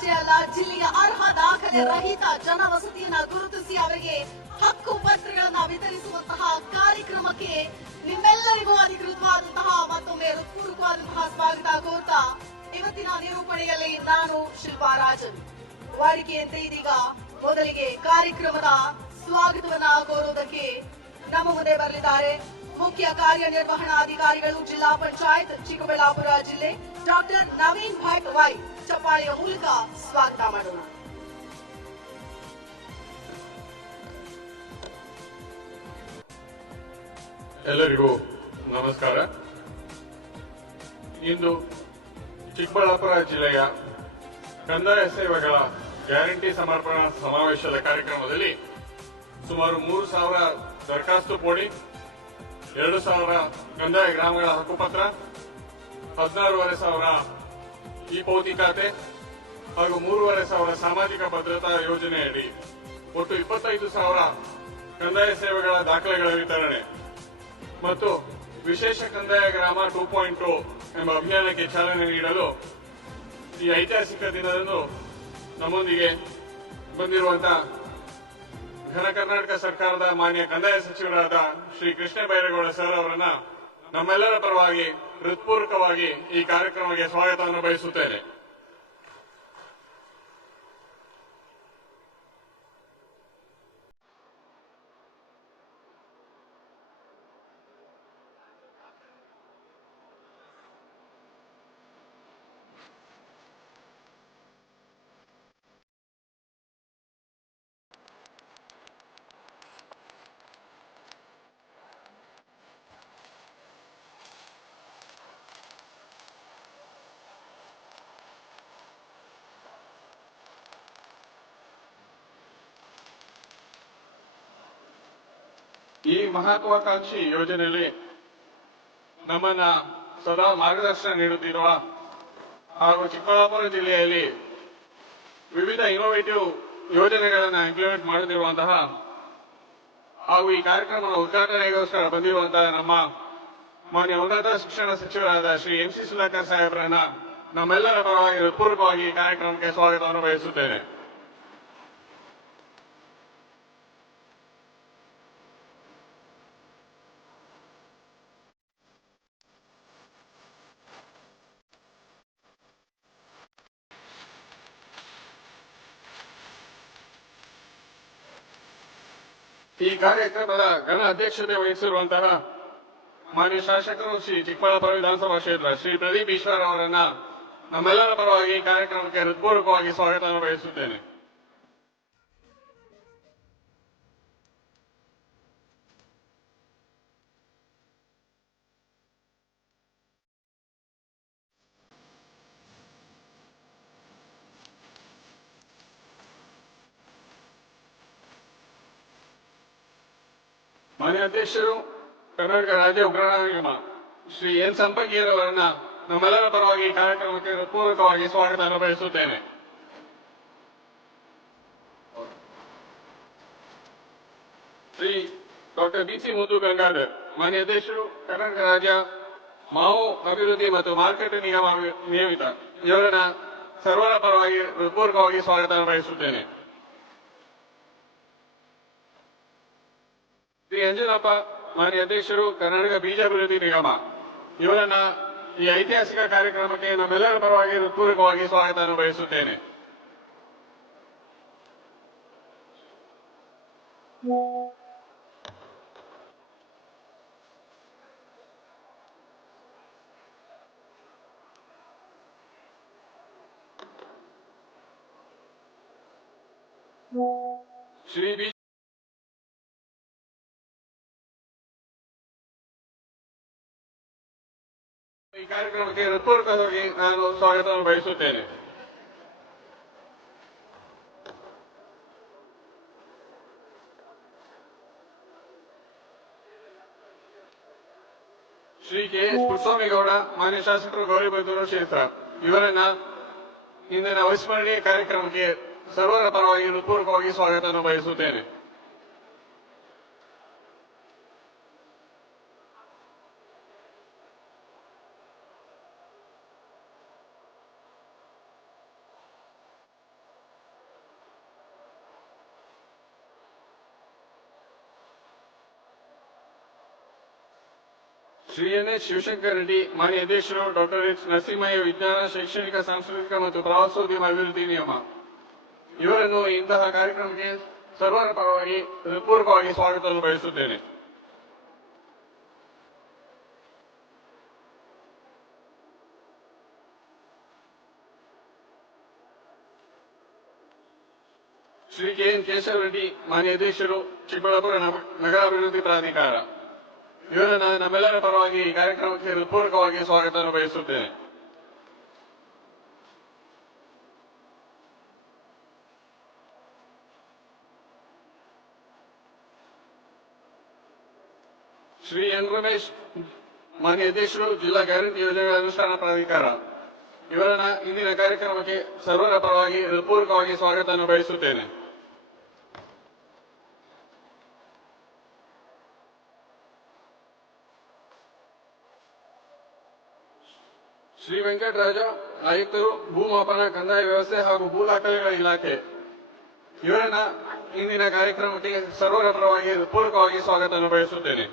ಅಷ್ಟೇ ಅಲ್ಲ, ಜಿಲ್ಲೆಯ ಅರ್ಹ ದಾಖಲೆ ರಹಿತ ಜನವಸತಿಯನ್ನ ಗುರುತಿಸಿ ಅವರಿಗೆ ಹಕ್ಕು ಪತ್ರಗಳನ್ನ ವಿತರಿಸುವಂತಹ ಕಾರ್ಯಕ್ರಮಕ್ಕೆ ನಿಮ್ಮೆಲ್ಲರಿಗೂ ಅಧಿಕೃತವಾದಂತಹ ಮತ್ತೊಮ್ಮೆ ಹೃತ್ಪೂರ್ವಕವಾದಂತಹ ಸ್ವಾಗತ ಕೋರ್ತಾ ಇವತ್ತಿನ ನಿರೂಪಣೆಯಲ್ಲಿ ನಾನು ಶಿಲ್ಪಾ ರಾಜನ್. ವಾಡಿಕೆಯಂತೆ ಇದೀಗ ಮೊದಲಿಗೆ ಕಾರ್ಯಕ್ರಮದ ಸ್ವಾಗತವನ್ನ ಕೋರುವುದಕ್ಕೆ ನಮ್ಮ ಮುಂದೆ ಬರಲಿದ್ದಾರೆ ಮುಖ್ಯ ಕಾರ್ಯನಿರ್ವಹಣಾಧಿಕಾರಿಗಳು ಜಿಲ್ಲಾ ಪಂಚಾಯತ್ ಚಿಕ್ಕಬಳ್ಳಾಪುರ ಜಿಲ್ಲೆ ಡಾಕ್ಟರ್ ನವೀನ್ ಭಟ್ ವೈ. ಚಪ್ಪಾಳೆಯ ಮೂಲಕ ಸ್ವಾಗತ ಮಾಡೋಣ. ಎಲ್ಲರಿಗೂ ನಮಸ್ಕಾರ. ಇಂದು ಚಿಕ್ಕಬಳ್ಳಾಪುರ ಜಿಲ್ಲೆಯ ಕಂದಾಯ ಸೇವೆಗಳ ಗ್ಯಾರಂಟಿ ಸಮರ್ಪಣಾ ಸಮಾವೇಶದ ಕಾರ್ಯಕ್ರಮದಲ್ಲಿ ಸುಮಾರು 3,000 ದರಖಾಸ್ತು ಪೋಡಿ, 2,000 ಕಂದಾಯ ಗ್ರಾಮಗಳ ಹಕ್ಕುಪತ್ರ, 16,500 ಇ ಪೌತಿ ಖಾತೆ ಹಾಗೂ 3,500 ಸಾಮಾಜಿಕ ಭದ್ರತಾ ಯೋಜನೆಯಡಿ ಒಟ್ಟು 25,000 ಕಂದಾಯ ಸೇವೆಗಳ ದಾಖಲೆಗಳ ವಿತರಣೆ ಮತ್ತು ವಿಶೇಷ ಕಂದಾಯ ಗ್ರಾಮ 2.0 ಎಂಬ ಅಭಿಯಾನಕ್ಕೆ ಚಾಲನೆ ನೀಡಲು ಈ ಐತಿಹಾಸಿಕ ದಿನದಂದು ನಮ್ಮೊಂದಿಗೆ ಬಂದಿರುವಂತಹ ಘನ ಕರ್ನಾಟಕ ಸರ್ಕಾರದ ಮಾನ್ಯ ಕಂದಾಯ ಸಚಿವರಾದ ಶ್ರೀ ಕೃಷ್ಣ ಬೈರೇಗೌಡ ಸರ್ ಅವರನ್ನ ನಮ್ಮೆಲ್ಲರ ಪರವಾಗಿ ಹೃತ್ಪೂರ್ವಕವಾಗಿ ಈ ಕಾರ್ಯಕ್ರಮಕ್ಕೆ ಸ್ವಾಗತವನ್ನು ಬಯಸುತ್ತೇನೆ. ಈ ಮಹತ್ವಾಕಾಂಕ್ಷಿ ಯೋಜನೆಯಲ್ಲಿ ನಮ್ಮನ್ನ ಸದಾ ಮಾರ್ಗದರ್ಶನ ನೀಡುತ್ತಿರುವ ಹಾಗೂ ಚಿಕ್ಕಬಳ್ಳಾಪುರ ಜಿಲ್ಲೆಯಲ್ಲಿ ವಿವಿಧ ಇನ್ನೋವೇಟಿವ್ ಯೋಜನೆಗಳನ್ನು ಇಂಪ್ಲಿಮೆಂಟ್ ಮಾಡುತ್ತಿರುವಂತಹ ಹಾಗೂ ಈ ಕಾರ್ಯಕ್ರಮದ ಉದ್ಘಾಟನೆಗೋಸ್ಕರ ಬಂದಿರುವಂತಹ ನಮ್ಮ ಮಾನ್ಯ ಉನ್ನತ ಶಿಕ್ಷಣ ಸಚಿವರಾದ ಶ್ರೀ MC ಸುಧಾಕರ್ ಸಾಹೇಬರನ್ನ ನಮ್ಮೆಲ್ಲರ ಪರವಾಗಿ ಹೃತ್ಪೂರ್ವಕವಾಗಿ ಈ ಕಾರ್ಯಕ್ರಮಕ್ಕೆ ಸ್ವಾಗತವನ್ನು ಬಯಸುತ್ತೇನೆ. ಈ ಕಾರ್ಯಕ್ರಮದ ಘನ ಅಧ್ಯಕ್ಷತೆ ವಹಿಸಿರುವಂತಹ ಮಾನ್ಯ ಶಾಸಕರು ಶ್ರೀ ಚಿಕ್ಕಬಳ್ಳಾಪುರ ವಿಧಾನಸಭಾ ಕ್ಷೇತ್ರ ಶ್ರೀ ಪ್ರದೀಪ್ ಈಶ್ವರ್ ಅವರನ್ನ ನಮ್ಮೆಲ್ಲರ ಪರವಾಗಿ ಈ ಕಾರ್ಯಕ್ರಮಕ್ಕೆ ಹೃತ್ಪೂರ್ವಕವಾಗಿ ಸ್ವಾಗತವನ್ನು ಬಯಸುತ್ತೇನೆ. ಮಾನ್ಯ ಅಧ್ಯಕ್ಷರು ಕರ್ನಾಟಕ ರಾಜ್ಯ ಉಗ್ರಾಣ ನಿಗಮ ಶ್ರೀ ಎನ್ ಸಂಪಂಗಿಯವರನ್ನ ನಮ್ಮೆಲ್ಲರ ಪರವಾಗಿ ಈ ಕಾರ್ಯಕ್ರಮಕ್ಕೆ ಹೃತ್ಪೂರ್ವಕವಾಗಿ ಸ್ವಾಗತವನ್ನು ಬಯಸುತ್ತೇನೆ. ಶ್ರೀ ಡಾಕ್ಟರ್ BC ಮುದ್ದು ಗಂಗಾಧರ್ ಮಾನ್ಯ ಅಧ್ಯಕ್ಷರು ಕರ್ನಾಟಕ ರಾಜ್ಯ ಮಾವು ಅಭಿವೃದ್ಧಿ ಮತ್ತು ಮಾರುಕಟ್ಟೆ ನಿಗಮ ನಿಯಮಿತ ಇವರನ್ನ ಸರ್ವರ ಪರವಾಗಿ ಹೃತ್ಪೂರ್ವಕವಾಗಿ ಸ್ವಾಗತವನ್ನು ಬಯಸುತ್ತೇನೆ. ಶ್ರೀ ಅಂಜನಪ್ಪ ಮಾನ್ಯ ಅಧ್ಯಕ್ಷರು ಕರ್ನಾಟಕ ಬೀಜ ಅಭಿವೃದ್ಧಿ ನಿಗಮ ಇವರನ್ನ ಈ ಐತಿಹಾಸಿಕ ಕಾರ್ಯಕ್ರಮಕ್ಕೆ ನಮ್ಮೆಲ್ಲರ ಪರವಾಗಿ ಹೃತ್ಪೂರ್ವಕವಾಗಿ ಸ್ವಾಗತವನ್ನು ಬಯಸುತ್ತೇನೆ. ಶ್ರೀ ಬಿ ಈ ಕಾರ್ಯಕ್ರಮಕ್ಕೆ ಹೃತ್ಪೂರ್ವಕವಾಗಿ ನಾನು ಸ್ವಾಗತವನ್ನು ಬಯಸುತ್ತೇನೆ. ಶ್ರೀ KS ಪುಟ್ಟಸ್ವಾಮಿಗೌಡ ಮಾನ್ಯ ಶಾಸಕರು ಗೌರಿಬಿದನೂರು ಕ್ಷೇತ್ರ ಇವರನ್ನ ಇಂದಿನ ಅವಿಸ್ಮರಣೀಯ ಕಾರ್ಯಕ್ರಮಕ್ಕೆ ಸರ್ವರ ಪರವಾಗಿ ಹೃತ್ಪೂರ್ವಕವಾಗಿ ಸ್ವಾಗತವನ್ನು ಬಯಸುತ್ತೇನೆ. ಶ್ರೀ ಎನ್.ಎಸ್. ಶಿವಶಂಕರ್ ರೆಡ್ಡಿ, ಮಾನ್ಯ ಅಧ್ಯಕ್ಷರು ಡಾಕ್ಟರ್ ಎಚ್. ನರಸಿಂಹಯ್ಯ, ವಿಜ್ಞಾನ, ಶೈಕ್ಷಣಿಕ, ಸಾಂಸ್ಕೃತಿಕ ಮತ್ತು ಪ್ರವಾಸೋದ್ಯಮ ಅಭಿವೃದ್ಧಿ ನಿಗಮ, ಇವರನ್ನು ಇಂತಹ ಕಾರ್ಯಕ್ರಮಕ್ಕೆ ಸರ್ವರ ಪರವಾಗಿ ಹೃತ್ಪೂರ್ವಕವಾಗಿ ಸ್ವಾಗತವನ್ನು ಬಯಸುತ್ತೇನೆ. ಶ್ರೀ ಕೆ. ಎನ್. ಕೇಶವ ರೆಡ್ಡಿ, ಮಾನ್ಯ ಅಧ್ಯಕ್ಷರು ಚಿಕ್ಕಬಳ್ಳಾಪುರ ನಗರಾಭಿವೃದ್ಧಿ ಪ್ರಾಧಿಕಾರ, ಇವರನ್ನು ನಮ್ಮೆಲ್ಲರ ಪರವಾಗಿ ಈ ಕಾರ್ಯಕ್ರಮಕ್ಕೆ ಹೃತ್ಪೂರ್ವಕವಾಗಿ ಸ್ವಾಗತವನ್ನು ಬಯಸುತ್ತೇನೆ. ಶ್ರೀ ಎನ್. ರಮೇಶ್, ಮಾನ್ಯ ಅಧ್ಯಕ್ಷರು ಜಿಲ್ಲಾ ಗ್ಯಾರಂಟಿ ಯೋಜನೆಗಳ ಅನುಷ್ಠಾನ ಪ್ರಾಧಿಕಾರ, ಇವರನ್ನ ಇಂದಿನ ಕಾರ್ಯಕ್ರಮಕ್ಕೆ ಸರ್ವರ ಪರವಾಗಿ ಹೃತ್ಪೂರ್ವಕವಾಗಿ ಸ್ವಾಗತವನ್ನು ಬಯಸುತ್ತೇನೆ. ಶ್ರೀ ವೆಂಕಟರಾಜ, ಆಯುಕ್ತರು, ಭೂಮಾಪನ, ಕಂದಾಯ ವ್ಯವಸ್ಥೆ ಹಾಗೂ ಭೂ ದಾಖಲೆಗಳ ಇಲಾಖೆ, ಇವರನ್ನ ಇಂದಿನ ಕಾರ್ಯಕ್ರಮಕ್ಕೆ ಸರ್ವರ ಪರವಾಗಿ ಪೂರ್ವಕವಾಗಿ ಸ್ವಾಗತವನ್ನು ಬಯಸುತ್ತೇನೆ.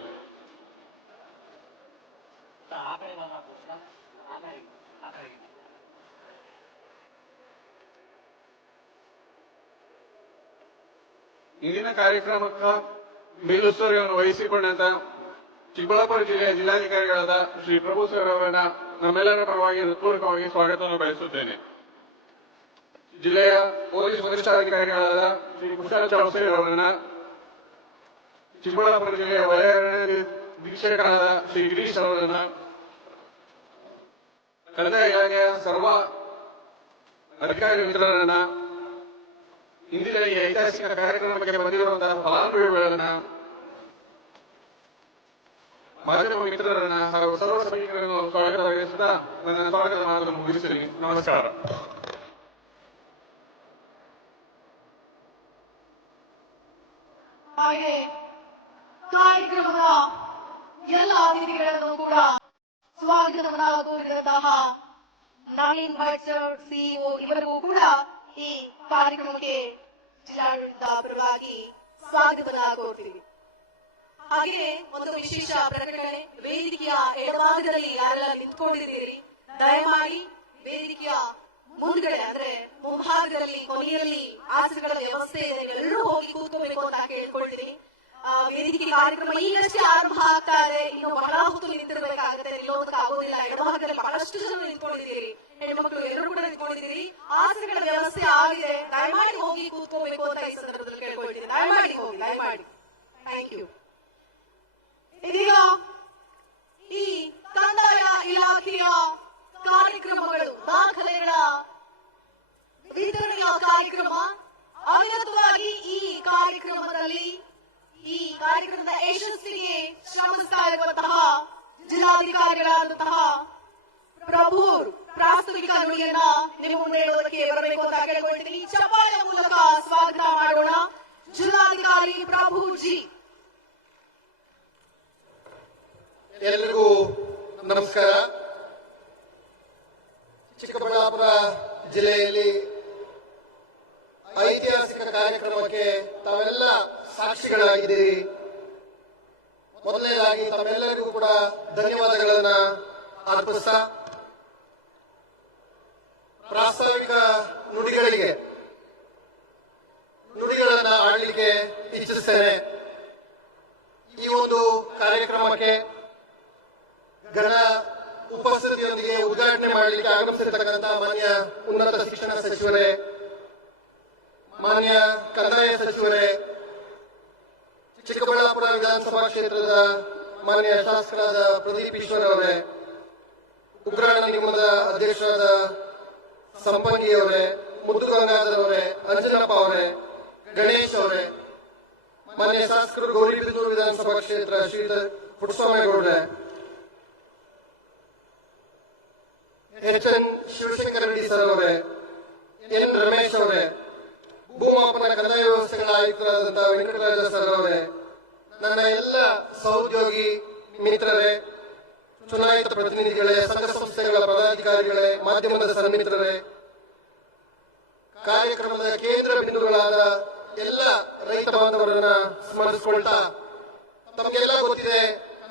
ಇಂದಿನ ಕಾರ್ಯಕ್ರಮಕ್ಕೆ ಮೇಲುಸ್ತುವಾರಿಯನ್ನು ವಹಿಸಿಕೊಂಡಂತ ಚಿಕ್ಕಬಳ್ಳಾಪುರ ಜಿಲ್ಲೆಯ ಜಿಲ್ಲಾಧಿಕಾರಿಗಳಾದ ಶ್ರೀ ಪ್ರಭು ಸರ್ ಅವರನ್ನ ನಮ್ಮೆಲ್ಲರ ಪರವಾಗಿ ಹೃತ್ಪೂರ್ವಕವಾಗಿ ಸ್ವಾಗತವನ್ನು ಬಯಸುತ್ತೇನೆ. ಜಿಲ್ಲೆಯ ಪೊಲೀಸ್ ವರಿಷ್ಠಾಧಿಕಾರಿಗಳಾದ ಶ್ರೀ ಕುಶಾಲ ಚೌಸೆ ಅವರನ್ನ, ಚಿಕ್ಕಬಳ್ಳಾಪುರ ಜಿಲ್ಲೆಯ ವಲಯ ನಿರೀಕ್ಷಕರಾದ ಶ್ರೀ ಗಿರೀಶ್ ಅವರನ್ನ, ಕಂದಾಯ ಇಲಾಖೆಯ ಸರ್ವ ಅಧಿಕಾರಿ ಮಿತ್ರರನ್ನ, ಇಂದಿನ ಈ ಐತಿಹಾಸಿಕ ಕಾರ್ಯಕ್ರಮಕ್ಕೆ ಬಂದಿರುವಂತಹ ಫಲಾನುಭವಿಗಳನ್ನ, ಮಾಧ್ಯಮ ಮಿತ್ರರನ್ನ ಹಾಗೂ ಸರ್ವ ಸೈನಿಕರನ್ನು ಸ್ವಾಗತ ಬಯಸುತ್ತಾ ನನ್ನ ಸ್ವಾಗತದ ಮಾತನ್ನು ಮುಗಿಸುತ್ತೇನೆ. ನಮಸ್ಕಾರ. ಹಾಗೆ ಕಾರ್ಯಕ್ರಮದ ಎಲ್ಲ ಅತಿಥಿಗಳನ್ನು ಕೂಡ ಸ್ವಾಗತವನ್ನ ಕೋರಿದಂತಹ ನವೀನ್ ಭಟ್ ಸಿಇಒ ಇವರಿಗೂ ಕೂಡ ಈ ಕಾರ್ಯಕ್ರಮಕ್ಕೆ ಜಿಲ್ಲಾಡಳಿತದ ಪರವಾಗಿ ಸ್ವಾಗತವನ್ನ ಕೋರ್ತೀವಿ. ಹಾಗೆ ಒಂದು ವಿಶೇಷ ಪ್ರಕಟಣೆ, ವೇದಿಕೆಯ ಎಡಭಾಗದಲ್ಲಿ ಯಾರೆಲ್ಲ ನಿಂತ್ಕೊಂಡಿದ್ದೀರಿ, ದಯಮಾಡಿ ವೇದಿಕೆಯ ಮುಂದ್ಗಡೆ ಅಂದ್ರೆ ಮುಂಭಾಗದಲ್ಲಿ ಕೊನೆಯಲ್ಲಿ ಆಸನಗಳ ವ್ಯವಸ್ಥೆ ಇದೆ, ಎಲ್ಲರೂ ಹೋಗಿ ಕೂತ್ಕೋಬೇಕು ಅಂತ ಕೇಳ್ಕೊಳ್ತೀನಿ. ವೇದಿಕೆ ಕಾರ್ಯಕ್ರಮ ಈಗಷ್ಟೇ ಆರಂಭ ಆಗ್ತಾ ಇದೆ, ಇನ್ನು ಬಹಳ ಹೊತ್ತು ನಿಂತಿರ್ಬೇಕಾಗುತ್ತೆ, ನಿಲ್ಲೋದಕ್ಕೆ ಆಗೋದಿಲ್ಲ. ಎಡಭಾಗದಲ್ಲಿ ಬಹಳಷ್ಟು ಜನ ನಿಂತ್ಕೊಂಡಿದ್ದೀರಿ, ಹೆಣ್ಮಕ್ಳು ಎಲ್ಲರೂ ಕೂಡ ನಿಂತ್ಕೊಂಡಿದ್ದೀರಿ. ಆಸನಗಳ ವ್ಯವಸ್ಥೆ ಆಗಿದೆ, ದಯಮಾಡಿ ಹೋಗಿ ಕೂತ್ಕೋಬೇಕು ಅಂತ ಈ ಸಂದರ್ಭದಲ್ಲಿ ಕೇಳ್ಕೊಳ್ತೀನಿ. ದಯಮಾಡಿ ಹೋಗಿ, ದಯಮಾಡಿ. Thank you. ಇದೀಗ ಈ ಕಂದಾಯ ಇಲಾಖೆಯ ಕಾರ್ಯಕ್ರಮಗಳು, ದಾಖಲೆಗಳ ವಿತರಣೆಯ ಕಾರ್ಯಕ್ರಮ ಅವಿರತವಾಗಿ ಈ ಕಾರ್ಯಕ್ರಮದ ಯಶಸ್ಸಿಗೆ ಶ್ರಮಿಸ್ತಾ ಇರುವಂತಹ ಜಿಲ್ಲಾಧಿಕಾರಿಗಳಾದಂತಹ ಪ್ರಭು ಪ್ರಾಸ್ತಾವಿಕ ನುಡಿಯನ್ನ ನಿಮ್ಮ ಮುಂದೆ ಇಡುವುದಕ್ಕೆ ಬರಬೇಕು ಅಂತ ಕೇಳಿಕೊಳ್ತೀನಿ. ಚಪ್ಪಾಳೆಯ ಮೂಲಕ ಸ್ವಾಗತ ಮಾಡೋಣ ಜಿಲ್ಲಾಧಿಕಾರಿ ಪ್ರಭು ಜಿ. ಎಲ್ಲರಿಗೂ ನಮಸ್ಕಾರ. ಚಿಕ್ಕಬಳ್ಳಾಪುರ ಜಿಲ್ಲೆಯಲ್ಲಿ ಐತಿಹಾಸಿಕ ಕಾರ್ಯಕ್ರಮಕ್ಕೆ ತಾವೆಲ್ಲ ಸಾಕ್ಷಿಗಳಾಗಿದ್ದೀರಿ. ಮೊದಲನೇದಾಗಿ ತಮ್ಮೆಲ್ಲರಿಗೂ ಕೂಡ ಧನ್ಯವಾದಗಳನ್ನ ಅರ್ಪಿಸ್ತಾ ಪ್ರಾಸ್ತಾವಿಕ ನುಡಿಗಳನ್ನ ಆಡಲಿಕ್ಕೆ ಇಚ್ಛಿಸ್ತೇನೆ. ಈ ಒಂದು ಕಾರ್ಯಕ್ರಮಕ್ಕೆ ಘನ ಉಪಸ್ಥಿತಿಯೊಂದಿಗೆ ಉದ್ಘಾಟನೆ ಮಾಡಲಿಕ್ಕೆ ಆಗಮಿಸಿರ್ತಕ್ಕಂಥ ಮಾನ್ಯ ಉನ್ನತ ಶಿಕ್ಷಣ ಸಚಿವರೇ, ಮಾನ್ಯ ಕಂದಾಯ ಸಚಿವರೇ, ಚಿಕ್ಕಬಳ್ಳಾಪುರ ವಿಧಾನಸಭಾ ಕ್ಷೇತ್ರದ ಮಾನ್ಯ ಶಾಸಕರಾದ ಪ್ರದೀಪ್ ಈಶ್ವರ್ ಅವರೇ, ಉಗ್ರಾಣ ನಿಗಮದ ಅಧ್ಯಕ್ಷರಾದ ಸಂಪಂಗಿ ಅವರೇ, ಮುದ್ದು ಗಂಗಾಧರ್ ಅವರೇ, ಅಂಜನಪ್ಪ ಅವರೇ, ಗಣೇಶ್ ಅವರೇ, ಮಾನ್ಯ ಶಾಸಕರು ಗೌರಿಬಿದನೂರು ವಿಧಾನಸಭಾ ಕ್ಷೇತ್ರ ಶ್ರೀಯುತ ಪುಟ್ಟಸ್ವಾಮೇಗೌಡ್ರೆ, H. N. Shivashankar Reddy sir ಅವರೇ, ಎನ್. ರಮೇಶ್ ಅವರೇ, ಭೂಮಾಪನ ಕಂದಾಯ ವ್ಯವಸ್ಥೆಗಳ ಆಯುಕ್ತರಾದಂತಹ ವೆಂಕಟರಾಜ ಸರ್ ಅವರೇ, ನನ್ನ ಎಲ್ಲ ಸಹೋದ್ಯೋಗಿ ಮಿತ್ರರೇ, ಚುನಾಯಿತ ಪ್ರತಿನಿಧಿಗಳೇ, ಸಂಘ ಸಂಸ್ಥೆಗಳ ಪದಾಧಿಕಾರಿಗಳೇ, ಮಾಧ್ಯಮದ ಸನ್ಮಿತ್ರರೇ, ಕಾರ್ಯಕ್ರಮದ ಕೇಂದ್ರ ಬಿಂದುಗಳಾದ ಎಲ್ಲ ರೈತ ಬಾಂಧವರನ್ನ ಸ್ಮರಿಸಿಕೊಳ್ತಾ, ತಮಗೆಲ್ಲ ಗೊತ್ತಿದೆ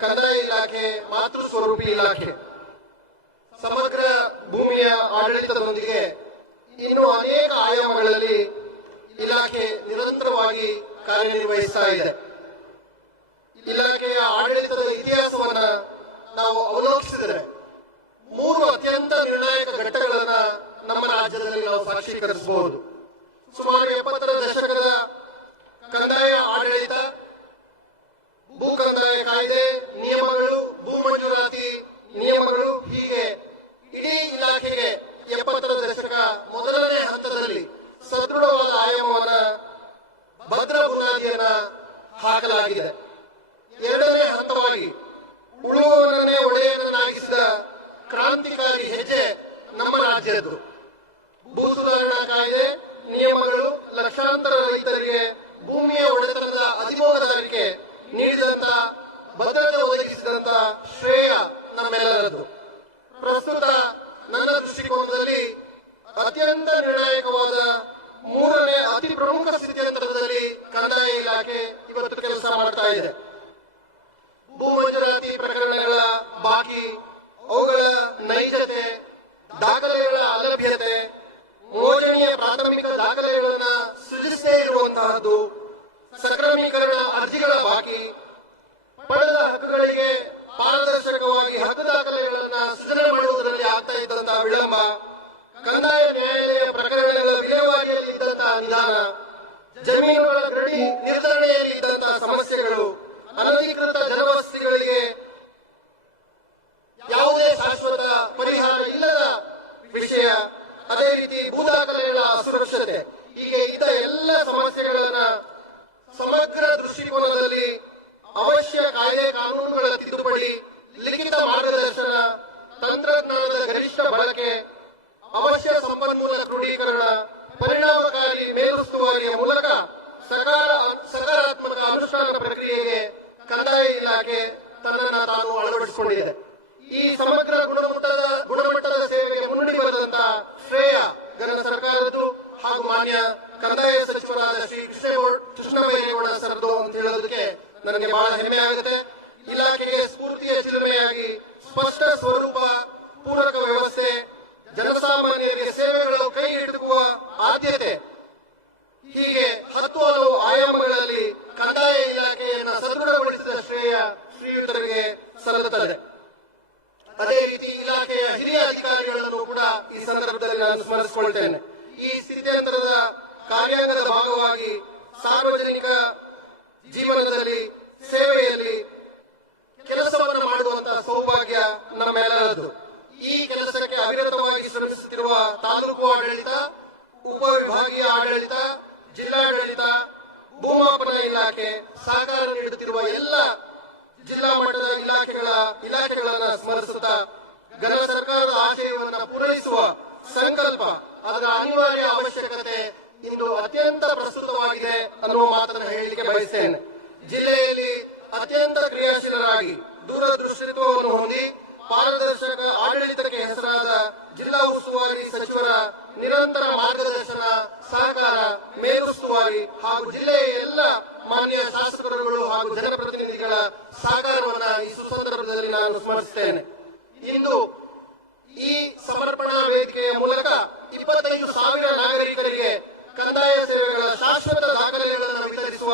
ಕಂದಾಯ ಇಲಾಖೆ ಮಾತೃ ಸ್ವರೂಪಿ ಇಲಾಖೆ. ಸಮಗ್ರ ಭೂಮಿಯ ಆಡಳಿತದೊಂದಿಗೆ ಇನ್ನು ಅನೇಕ ಆಯಾಮಗಳಲ್ಲಿ ಇಲಾಖೆ ನಿರಂತರವಾಗಿ ಕಾರ್ಯನಿರ್ವಹಿಸ್ತಾ ಇದೆ. ಇಲಾಖೆಯ ಆಡಳಿತದ ಇತಿಹಾಸವನ್ನ ನಾವು ಅವಲೋಕಿಸಿದರೆ 3 ಅತ್ಯಂತ ನಿರ್ಣಾಯಕ ಘಟ್ಟಗಳನ್ನ ನಮ್ಮ ರಾಜ್ಯದಲ್ಲಿ ನಾವು ಸಾಕ್ಷೀಕರಿಸಬಹುದು. ಸುಮಾರು 70ರ ದಶಕದ ಕಂದಾಯ ಆಡಳಿತ, ಭೂ ಕಂದಾಯ ಕಾಯ್ದೆ ನಿಯಮಗಳು, ಭೂ ಮಂಜೂರಾತಿ ನಿಯಮಗಳು, ಹೀಗೆ ಇಡೀ ಇಲಾಖೆಗೆ 70ರ ದಶಕ ಮೊದಲನೇ ಹಂತದಲ್ಲಿ ಸದೃಢವಾದ ಆಯಾಮವನ್ನ, ಭದ್ರ ಬುನಾದಿಯನ್ನ ಹಾಕಲಾಗಿದೆ. ಎರಡನೇ ಹಂತವಾಗಿ ಉಳುವವನನ್ನೇ ಒಡೆಯನನ್ನಾಗಿಸಿದ ಕ್ರಾಂತಿಕಾರಿ ಹೆಜ್ಜೆ ನಮ್ಮ ರಾಜ್ಯದ್ದು. ಭೂ ಸುಧಾರಣಾ ಕಾಯ್ದೆ ನಿಯಮಗಳು ಲಕ್ಷಾಂತರ ರೈತರಿಗೆ ಭೂಮಿಯ ಒಡೆತನದ ಅಧಿಮೋಹದಕ್ಕೆ ನೀಡಿದಂತ ಭದ್ರತೆ ಒದಗಿಸಿದಂತ ಶ್ರೇಯ ನಮ್ಮೆಲ್ಲರದ್ದು. ಪ್ರಸ್ತುತ ನನ್ನ ದೃಷ್ಟಿಕೋನದಲ್ಲಿ ಅತ್ಯಂತ ನಿರ್ಣಾಯಕವಾದ 3ನೇ ಅತಿ ಪ್ರಮುಖ ಸ್ಥಿತ್ಯಂತರದಲ್ಲಿ ಕಂದಾಯ ಇಲಾಖೆ ಇವತ್ತು ಕೆಲಸ ಮಾಡ್ತಾ ಇದೆ. ಭೂ ಮಂಜೂರಾತಿ ಪ್ರಕರಣಗಳ ಬಾಕಿ, ಅವುಗಳ ನೈಜತೆ, ದಾಖಲೆಗಳ ಅಲಭ್ಯತೆ, ಮೋಜಣಿಯ ಪ್ರಾಥಮಿಕ ದಾಖಲೆಗಳನ್ನು ಸೃಜಿಸದೇ ಇರುವಂತಹದ್ದು, ಸಂಕ್ರಮೀಕರಣ ಅರ್ಜಿಗಳ ಬಾಕಿ, ಪಡೆದ ಹಕ್ಕುಗಳಿಗೆ ಪಾರದರ್ಶಕವಾಗಿ ಹಕ್ಕು ದಾಖಲೆಗಳನ್ನು ಸೃಜನೆ ಮಾಡುವುದರಲ್ಲಿ ಆಗ್ತಾ ಇದ್ದಂತಹ ವಿಳಂಬ, ಕಂದಾಯ ನ್ಯಾಯಾಲಯ ಪ್ರಕರಣಗಳ ವಿಲೇವಾರಿಯಲ್ಲಿ ಇದ್ದಂತಹ ನಿಧಾನ, ಜಮೀನುಗಳ ಗಡಿ ನಿರ್ಧರಣೆಯಲ್ಲಿ ಇದ್ದಂತಹ ಸಮಸ್ಯೆಗಳು, ಅನಧಿಕೃತ ಜನವಸತಿಗಳಿಗೆ ಯಾವುದೇ ಶಾಶ್ವತ ಪರಿಹಾರ ಇಲ್ಲದ ವಿಷಯ, ಅದೇ ರೀತಿ ಭೂ ದಾಖಲೆಗಳ ಅಸುರಕ್ಷತೆ, ಹೀಗೆ ಇದ್ದ ಎಲ್ಲ ಸಮಸ್ಯೆಗಳನ್ನ ಸಮಗ್ರ ದೃಷ್ಟಿಕೋನದಲ್ಲಿ ಅವಶ್ಯ ಕಾಯ್ದೆ ಕಾನೂನುಗಳ ತಿದ್ದುಪಡಿ, ಲಿಖಿತ ಮಾರ್ಗದರ್ಶನ, ತಂತ್ರಜ್ಞಾನದ ಗರಿಷ್ಠ ಬಳಕೆ, ಅವಶ್ಯ ಸಂಪನ್ಮೂಲ ಕ್ರೋಢೀಕರಣ, ಪರಿಣಾಮಕಾರಿ ಮೇಲುಸ್ತುವಾರಿಯ ಮೂಲಕ ಸಕಾರಾತ್ಮಕ ಅನುಷ್ಠಾನ ಪ್ರಕ್ರಿಯೆಗೆ ಕಂದಾಯ ಇಲಾಖೆ ತನ್ನನ್ನು ತಾನು ಅಳವಡಿಸಿಕೊಂಡಿದೆ. ಈ ಸಮಗ್ರ ಗುಣಮಟ್ಟದ ಸೇವೆಗೆ ಮುನ್ನುಡಿ ಬರೆದಂತಹ ಶ್ರೇಯ ಘನ ಸರ್ಕಾರದ್ದು ಹಾಗೂ ಮಾನ್ಯ ಕಂದಾಯ ಸಚಿವರಾದ ಶ್ರೀ ಕೃಷ್ಣಬೈರೇಗೌಡ ಸರ್ದು ಅಂತ ಹೇಳೋದಕ್ಕೆ ನನಗೆ ಬಹಳ ಹೆಮ್ಮೆ ಆಗುತ್ತೆ. ಇಲಾಖೆಗೆ ಸ್ಫೂರ್ತಿಯ ಚಿಲುಮೆಯಾಗಿ ಸ್ಪಷ್ಟ ಸ್ವರೂಪ, ಪೂರಕ ವ್ಯವಸ್ಥೆ, ಜನಸಾಮಾನ್ಯರಿಗೆ ಸೇವೆಗಳು ಕೈ ಹಿಡಿದುವ ಆದ್ಯತೆ, ಹೀಗೆ 10 ಹಲವು ಆಯಾಮಗಳಲ್ಲಿ ಕಂದಾಯ ಇಲಾಖೆಯನ್ನು ಸದೃಢಗೊಳಿಸಿದ ಶ್ರೇಯ ಶ್ರೀಯುತರಿಗೆ ಸಲ್ಲುತ್ತದೆ. ಅದೇ ರೀತಿ ಇಲಾಖೆಯ ಹಿರಿಯ ಅಧಿಕಾರಿಗಳನ್ನು ಕೂಡ ಈ ಸಂದರ್ಭದಲ್ಲಿ ನಾನು ಸ್ಮರಿಸಿಕೊಳ್ತೇನೆ. ಈ ಸ್ಥಿತ್ಯಂತರದ ಕಾರ್ಯಾಂಗದ ಭಾಗವಾಗಿ ಸಾರ್ವಜನಿಕ ಜೀವನದಲ್ಲಿ, ಸೇವೆಯಲ್ಲಿ ಕೆಲಸವನ್ನು ಮಾಡುವಂತಹ ಸೌಭಾಗ್ಯ ನಮ್ಮೆಲ್ಲರದ್ದು. ಈ ಕೆಲಸಕ್ಕೆ ಅವಿರತವಾಗಿ ಶ್ರಮಿಸುತ್ತಿರುವ ತಾಲೂಕು ಆಡಳಿತ, ಉಪವಿಭಾಗೀಯ ಆಡಳಿತ, ಜಿಲ್ಲಾಡಳಿತ, ಭೂಮಾಪನ ಇಲಾಖೆ, ಸಹಕಾರ ನೀಡುತ್ತಿರುವ ಎಲ್ಲ ಜಿಲ್ಲಾ ಮಟ್ಟದ ಇಲಾಖೆಗಳನ್ನ ಸ್ಮರಿಸುತ್ತಾ ಘನ ಸರ್ಕಾರದ ಆಶಯವನ್ನು ಪೂರೈಸುವ ಸಂಕಲ್ಪ, ಅದರ ಅನಿವಾರ್ಯ ಅವಶ್ಯಕತೆ ಇಂದು ಅತ್ಯಂತ ಪ್ರಸ್ತುತವಾಗಿದೆ ಅನ್ನುವ ಮಾತನ್ನು ಹೇಳಲಿಕ್ಕೆ ಬಯಸ್ತೇನೆ. ಜಿಲ್ಲೆಯಲ್ಲಿ ಅತ್ಯಂತ ಕ್ರಿಯಾಶೀಲರಾಗಿ ದೂರದೃಷ್ಟಿತ್ವವನ್ನು ಹೊಂದಿ ಪಾರದರ್ಶಕ ಆಡಳಿತಕ್ಕೆ ಹೆಸರಾದ ಜಿಲ್ಲಾ ಉಸ್ತುವಾರಿ ಸಚಿವರ ನಿರಂತರ ಮಾರ್ಗದರ್ಶನ, ಸಹಕಾರ, ಮೇಲುಸ್ತುವಾರಿ ಹಾಗೂ ಜಿಲ್ಲೆಯ ಎಲ್ಲ ಮಾನ್ಯ ಶಾಸಕರುಗಳು ಹಾಗೂ ಜನಪ್ರತಿನಿಧಿಗಳ ಸಹಕಾರವನ್ನು ಈ ಸುಸಂದರ್ಭದಲ್ಲಿ ನಾನು ಸ್ಮರಿಸುತ್ತೇನೆ. ಇಂದು ಈ ಸಮರ್ಪಣಾ ವೇದಿಕೆಯ ಮೂಲಕ 25,000 ನಾಗರಿಕರಿಗೆ ಕಂದಾಯ ಸೇವೆಗಳ ಶಾಶ್ವತ ದಾಖಲೆಗಳನ್ನು ವಿತರಿಸುವ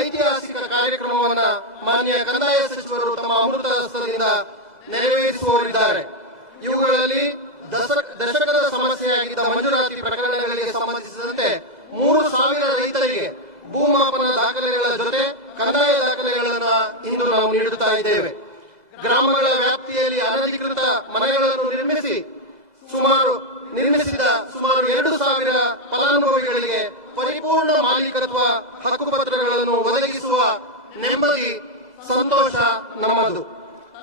ಐತಿಹಾಸಿಕ ಕಾರ್ಯಕ್ರಮವನ್ನು ಮಾನ್ಯ ಕಂದಾಯ ಸಚಿವರು ತಮ್ಮ ಅಮೃತ ಹಸ್ತದಿಂದ ನೆರವೇರಿಸುವವರಿದ್ದಾರೆ. ಇವುಗಳಲ್ಲಿ ದಶಕದ ಸಮಸ್ಯೆಯಾಗಿದ್ದ ಮಂಜೂರಾತಿ ಪ್ರಕರಣಗಳಿಗೆ ಸಂಬಂಧಿಸಿದಂತೆ 3,000 ರೈತರಿಗೆ ಭೂಮಾಪನ ದಾಖಲೆಗಳ ಜೊತೆ ಕಂದಾಯ ದಾಖಲೆಗಳನ್ನು ಇಂದು ನಾವು ನೀಡುತ್ತಾ ಇದ್ದೇವೆ. ಗ್ರಾಮಗಳ ವ್ಯಾಪ್ತಿಯಲ್ಲಿ ಅನಧಿಕೃತ ಮನೆಗಳನ್ನು ನಿರ್ಮಿಸಿದ ಸುಮಾರು 2,000 ಫಲಾನುಭವಿಗಳಿಗೆ ಪರಿಪೂರ್ಣ ಮಾಲೀಕತ್ವ ಹಕ್ಕುಪತ್ರಗಳನ್ನು ಒದಗಿಸುವ ನೆಮ್ಮದಿ, ಸಂತೋಷ ನಮ್ಮದು.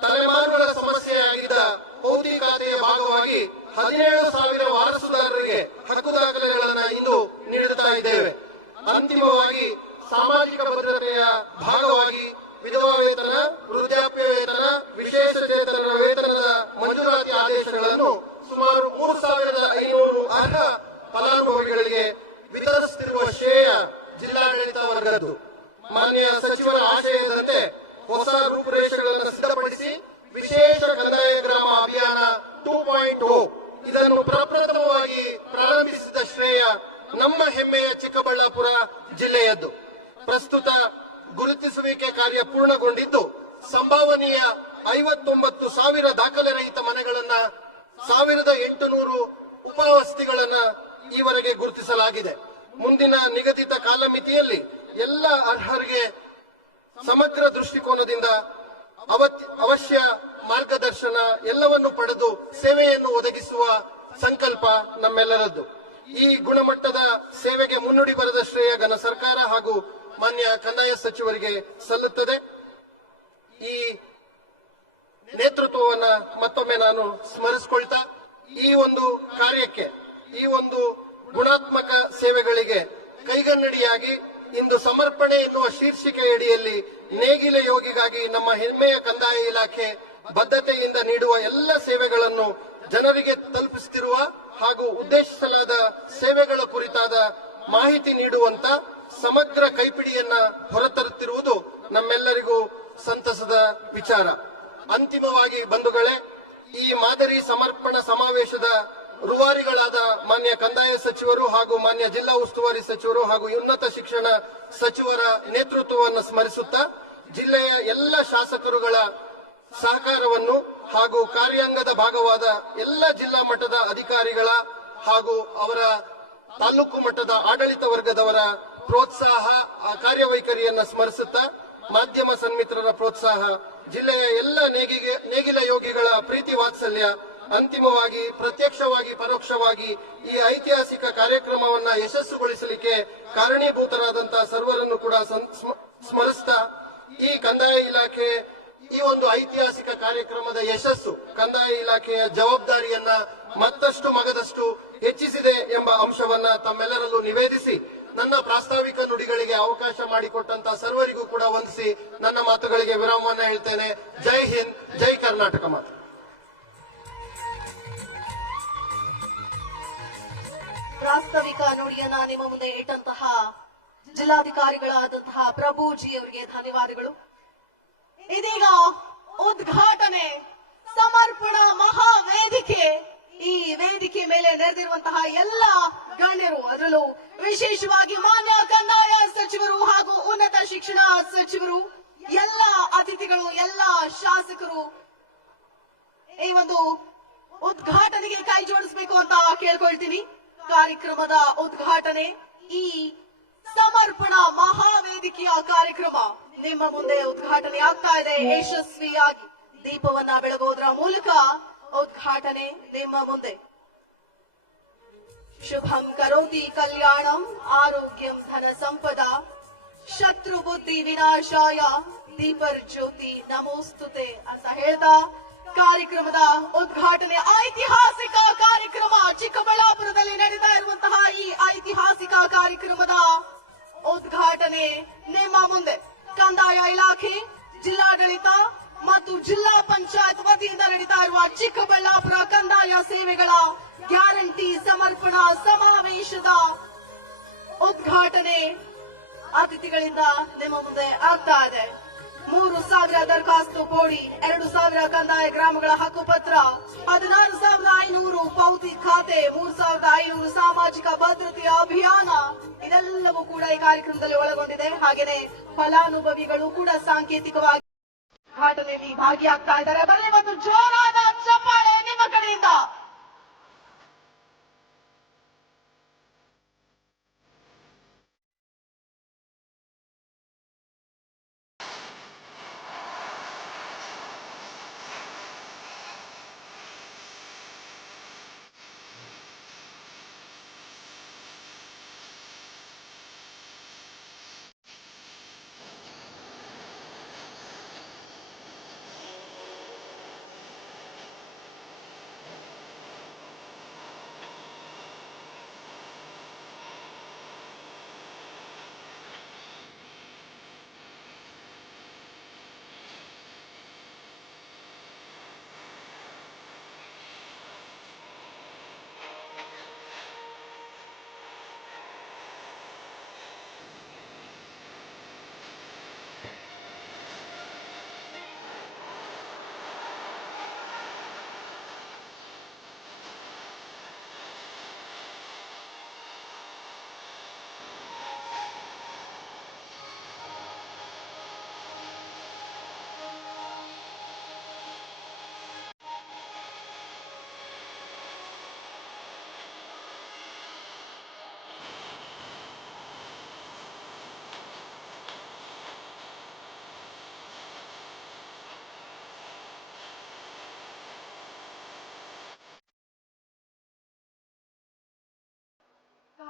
ತಲೆಮಾರುಗಳ ಸಮಸ್ಯೆಯಾಗಿದ್ದ ಪೌತಿ ಖಾತೆಯ ಭಾಗವಾಗಿ 17,000 ವಾರಸುದಾರರಿಗೆ ಹಕ್ಕು ದಾಖಲೆಗಳನ್ನು ಇಂದು ನೀಡುತ್ತಾ ಇದ್ದೇವೆ. ಅಂತಿಮವಾಗಿ ಸಾಮಾಜಿಕ ಭದ್ರತೆಯ ಭಾಗವಾಗಿ ವಿಧವಾ ವೇತನ, ವೃದ್ಧಾಪ್ಯ ವೇತನ, ವಿಶೇಷ ಚೇತನರ ವೇತನದ ಮಂಜೂರಾತಿ ಆದೇಶಗಳನ್ನು ಸುಮಾರು 3,500 ಅರ್ಹ ಫಲಾನುಭವಿಗಳಿಗೆ ವಿತರಿಸುತ್ತಿರುವ ಶ್ರೇಯ ಜಿಲ್ಲಾಡಳಿತ ವರ್ಗದ್ದು. ಮಾನ್ಯ ಸಚಿವರ ಆಶಯದಂತೆ ಹೊಸ ರೂಪುರೇಷೆಗಳನ್ನು ಸಂಭಾವನೀಯ 59,000 ದಾಖಲೆ ರಹಿತ ಮನೆಗಳನ್ನ 1,800 ಉಪವಸತಿಗಳನ್ನ ಈವರೆಗೆ ಗುರುತಿಸಲಾಗಿದೆ. ಮುಂದಿನ ನಿಗದಿತ ಕಾಲಮಿತಿಯಲ್ಲಿ ಎಲ್ಲ ಅರ್ಹರಿಗೆ ಸಮಗ್ರ ದೃಷ್ಟಿಕೋನದಿಂದ ಅವಶ್ಯ ಮಾರ್ಗದರ್ಶನ ಎಲ್ಲವನ್ನು ಪಡೆದು ಸೇವೆಯನ್ನು ಒದಗಿಸುವ ಸಂಕಲ್ಪ ನಮ್ಮೆಲ್ಲರದ್ದು. ಈ ಗುಣಮಟ್ಟದ ಸೇವೆಗೆ ಮುನ್ನುಡಿ ಬರೆದ ಶ್ರೇಯ ಘನ ಸರ್ಕಾರ ಹಾಗೂ ಮಾನ್ಯ ಕಂದಾಯ ಸಚಿವರಿಗೆ ಸಲ್ಲುತ್ತದೆ. ಈ ನೇತೃತ್ವವನ್ನ ಮತ್ತೊಮ್ಮೆ ನಾನು ಸ್ಮರಿಸಿಕೊಳ್ತಾ ಈ ಒಂದು ಕಾರ್ಯಕ್ಕೆ, ಈ ಒಂದು ಗುಣಾತ್ಮಕ ಸೇವೆಗಳಿಗೆ ಕೈಗನ್ನಡಿಯಾಗಿ ಇಂದು ಸಮರ್ಪಣೆ ಎನ್ನುವ ಶೀರ್ಷಿಕೆಯಡಿಯಲ್ಲಿ ನೇಗಿಲ ಯೋಗಿಗಾಗಿ ನಮ್ಮ ಹೆಮ್ಮೆಯ ಕಂದಾಯ ಇಲಾಖೆ ಬದ್ಧತೆಯಿಂದ ನೀಡುವ ಎಲ್ಲ ಸೇವೆಗಳನ್ನು ಜನರಿಗೆ ತಲುಪಿಸುತ್ತಿರುವ ಹಾಗೂ ಉದ್ದೇಶಿಸಲಾದ ಸೇವೆಗಳ ಕುರಿತಾದ ಮಾಹಿತಿ ನೀಡುವಂತ ಸಮಗ್ರ ಕೈಪಿಡಿಯನ್ನ ಹೊರತರುತ್ತಿರುವುದು ನಮ್ಮೆಲ್ಲರಿಗೂ ಸಂತಸದ ವಿಚಾರ. ಅಂತಿಮವಾಗಿ ಬಂಧುಗಳೇ, ಈ ಮಾದರಿ ಸಮರ್ಪಣಾ ಸಮಾವೇಶದ ರೂವಾರಿಗಳಾದ ಮಾನ್ಯ ಕಂದಾಯ ಸಚಿವರು ಹಾಗೂ ಮಾನ್ಯ ಜಿಲ್ಲಾ ಉಸ್ತುವಾರಿ ಸಚಿವರು ಹಾಗೂ ಉನ್ನತ ಶಿಕ್ಷಣ ಸಚಿವರ ನೇತೃತ್ವವನ್ನು ಸ್ಮರಿಸುತ್ತಾ ಜಿಲ್ಲೆಯ ಎಲ್ಲ ಶಾಸಕರುಗಳ ಸಹಕಾರವನ್ನು ಹಾಗೂ ಕಾರ್ಯಾಂಗದ ಭಾಗವಾದ ಎಲ್ಲ ಜಿಲ್ಲಾ ಮಟ್ಟದ ಅಧಿಕಾರಿಗಳ ಹಾಗೂ ಅವರ ತಾಲೂಕು ಮಟ್ಟದ ಆಡಳಿತ ವರ್ಗದವರ ಪ್ರೋತ್ಸಾಹ ಕಾರ್ಯವೈಖರಿಯನ್ನ ಸ್ಮರಿಸುತ್ತಾ ಮಾಧ್ಯಮ ಸನ್ಮಿತ್ರರ ಪ್ರೋತ್ಸಾಹ, ಜಿಲ್ಲೆಯ ಎಲ್ಲ ನೇಗಿಲ ಯೋಗಿಗಳ ಪ್ರೀತಿ ವಾತ್ಸಲ್ಯ, ಅಂತಿಮವಾಗಿ ಪ್ರತ್ಯಕ್ಷವಾಗಿ ಪರೋಕ್ಷವಾಗಿ ಈ ಐತಿಹಾಸಿಕ ಕಾರ್ಯಕ್ರಮವನ್ನ ಯಶಸ್ಸುಗೊಳಿಸಲಿಕ್ಕೆ ಕಾರಣೀಭೂತರಾದಂತಹ ಸರ್ವರನ್ನು ಕೂಡ ಸ್ಮರಿಸ್ತಾ ಈ ಕಂದಾಯ ಇಲಾಖೆ ಈ ಒಂದು ಐತಿಹಾಸಿಕ ಕಾರ್ಯಕ್ರಮದ ಯಶಸ್ಸು ಕಂದಾಯ ಇಲಾಖೆಯ ಜವಾಬ್ದಾರಿಯನ್ನ ಮತ್ತಷ್ಟು ಮಗದಷ್ಟು ಹೆಚ್ಚಿಸಿದೆ ಎಂಬ ಅಂಶವನ್ನ ತಮ್ಮೆಲ್ಲರಲ್ಲೂ ನಿವೇದಿಸಿ ನನ್ನ ಪ್ರಾಸ್ತಾವಿಕ ನುಡಿಗಳಿಗೆ ಅವಕಾಶ ಮಾಡಿಕೊಟ್ಟಂತಹ ಸರ್ವರಿಗೂ ಕೂಡ ವಂದಿಸಿ ನನ್ನ ಮಾತುಗಳಿಗೆ ವಿರಾಮವನ್ನ ಹೇಳ್ತೇನೆ. ಜೈ ಹಿಂದ್, ಜೈ ಕರ್ನಾಟಕ ಮಾತು. ಪ್ರಾಸ್ತಾವಿಕ ನುಡಿಯನ್ನ ನಿಮ್ಮ ಮುಂದೆ ಇಟ್ಟಂತಹ ಜಿಲ್ಲಾಧಿಕಾರಿಗಳಾದಂತಹ ಪ್ರಭುಜಿ ಅವರಿಗೆ ಧನ್ಯವಾದಗಳು. ಇದೀಗ ಉದ್ಘಾಟನೆ ಸಮರ್ಪಣಾ ಮಹಾವೇದಿಕೆ. ಈ ವೇದಿಕೆ ಮೇಲೆ ನೆರೆದಿರುವಂತಹ ಎಲ್ಲ ಗಣ್ಯರು, ಅದರಲ್ಲೂ ವಿಶೇಷವಾಗಿ ಮಾನ್ಯ ಕಂದಾಯ ಸಚಿವರು ಹಾಗೂ ಉನ್ನತ ಶಿಕ್ಷಣ ಸಚಿವರು, ಎಲ್ಲ ಅತಿಥಿಗಳು, ಎಲ್ಲ ಶಾಸಕರು ಈ ಒಂದು ಉದ್ಘಾಟನೆಗೆ ಕೈ ಜೋಡಿಸಬೇಕು ಅಂತ ಕೇಳ್ಕೊಳ್ತೀನಿ. ಕಾರ್ಯಕ್ರಮದ ಉದ್ಘಾಟನೆ, ಈ ಸಮರ್ಪಣಾ ಮಹಾವೇದಿಕೆಯ ಕಾರ್ಯಕ್ರಮ ನಿಮ್ಮ ಮುಂದೆ ಉದ್ಘಾಟನೆ ಆಗ್ತಾ ಇದೆ. ಯಶಸ್ವಿಯಾಗಿ ದೀಪವನ್ನ ಬೆಳಗೋದ್ರ ಮೂಲಕ ಉದ್ಘಾಟನೆ ನಿಮ್ಮ ಮುಂದೆ. ಶುಭಂ ಕರೋತಿ ಕಲ್ಯಾಣಂ ಆರೋಗ್ಯಂ ಧನ ಸಂಪದ ಶತ್ರು ಬುದ್ಧಿ ವಿನಾಶಾಯ ದೀಪರ್ ಜ್ಯೋತಿ ನಮೋಸ್ತುತೆ ಅಂತ ಹೇಳ್ತಾ ಕಾರ್ಯಕ್ರಮದ ಉದ್ಘಾಟನೆ, ಐತಿಹಾಸಿಕ ಕಾರ್ಯಕ್ರಮ ಚಿಕ್ಕಬಳ್ಳಾಪುರದಲ್ಲಿ ನಡೀತಾ ಇರುವಂತಹ ಈ ಐತಿಹಾಸಿಕ ಕಾರ್ಯಕ್ರಮದ ಉದ್ಘಾಟನೆ ನಿಮ್ಮ ಮುಂದೆ. ಕಂದಾಯ ಇಲಾಖೆ, ಜಿಲ್ಲಾಡಳಿತ ಮತ್ತು ಜಿಲ್ಲಾ ಪಂಚಾಯತ್ ವತಿಯಿಂದ ನಡೀತಾ ಇರುವ ಚಿಕ್ಕಬಳ್ಳಾಪುರ ಕಂದಾಯ ಸೇವೆಗಳ ಗ್ಯಾರಂಟಿ ಸಮರ್ಪಣಾ ಸಮಾವೇಶದ ಉದ್ಘಾಟನೆ ಅತಿಥಿಗಳಿಂದ ನಿಮ್ಮ ಮುಂದೆ ಆಗ್ತಾ ಇದೆ. 3,000 ದರಖಾಸ್ತು ಕೋಡಿ, 2,000 ಕಂದಾಯ ಗ್ರಾಮಗಳ ಹಕ್ಕುಪತ್ರ, 16,500 ಪೌತಿ ಖಾತೆ, 3,500 ಸಾಮಾಜಿಕ ಭದ್ರತೆಯ ಅಭಿಯಾನ, ಇದೆಲ್ಲವೂ ಕೂಡ ಈ ಕಾರ್ಯಕ್ರಮದಲ್ಲಿ ಒಳಗೊಂಡಿದೆ. ಹಾಗೆಯೇ ಫಲಾನುಭವಿಗಳು ಕೂಡ ಸಾಂಕೇತಿಕವಾಗಿ ಉದ್ಘಾಟನೆಯಲ್ಲಿ ಭಾಗಿಯಾಗ್ತಾ ಇದ್ದಾರೆ. ಬರಲಿ ಮತ್ತು ಜೋರಾದ ಚಪ್ಪಾಳೆ ನಿಮ್ಮ ಕಡೆಯಿಂದ.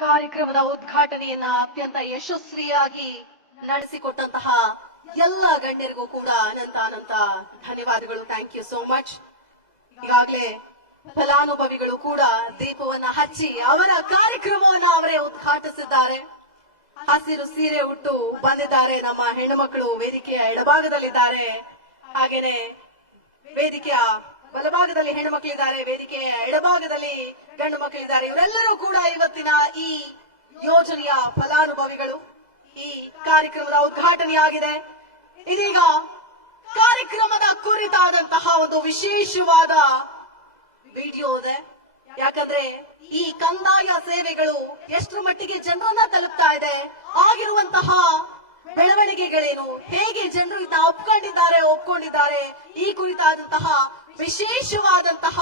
ಕಾರ್ಯಕ್ರಮದ ಉದ್ಘಾಟನೆಯನ್ನ ಅತ್ಯಂತ ಯಶಸ್ವಿಯಾಗಿ ನಡೆಸಿಕೊಟ್ಟಂತಹ ಎಲ್ಲ ಗಣ್ಯರಿಗೂ ಕೂಡ ಅನಂತ ಧನ್ಯವಾದಗಳು. Thank you so much. ಈಗಾಗಲೇ ಫಲಾನುಭವಿಗಳು ಕೂಡ ದೀಪವನ್ನ ಹಚ್ಚಿ ಅವರ ಕಾರ್ಯಕ್ರಮವನ್ನ ಅವರೇ ಉದ್ಘಾಟಿಸಿದ್ದಾರೆ. ಹಸಿರು ಸೀರೆ ಉಟ್ಟು ಬಂದಿದ್ದಾರೆ ನಮ್ಮ ಹೆಣ್ಣುಮಕ್ಕಳು. ವೇದಿಕೆಯ ಎಡಭಾಗದಲ್ಲಿದ್ದಾರೆ, ಹಾಗೇನೆ ವೇದಿಕೆಯ ಬಲಭಾಗದಲ್ಲಿ ಹೆಣ್ಣು ಮಕ್ಕಳಿದ್ದಾರೆ, ವೇದಿಕೆಯ ಎಡಭಾಗದಲ್ಲಿ ಗಂಡು ಮಕ್ಕಳಿದ್ದಾರೆ. ಇವರೆಲ್ಲರೂ ಕೂಡ ಇವತ್ತಿನ ಈ ಯೋಜನೆಯ ಫಲಾನುಭವಿಗಳು. ಈ ಕಾರ್ಯಕ್ರಮದ ಉದ್ಘಾಟನೆಯಾಗಿದೆ. ಇದೀಗ ಕಾರ್ಯಕ್ರಮದ ಕುರಿತಾದಂತಹ ಒಂದು ವಿಶೇಷವಾದ ವಿಡಿಯೋ ಇದೆ. ಯಾಕಂದ್ರೆ ಈ ಕಂದಾಯ ಸೇವೆಗಳು ಎಷ್ಟರ ಮಟ್ಟಿಗೆ ಜನರನ್ನ ತಲುಪ್ತಾ ಇದೆ, ಆಗಿರುವಂತಹ ಬೆಳವಣಿಗೆಗಳೇನು, ಹೇಗೆ ಜನರು ಇದನ್ನ ಒಪ್ಕೊಂಡಿದ್ದಾರೆ, ಈ ಕುರಿತಾದಂತಹ ವಿಶೇಷವಾದಂತಹ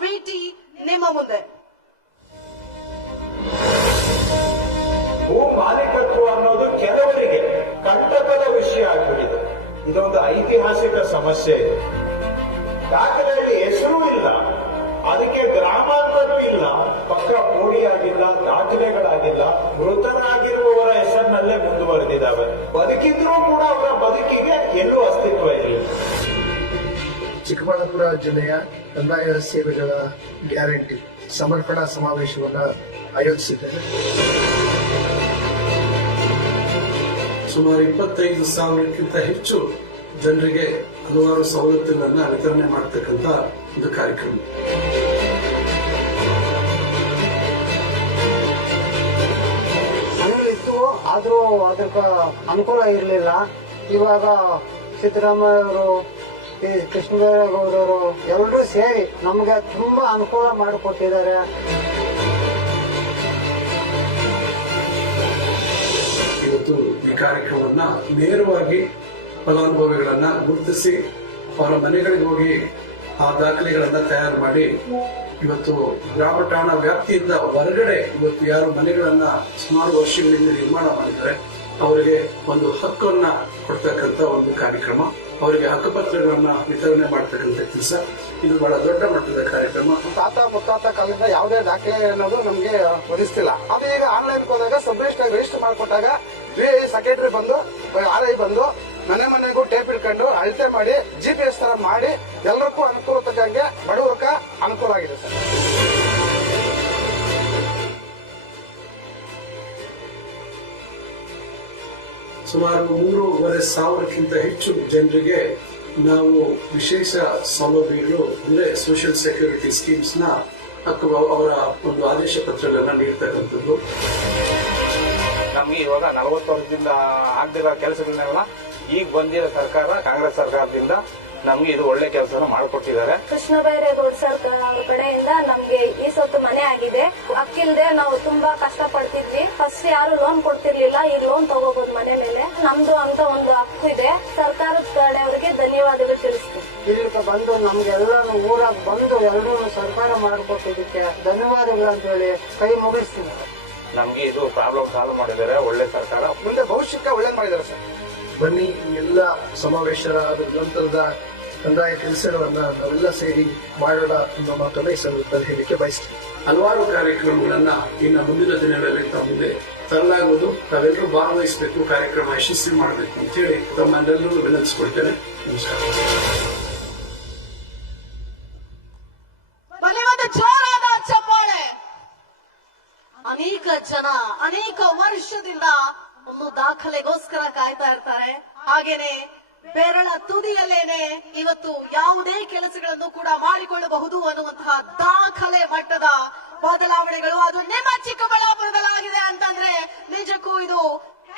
ಭೇಟಿ ನಿಮ್ಮ ಮುಂದೆ. ಭೂ ಮಾಲೀಕತ್ವ ಅನ್ನೋದು ಕೆಲವರಿಗೆ ಕಂಟಕದ ವಿಷಯ ಆಗ್ಬಿಟ್ಟಿದೆ. ಇದೊಂದು ಐತಿಹಾಸಿಕ ಸಮಸ್ಯೆ ಇದೆ. ದಾಖಲೆಯಲ್ಲಿ ಹೆಸರು ಇಲ್ಲ, ಅದಕ್ಕೆ ಗ್ರಾಮಾಂತರವೂ ಇಲ್ಲ, ಪಕ್ಕ ಕೋಡಿ ಆಗಿಲ್ಲ, ದಾಖಲೆಗಳಾಗಿಲ್ಲ, ಮೃತರಾಗಿರುವವರ ಹೆಸರಿನಲ್ಲೇ ಮುಂದುವರೆದಿದ್ದಾವೆ. ಬದುಕಿದ್ರೂ ಕೂಡ ಅವರ ಬದುಕಿಗೆ ಎಲ್ಲೂ ಅಸ್ತಿತ್ವ ಇಲ್ಲ. ಚಿಕ್ಕಬಳ್ಳಾಪುರ ಜಿಲ್ಲೆಯ ಕಂದಾಯ ಸೇವೆಗಳ ಗ್ಯಾರಂಟಿ ಸಮರ್ಪಣಾ ಸಮಾವೇಶವನ್ನು ಆಯೋಜಿಸಿದ್ದೇವೆ. ಸುಮಾರು 25,000ಕ್ಕಿಂತ ಹೆಚ್ಚು ಜನರಿಗೆ ಹಲವಾರು ಸವಲತ್ತುಗಳನ್ನ ವಿತರಣೆ ಮಾಡತಕ್ಕಂತ ಒಂದು ಕಾರ್ಯಕ್ರಮ. ಮನೆಗಳಿತ್ತು, ಆದ್ರೂ ಅದಕ್ಕೆ ಅನುಕೂಲ ಇರಲಿಲ್ಲ. ಇವಾಗ ಸಿದ್ದರಾಮಯ್ಯ ಅವರು, ಕೃಷ್ಣದೇವಗೌಡರು ಎಲ್ಲರೂ ಸೇರಿ ನಮ್ಗೆ ತುಂಬಾ ಅನುಕೂಲ ಮಾಡಿಕೊಟ್ಟಿದ್ದಾರೆ. ಇವತ್ತು ಈ ಕಾರ್ಯಕ್ರಮವನ್ನ ನೇರವಾಗಿ ಫಲಾನುಭವಿಗಳನ್ನ ಗುರುತಿಸಿ ಅವರ ಮನೆಗಳಿಗೆ ಹೋಗಿ ಆ ದಾಖಲೆಗಳನ್ನ ತಯಾರು ಮಾಡಿ ಇವತ್ತು ಗ್ರಾಮ ಠಾಣಾ ವ್ಯಾಪ್ತಿಯಿಂದ ಹೊರಗಡೆ ಇವತ್ತು ಯಾರು ಮನೆಗಳನ್ನ ಸುಮಾರು ವರ್ಷಗಳಿಂದ ನಿರ್ಮಾಣ ಮಾಡಿದ್ದಾರೆ ಅವರಿಗೆ ಒಂದು ಹಕ್ಕನ್ನ ಕೊಡ್ತಕ್ಕಂತ ಒಂದು ಕಾರ್ಯಕ್ರಮ, ಅವರಿಗೆ ಹಕ್ಕುಪತ್ರಗಳನ್ನ ವಿತರಣೆ ಮಾಡ್ತಕ್ಕಂಥ ಕೆಲಸ. ಇದು ಬಹಳ ದೊಡ್ಡ ಮಟ್ಟದ ಕಾರ್ಯಕ್ರಮ. ತಾತ ಮುತ್ತಾತ ಕಾಲದಿಂದ ಯಾವುದೇ ದಾಖಲೆ ಅನ್ನೋದು ನಮ್ಗೆ ಒದಗಿಸ್ತಿಲ್ಲ. ಅದು ಈಗ ಆನ್ಲೈನ್ ಹೋದಾಗ ಸಬ್ ರಿಜಿಸ್ಟರ್ ರಿಜಿಸ್ಟರ್ ಮಾಡ್ಕೊಟ್ಟಾಗ ಸೆಕ್ರೆಟರಿ ಬಂದು RI ಬಂದು ಮನೆಗೂ ಟೇಪ್ ಇಟ್ಕೊಂಡು ಅಳತೆ ಮಾಡಿ GPS ತರ ಮಾಡಿ ಎಲ್ಲರಿಗೂ ಅನುಕೂಲ ತಕ್ಕಂಗೆ ಬಡವರ್ಗ ಅನುಕೂಲ ಆಗಿದೆ ಸರ್. ಸುಮಾರು 3,500ಕ್ಕಿಂತ ಹೆಚ್ಚು ಜನರಿಗೆ ನಾವು ವಿಶೇಷ ಸೌಲಭ್ಯಗಳು ಅಂದ್ರೆ ಸೋಷಿಯಲ್ ಸೆಕ್ಯೂರಿಟಿ ಸ್ಕೀಮ್ಸ್ ನ ಅವರ ಒಂದು ಆದೇಶ ಪತ್ರಗಳನ್ನ ನೀಡ್ತಕ್ಕಂಥದ್ದು. ನಮ್ಗೆ ಇವಾಗ 40 ವರ್ಷದಿಂದ ಆಗ್ದಿರೋ ಕೆಲಸಗಳನ್ನೆಲ್ಲ ಈಗ ಬಂದಿರೋ ಸರ್ಕಾರ, ಕಾಂಗ್ರೆಸ್ ಸರ್ಕಾರದಿಂದ ನಮ್ಗೆ ಇದು ಒಳ್ಳೆ ಕೆಲಸನ ಮಾಡಿಕೊಟ್ಟಿದ್ದಾರೆ. ಕೃಷ್ಣ ಬೈರೇಗೌಡ ಸರ್ಕಾರ ಕಡೆಯಿಂದ ನಮ್ಗೆ ಈ ಸೊತ್ತು ಮನೆ ಆಗಿದೆ. ಅಕ್ಕಿಲ್ದೆ ನಾವು ತುಂಬಾ ಕಷ್ಟ ಪಡ್ತಿದ್ವಿ. ಫಸ್ಟ್ ಯಾರು ಲೋನ್ ಕೊಡ್ತಿರ್ಲಿಲ್ಲ, ಈಗ ಲೋನ್ ತಗೋಬಹುದು ಮನೆ ಮೇಲೆ. ನಮ್ದು ಅಂತ ಒಂದು ಹಕ್ಕು ಇದೆ. ಸರ್ಕಾರದ ಕಡೆಯವರಿಗೆ ಧನ್ಯವಾದಗಳು ತಿಳಿಸ್ತೀವಿ. ಇಲ್ಲಿಗೆ ಬಂದು ನಮ್ಗೆಲ್ಲರೂ ಊರಾಗ ಬಂದು ಎಲ್ಲರೂ ಸರ್ಕಾರ ಮಾಡಿಕೊಟ್ಟಿದ್ದಕ್ಕೆ ಧನ್ಯವಾದಗಳು ಅಂತ ಹೇಳಿ ಕೈ ಮುಗಿಸ್ತೀನಿ. ನಮ್ಗೆ ಇದು ಪ್ರಾಬ್ಲಮ್ ಸಾಲ್ವ್ ಮಾಡಿದ್ದಾರೆ ಒಳ್ಳೆ ಸರ್ಕಾರ. ಮುಂದೆ ಭವಿಷ್ಯಕ್ಕೆ ಒಳ್ಳೇದ್ ಮಾಡಿದ್ದಾರೆ ಸರ್. ಬನ್ನಿ, ಎಲ್ಲ ಸಮಾವೇಶ ನಂತರದ ಕಂದಾಯ ಕೆಲಸಗಳನ್ನ ನಾವೆಲ್ಲ ಸೇರಿ ಮಾಡೋಣ ಅನ್ನೋ ಮಾತನ್ನ ಈ ಸಂದರ್ಭದಲ್ಲಿ ಹೇಳಲಿಕ್ಕೆ ಬಯಸ್ತೀನಿ. ಹಲವಾರು ಕಾರ್ಯಕ್ರಮಗಳನ್ನ ಇನ್ನು ಮುಂದಿನ ದಿನಗಳಲ್ಲಿ ತಮ್ಮ ಮುಂದೆ ತರಲಾಗುವುದು. ತಾವೆಲ್ಲರೂ ಭಾಗವಹಿಸಬೇಕು, ಕಾರ್ಯಕ್ರಮ ಯಶಸ್ವಿ ಮಾಡಬೇಕು ಅಂತ ಹೇಳಿ ತಮ್ಮೆಲ್ಲರೂ ವಿನಂತಿಸಿಕೊಳ್ತೇನೆ. ನಮಸ್ಕಾರ. ಜೋರಾದ ಚಪ್ಪಾಳೆ. ಅನೇಕ ಜನ ಅನೇಕ ವರ್ಷದಿಂದ ಒಂದು ದಾಖಲೆಗೋಸ್ಕರ ಕಾಯ್ತಾ ಇರ್ತಾರೆ. ಹಾಗೇನೆ ಬೆರಳ ತುದಿಯಲ್ಲೇನೆ ಇವತ್ತು ಯಾವುದೇ ಕೆಲಸಗಳನ್ನು ಕೂಡ ಮಾಡಿಕೊಳ್ಳಬಹುದು ಅನ್ನುವಂತಹ ದಾಖಲೆ ಮಟ್ಟದ ಬದಲಾವಣೆಗಳು ಅದು ನಿಮ್ಮ ಚಿಕ್ಕಬಳ್ಳಾಪುರದಲ್ಲಾಗಿದೆ ಅಂತಂದ್ರೆ ನಿಜಕ್ಕೂ ಇದು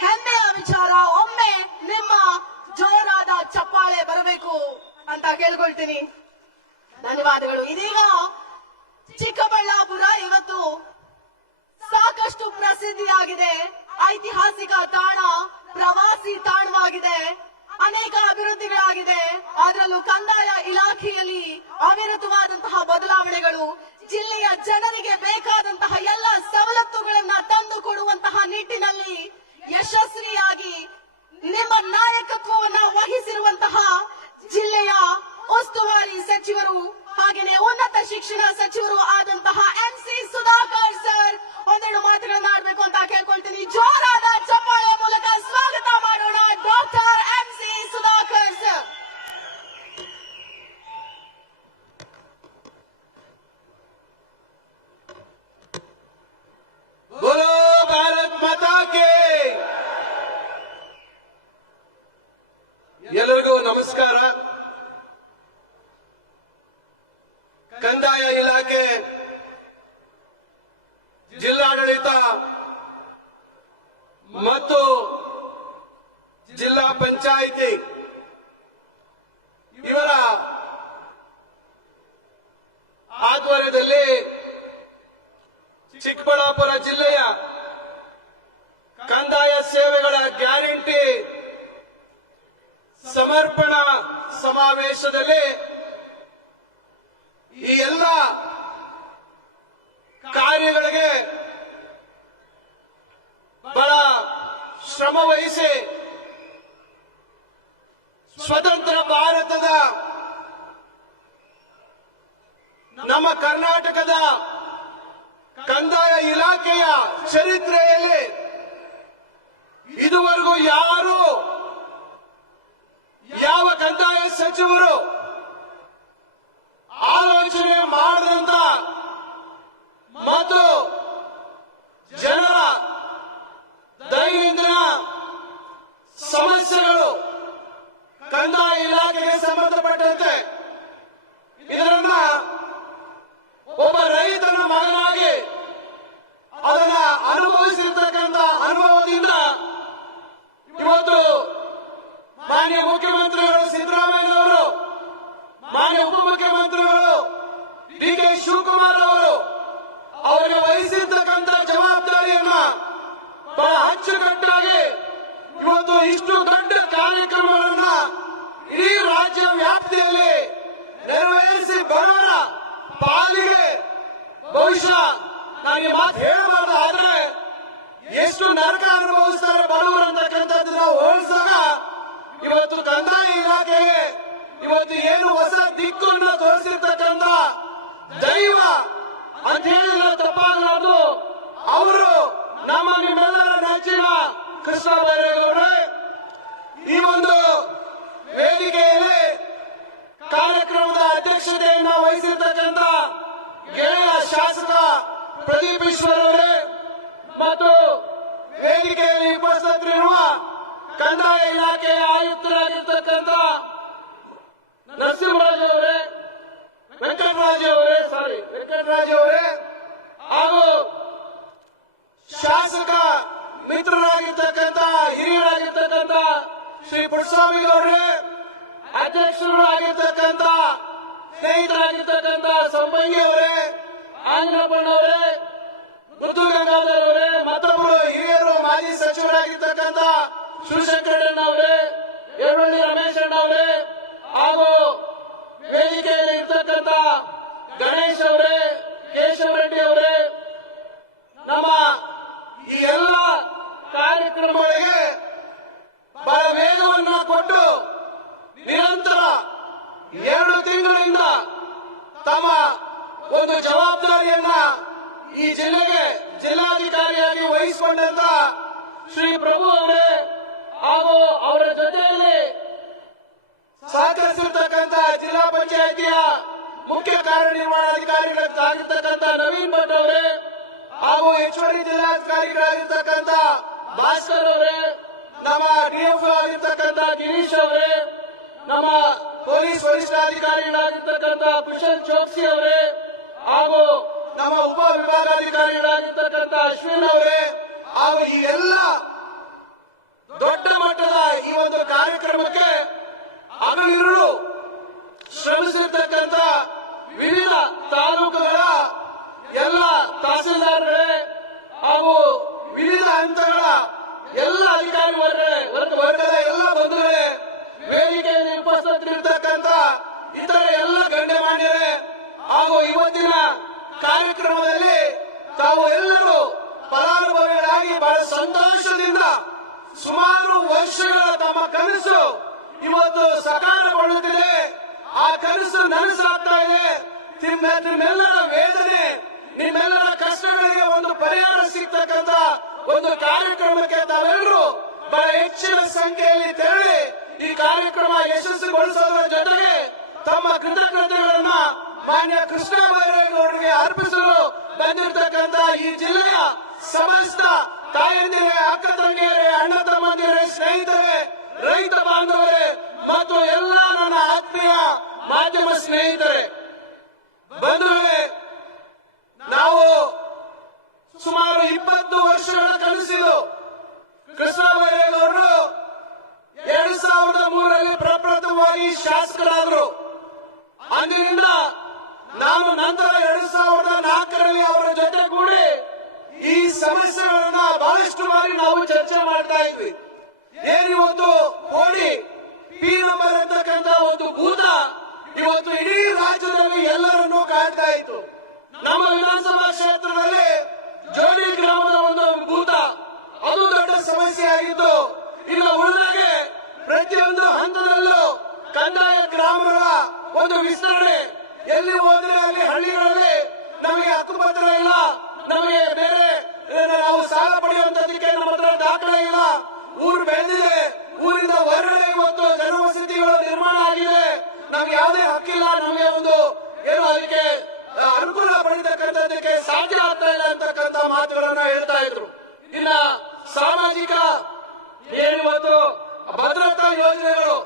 ಹೆಮ್ಮೆಯ ವಿಚಾರ. ಒಮ್ಮೆ ನಿಮ್ಮ ಜೋರಾದ ಚಪ್ಪಾಳೆ ಬರಬೇಕು ಅಂತ ಕೇಳ್ಕೊಳ್ತೀನಿ. ಧನ್ಯವಾದಗಳು. ಇದೀಗ ಚಿಕ್ಕಬಳ್ಳಾಪುರ ಇವತ್ತು ಸಾಕಷ್ಟು ಪ್ರಸಿದ್ಧಿಯಾಗಿದೆ. ಐತಿಹಾಸಿಕ ತಾಣ, ಪ್ರವಾಸಿ ತಾಣವಾಗಿದೆ. ಅನೇಕ ಅಭಿವೃದ್ಧಿಗಳಾಗಿದೆ. ಅದರಲ್ಲೂ ಕಂದಾಯ ಇಲಾಖೆಯಲ್ಲಿ ಅವಿರತವಾದಂತಹ ಬದಲಾವಣೆಗಳು, ಜಿಲ್ಲೆಯ ಜನರಿಗೆ ಬೇಕಾದಂತಹ ಎಲ್ಲ ಸವಲತ್ತುಗಳನ್ನ ತಂದು ಕೊಡುವಂತಹ ನಿಟ್ಟಿನಲ್ಲಿ ಯಶಸ್ವಿಯಾಗಿ ನಿಮ್ಮ ನಾಯಕತ್ವವನ್ನ ವಹಿಸಿರುವಂತಹ ಜಿಲ್ಲೆಯ ಉಸ್ತುವಾರಿ ಸಚಿವರು ಹಾಗೆಯೇ ಉನ್ನತ ಶಿಕ್ಷಣ ಸಚಿವರು ಆದಂತಹ MC ಸುಧಾಕರ್ ಸರ್ ಒಂದೆರಡು ಮಾತುಗಳನ್ನ ಆಡ್ಬೇಕು ಅಂತ ಕೇಳ್ಕೊಳ್ತೀನಿ. ಜೋರಾದ ಚಪ್ಪಾಳೆಯ ಮೂಲಕ ಸ್ವಾಗತ ಮಾಡೋಣ ಡಾಕ್ಟರ್ MC ಸುಧಾಕರ್ ಸರ್. बोलो भारत माता के. ಎಲ್ಲರಿಗೂ ನಮಸ್ಕಾರ. ಕಂದಾಯ ಇಲಾಖೆ, ಜಿಲ್ಲಾಡಳಿತ ಮತ್ತು ಜಿಲ್ಲಾ ಪಂಚಾಯಿತಿ ಇವರ ಆಧ್ವರ್ಯದಲ್ಲಿ ಚಿಕ್ಕಬಳ್ಳಾಪುರ ಜಿಲ್ಲೆಯ ಕಂದಾಯ ಸೇವೆಗಳ ಗ್ಯಾರಂಟಿ ಸಮರ್ಪಣಾ ಸಮಾವೇಶದಲ್ಲಿ ಈ ಎಲ್ಲ ಕಾರ್ಯಗಳಿಗೆ ಬಹಳ ಶ್ರಮ ವಹಿಸಿ ಸ್ವತಂತ್ರ ಭಾರತದ ನಮ್ಮ ಕರ್ನಾಟಕದ ಕಂದಾಯ ಇಲಾಖೆಯ ಚರಿತ್ರೆಯಲ್ಲಿ ಇದುವರೆಗೂ ಯಾರು ಯಾವ ಕಂದಾಯ ಸಚಿವರು ಆಲೋಚನೆ ಮಾಡದಂತ ಮತ್ತು ಜನರ ದೈನಂದಿನ ಸಮಸ್ಯೆಗಳು ಕಂದಾಯ ಇಲಾಖೆಗೆ ಸಂಬಂಧಪಟ್ಟಂತೆ ಇದರನ್ನ ಒಬ್ಬ ರೈತನ ಮಗನಾಗಿ ಅದನ್ನ ಅನುಭವಿಸಿರ್ತಕ್ಕಂಥ ಅನುಭವದಿಂದ ಇವತ್ತು ಮಾನ್ಯ ಮುಖ್ಯಮಂತ್ರಿಗಳು ಸಿದ್ದರಾಮಯ್ಯನವರು, ಮಾನ್ಯ ಉಪಮುಖ್ಯಮಂತ್ರಿಗಳು DK ಶಿವಕುಮಾರ್ ಅವರು ಅವರಿಗೆ ವಹಿಸಿರ್ತಕ್ಕಂಥ ಜವಾಬ್ದಾರಿಯನ್ನ ಬಹಳ ಅಚ್ಚುಕಟ್ಟಾಗಿ ಇವತ್ತು ಇಷ್ಟು ದೊಡ್ಡ ಕಾರ್ಯಕ್ರಮಗಳನ್ನ ಇಡೀ ರಾಜ್ಯ ವ್ಯಾಪ್ತಿಯಲ್ಲಿ ನೆರವೇರಿಸಿ ಬರೋಣ ಪಾಲಿಗೆ ಬಹುಶಃ ನಾನು ಈ ಮಾತು ಹೇಳಬಾರ್ದು, ಆದ್ರೆ ಎಷ್ಟು ನರಕ ಅನುಭವಿಸ್ತಾರೆ ಬಡವರು ಅಂತಕ್ಕಂಥದ್ದನ್ನ ಹೋಲಿಸಿದಾಗ ಇವತ್ತು ಕಂದಾಯ ಇಲಾಖೆಗೆ ಇವತ್ತು ಏನು ಹೊಸ ದಿಕ್ಕನ್ನು ತೋರಿಸಿರ್ತಕ್ಕಂಥ ದೈವ ಅಂತ ಹೇಳಿದ್ರೆ ತಪ್ಪಾಗಲಾರದು. ಅವರು ನಮ್ಮ ನಿಮ್ಮೆಲ್ಲರ ನೆಚ್ಚಿನ ಕೃಷ್ಣ ಬೈರೇಗೌಡರೇ ಈ ಒಂದು ವೇದಿಕೆಯಲ್ಲಿ ಕಾರ್ಯಕ್ರಮದ ಅಧ್ಯಕ್ಷತೆಯನ್ನು ವಹಿಸಿರ್ತಕ್ಕಂಥ ಗೆಳೆಯ ಶಾಸಕ ಪ್ರದೀಪ್ ಈಶ್ವರ್ ಅವರೇ ಮತ್ತು ವೇದಿಕೆಯಲ್ಲಿ ಉಪಸ್ಥಿತರಿರುವ ಕಂದಾಯ ಇಲಾಖೆಯ ಆಯುಕ್ತರಾಗಿರ್ತಕ್ಕಂಥ ನರಸಿಂಹರಾಜ್ ಅವರೇ, ವೆಂಕಟರಾಜ್ ಅವರೇ ಹಾಗೂ ಶಾಸಕ ಮಿತ್ರರಾಗಿರ್ತಕ್ಕಂಥ ಹಿರಿಯರಾಗಿರ್ತಕ್ಕಂಥ ಶ್ರೀ ಪುಟ್ಟಸ್ವಾಮಿ ಗೌಡ್ರೆ, ಅಧ್ಯಕ್ಷರು ಆಗಿರ್ತಕ್ಕಂಥ ಸ್ನೇಹಿತರಾಗಿರ್ತಕ್ಕಂಥ ಸಂಪಂಗಿ ಅವರೇ, ಆಂಜನಪ್ಪನವರೇ, ಮುದ್ದು ಗಂಗಾಧರ್ ಅವರೇ, ಮತ್ತೊಬ್ಬರು ಹಿರಿಯರು ಮಾಜಿ ಸಚಿವರಾಗಿರ್ತಕ್ಕಂಥ ಶಿವಶಂಕರಣ್ಣ ಅವರೇ, ಯರವಳ್ಳಿ ರಮೇಶ್ ಅಣ್ಣ ಅವರೇ ಹಾಗೂ ವೇದಿಕೆಯಲ್ಲಿ ಇರ್ತಕ್ಕಂಥ ಗಣೇಶ್ ಅವರೇ, ಕೇಶವ ರೆಡ್ಡಿ ಅವರೇ, ನಮ್ಮ ಈ ಎಲ್ಲ ಕಾರ್ಯಕ್ರಮಗಳಿಗೆ ಬಹಳ ವೇಗವನ್ನು ಕೊಟ್ಟು ನಿರಂತರ 2 ತಿಂಗಳಿಂದ ತಮ್ಮ ಒಂದು ಜವಾಬ್ದಾರಿಯನ್ನ ಈ ಜಿಲ್ಲೆಗೆ ಜಿಲ್ಲಾಧಿಕಾರಿಯಾಗಿ ವಹಿಸಿಕೊಂಡಂತ ಶ್ರೀ ಪ್ರಭು ಅವರೇ ಹಾಗೂ ಅವರ ಜೊತೆಯಲ್ಲಿ ಸಹಕರಿಸಿರ್ತಕ್ಕಂಥ ಜಿಲ್ಲಾ ಪಂಚಾಯಿತಿಯ ಮುಖ್ಯ ಕಾರ್ಯನಿರ್ವಹಣಾಧಿಕಾರಿಗಳಾಗಿರ್ತಕ್ಕಂಥ ನವೀನ್ ಭಟ್ ಅವರೇ ಹಾಗೂ ಹೆಚ್ಚುವರಿ ಜಿಲ್ಲಾಧಿಕಾರಿಗಳಾಗಿರ್ತಕ್ಕಂಥ ಭಾಸ್ಕರ್ ಅವರೇ, ನಮ್ಮ DFO ಆಗಿರ್ತಕ್ಕಂಥ ಗಿರೀಶ್ ಅವರೇ, ನಮ್ಮ ಪೊಲೀಸ್ ವರಿಷ್ಠಾಧಿಕಾರಿಗಳಾಗಿರ್ತಕ್ಕಂಥ ಕುಶಲ್ ಚೋಕ್ಸಿ ಅವರೇ ಹಾಗೂ ನಮ್ಮ ಉಪ ವಿಭಾಗಾಧಿಕಾರಿಗಳಾಗಿರ್ತಕ್ಕಂಥ ಅಶ್ವಿನ್ ಅವರೇ ಹಾಗೂ ಈ ಎಲ್ಲ ದೊಡ್ಡ ಮಟ್ಟದ ಈ ಒಂದು ಕಾರ್ಯಕ್ರಮಕ್ಕೆ ಹಗಲಿರುಳು ಶ್ರಮಿಸಿರ್ತಕ್ಕಂಥ ವಿವಿಧ ತಾಲೂಕುಗಳ ಎಲ್ಲ ತಹಸೀಲ್ದಾರ್ಗಳೇ ಹಾಗೂ ವಿವಿಧ ಹಂತಗಳ ಎಲ್ಲ ಅಧಿಕಾರಿ ವರ್ಗದ ಎಲ್ಲ ಬಂಧುಗಳೇ, ವೇದಿಕೆಯಲ್ಲಿ ಉಪಸ್ಥಿತರಿರ್ತಕ್ಕಂಥ ಇತರ ಎಲ್ಲ ಗಣ್ಯಮಾನ್ಯರೇ ಹಾಗೂ ಇವತ್ತಿನ ಕಾರ್ಯಕ್ರಮದಲ್ಲಿ ತಾವು ಎಲ್ಲರೂ ಫಲಾನುಭವಿಗಳಾಗಿ ಬಹಳ ಸಂತೋಷದಿಂದ ಸುಮಾರು ವರ್ಷಗಳ ತಮ್ಮ ಕನಸು ಇವತ್ತು ಸಕಾರಗೊಳ್ಳುತ್ತಿದೆ. ಆ ಕನಸು ನನಸಾಗ್ತಾ ಇದೆ. ನಿಮ್ಮೆಲ್ಲರ ವೇದನೆ ನಿಮ್ಮೆಲ್ಲರ ಕಷ್ಟಗಳಿಗೆ ಒಂದು ಪರಿಹಾರ ಸಿಗ್ತಕ್ಕಂತ ಒಂದು ಕಾರ್ಯಕ್ರಮಕ್ಕೆ ತಾವೆಲ್ಲರೂ ಬಹಳ ಹೆಚ್ಚಿನ ಸಂಖ್ಯೆಯಲ್ಲಿ ತೆರಳಿ ಈ ಕಾರ್ಯಕ್ರಮ ಯಶಸ್ವಿಗೊಳಿಸೋದರ ಜೊತೆಗೆ ತಮ್ಮ ಕೃತಜ್ಞತೆಗಳನ್ನ ಮಾನ್ಯ ಕೃಷ್ಣ ಬೈರೇಗೌಡರಿಗೆ ಅರ್ಪಿಸಲು ಬಂದಿರತಕ್ಕಂತ ಈ ಜಿಲ್ಲೆಯ ಸಮಸ್ತ ತಾಯಂದಿರೇ, ಅಕ್ಕ ತಂಗಿಯರೇ, ಅಣ್ಣ ತಮ್ಮಂದಿರೇ, ಸ್ನೇಹಿತರೇ, ರೈತ ಬಾಂಧವರೇ ಮತ್ತು ಎಲ್ಲ ನನ್ನ ಆತ್ಮೀಯ ಮಾಧ್ಯಮ ಸ್ನೇಹಿತರೇ, ಬಂಧುಗಳೇ, ನಾವು ಸುಮಾರು 20 ವರ್ಷಗಳ ಕನಸಿದು ಕೃಷ್ಣ ಬೈರೇಗೌಡರು 2003ರಲ್ಲಿ ಪ್ರಪ್ರಥಮವಾಗಿ ಶಾಸಕರಾದರು. ಅಂದಿನಿಂದ ನಾನು ನಂತರ 2004ರಲ್ಲಿ ಅವರ ಜೊತೆ ಕೂಡಿ ಈ ಸಮಸ್ಯೆಗಳನ್ನ ಬಹಳಷ್ಟು ಬಾರಿ ನಾವು ಚರ್ಚೆ ಮಾಡ್ತಾ ಇದ್ವಿ. ಏನಿವತ್ತು ಕೋಡಿ ಪಿ ನಂಬರ್ ಅಂತಕ್ಕಂತ ಒಂದು ಭೂತ ಇವತ್ತು ಇಡೀ ರಾಜ್ಯದಲ್ಲಿ ಎಲ್ಲರನ್ನೂ ಕಾಡ್ತಾ ಇತ್ತು. ನಮ್ಮ ವಿಧಾನಸಭಾ ಕ್ಷೇತ್ರದಲ್ಲಿ ಜೋಡಿ ಗ್ರಾಮದ ಒಂದು ಭೂತ ಅದು ದೊಡ್ಡ ಸಮಸ್ಯೆ ಆಗಿದ್ದು, ಈಗ ಉಳಿದಾಗೆ ಪ್ರತಿಯೊಂದು ಹಂತದಲ್ಲೂ ಕಂದಾಯ ಗ್ರಾಮಗಳ ಒಂದು ವಿಸ್ತರಣೆ, ಎಲ್ಲಿ ಹೋದ್ರೆ ಅಲ್ಲಿ ಹಳ್ಳಿಗಳಲ್ಲಿ ನಮಗೆ ಹಕ್ಕುಪತ್ರ ಇಲ್ಲ, ನಮಗೆ ಬೇರೆ ನಾವು ಸಾಲ ಪಡೆಯುವಂತದಕ್ಕೆ ನಮ್ಮ ಹತ್ರ ದಾಖಲೆ ಇಲ್ಲ, ಊರು ಬೆಳೆದಿದೆ, ಊರಿಂದ ಹೊರಗಡೆ ಇವತ್ತು ಜನವಸತಿಗಳು ನಿರ್ಮಾಣ ಆಗಿದೆ, ನಮ್ಗೆ ಯಾವುದೇ ಹಕ್ಕಿಲ್ಲ, ನಮಗೆ ಒಂದು ಏನು ಅದಕ್ಕೆ ಅನುಕೂಲ ಪಡೆಯತಕ್ಕಂಥದ್ದಕ್ಕೆ ಸಾಧ್ಯ ಆಗ್ತಾ ಇಲ್ಲ ಅಂತಕ್ಕಂಥ ಮಾತುಗಳನ್ನ ಹೇಳ್ತಾ ಇದ್ರು. ಇನ್ನ ಸಾಮಾಜಿಕ ಏನಿವತ್ತು ಭದ್ರತಾ ಯೋಜನೆಗಳು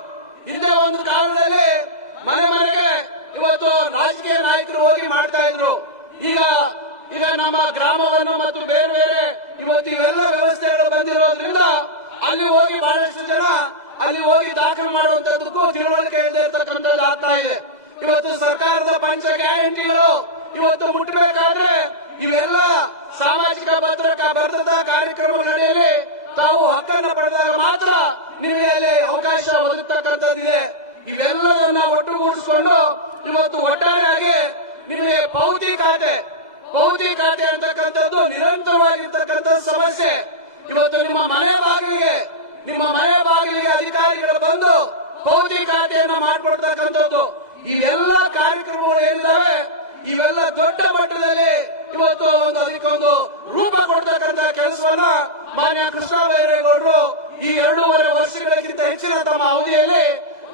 ಇದೇ ಒಂದು ಕಾಲದಲ್ಲಿ ಮನೆ ಮನೆಗೆ ಇವತ್ತು ರಾಜಕೀಯ ನಾಯಕರು ಹೋಗಿ ಮಾಡ್ತಾ ಇದ್ರು. ಈಗ ನಮ್ಮ ಗ್ರಾಮವನ್ನು ಮತ್ತು ಬೇರೆ ಬೇರೆ ಇವತ್ತು ಇವೆಲ್ಲ ವ್ಯವಸ್ಥೆಗಳು ಬಂದಿರೋದ್ರಿಂದ ಅಲ್ಲಿ ಹೋಗಿ ಬಹಳಷ್ಟು ಜನ ಅಲ್ಲಿ ಹೋಗಿ ದಾಖಲು ಮಾಡುವಂತದ್ದಕ್ಕೂ ತಿಳುವಳಿಕೆ ಇರ್ತಕ್ಕಂಥದ್ದು ಆಗ್ತಾ ಇದೆ. ಇವತ್ತು ಸರ್ಕಾರದ ಪಂಚ ಗ್ಯಾರಂಟಿಗಳು ಇವತ್ತು ಮುಟ್ಟಬೇಕಾದ್ರೆ ಇವೆಲ್ಲ ಸಾಮಾಜಿಕ ಭದ್ರತಾ ಕಾರ್ಯಕ್ರಮಗಳಲ್ಲಿ ತಾವು ಹಕ್ಕನ್ನು ಪಡೆದಾಗ ಮಾತ್ರ ನಿಮಗೆ ಅಲ್ಲಿ ಅವಕಾಶ ಒದಗತಕ್ಕಂಥದ್ದಿದೆ. ಇವೆಲ್ಲವನ್ನ ಒಟ್ಟುಗೂಡಿಸಿಕೊಂಡು ಇವತ್ತು ಒಟ್ಟಾರೆಯಾಗಿ ನಿಮಗೆ ಪೌತಿ ಖಾತೆ ಅಂತಕ್ಕಂಥದ್ದು ನಿರಂತರವಾಗಿರ್ತಕ್ಕಂಥ ಸಮಸ್ಯೆ. ಇವತ್ತು ನಿಮ್ಮ ಮನೆ ಬಾಗಿಲಿಗೆ ಅಧಿಕಾರಿಗಳು ಬಂದು ಪೌತಿ ಖಾತೆಯನ್ನು ಮಾಡಿಕೊಡ್ತಕ್ಕಂಥದ್ದು, ಇವೆಲ್ಲ ಕಾರ್ಯಕ್ರಮಗಳು ಏನಿದಾವೆ ಇವೆಲ್ಲ ದೊಡ್ಡ ಮಟ್ಟದಲ್ಲಿ ಇವತ್ತು ಅದಕ್ಕೊಂದು ರೂಪ ಕೊಡ್ತಕ್ಕಂಥ ಕೆಲಸವನ್ನ ಮಾನ್ಯ ಕೃಷ್ಣ ಬೈರೇಗೌಡರು ಈ 2.5 ವರ್ಷಗಳಕ್ಕಿಂತ ಹೆಚ್ಚಿನ ತಮ್ಮ ಅವಧಿಯಲ್ಲಿ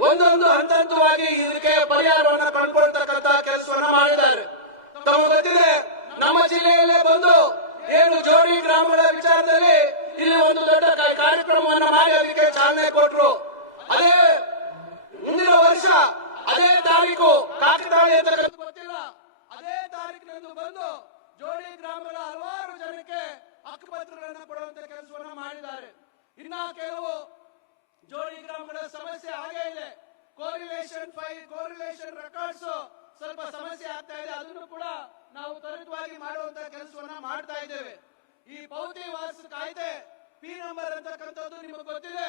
ಒಂದೊಂದು ಹಂತವಾಗಿ ಇದಕ್ಕೆ ಪರಿಹಾರವನ್ನ ಕಂಡುಕೊಳ್ತಕ್ಕಂಥ ಕೆಲಸವನ್ನ ಮಾಡಿದ್ದಾರೆ. ತಮಗೆ ಗೊತ್ತಿದೆ, ನಮ್ಮ ಜಿಲ್ಲೆಯಲ್ಲೇ ಬಂದು ಏನು ಜೋಡಿ ಗ್ರಾಮಗಳ ವಿಚಾರದಲ್ಲಿ ಇಲ್ಲಿ ಒಂದು ದೊಡ್ಡ ಕಾರ್ಯಕ್ರಮವನ್ನ ಮಾಡಿ ಅದಕ್ಕೆ ಚಾಲನೆ ಕೊಟ್ಟರು. ಅದೇ ಮುಂದಿನ ವರ್ಷ ಅದೇ ತಾರೀಕು ಕಾಕತಾಳಿ ಅಂತ ಗೊತ್ತಿಲ್ಲ, ಅದೇ ತಾರೀಕಿನಂದು ಬಂದು ಜೋಡಿ ಗ್ರಾಮಗಳ ಹಲವಾರು ಜನಕ್ಕೆ ಹಕ್ಕುಪತ್ರಗಳನ್ನು ಕೊಡುವಂತ ಕೆಲಸವನ್ನ ಮಾಡಿದ್ದಾರೆ. ಇನ್ನ ಕೆಲವು ಜೋಡಿ ಗ್ರಾಮಗಳ ಸಮಸ್ಯೆ ಹಾಗೆ ಇದೆ. ಕೋರಿಲೇಷನ್ ರೆಕಾರ್ಡ್ಸ್ ಸ್ವಲ್ಪ ಸಮಸ್ಯೆ ಆಗ್ತಾ ಇದೆ, ಅದನ್ನು ಕೂಡ ನಾವು ತ್ವರಿತವಾಗಿ ಮಾಡುವಂತ ಕೆಲಸವನ್ನ ಮಾಡ್ತಾ ಇದ್ದೇವೆ. ಈ ಪೌತಿ ವಾಸ ಕಾಯ್ದೆ ಪಿ ನಂಬರ್ ಅಂತಕ್ಕಂಥದ್ದು ನಿಮಗೆ ಗೊತ್ತಿದೆ,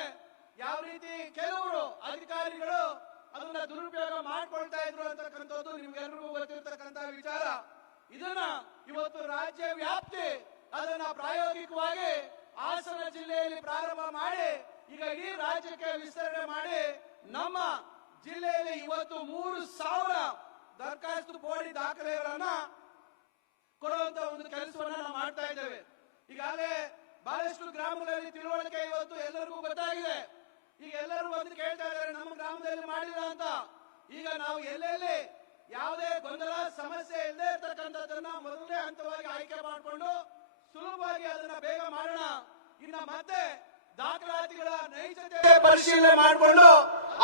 ಯಾವ ರೀತಿ ಕೆಲವರು ಅಧಿಕಾರಿಗಳು ಅದನ್ನ ದುರುಪಯೋಗ ಮಾಡ್ಕೊಳ್ತಾ ಇದ್ರು ಅಂತಕ್ಕಂಥದ್ದು ನಿಮ್ಗೆಲ್ರಿಗೂ ಗೊತ್ತಿರ್ತಕ್ಕಂಥ ವಿಚಾರ. ಇದನ್ನ ಇವತ್ತು ರಾಜ್ಯ ವ್ಯಾಪ್ತಿ ಅದನ್ನ ಪ್ರಾಯೋಗಿಕವಾಗಿ ಹಾಸನ ಜಿಲ್ಲೆಯಲ್ಲಿ ಪ್ರಾರಂಭ ಮಾಡಿ ಈಗ ಇಡೀ ರಾಜ್ಯಕ್ಕೆ ವಿಸ್ತರಣೆ ಮಾಡಿ ನಮ್ಮ ಜಿಲ್ಲೆಯಲ್ಲಿ ಇವತ್ತು 3,000 ದರಖಾಸ್ತು ಪೋಡಿ ದಾಖಲೆಗಳನ್ನ ಕೊಡುವಂತ ಒಂದು ಕೆಲಸವನ್ನ ನಾವು ಮಾಡ್ತಾ ಇದ್ದೇವೆ. ಈಗಾಗಲೇ ಬಹಳಷ್ಟು ಗ್ರಾಮಗಳಲ್ಲಿ ತಿಳುವಳಿಕೆ ಇವತ್ತು ಎಲ್ಲರಿಗೂ ಗೊತ್ತಾಗಿದೆ. ಈಗ ಎಲ್ಲರೂ ಬಂದು ಕೇಳ್ತಾ ಇದ್ದಾರೆ ನಮ್ಮ ಗ್ರಾಮದಲ್ಲಿ ಮಾಡಿಲ್ಲ ಅಂತ. ಈಗ ನಾವು ಎಲ್ಲೆಲ್ಲಿ ಯಾವುದೇ ಗೊಂದಲ ಸಮಸ್ಯೆ ಇಲ್ಲದೆ ಇರ್ತಕ್ಕಂಥದ್ದನ್ನ ಮೊದಲನೇ ಹಂತವಾಗಿ ಆಯ್ಕೆ ಮಾಡಿಕೊಂಡು ಸುಲಭವಾಗಿ ಅದನ್ನ ಬೇಗ ಮಾಡೋಣ. ಇನ್ನ ಮತ್ತೆ ದಾಖಲಾತಿಗಳ ನೈಜತೆ ಪರಿಶೀಲನೆ ಮಾಡಿಕೊಂಡು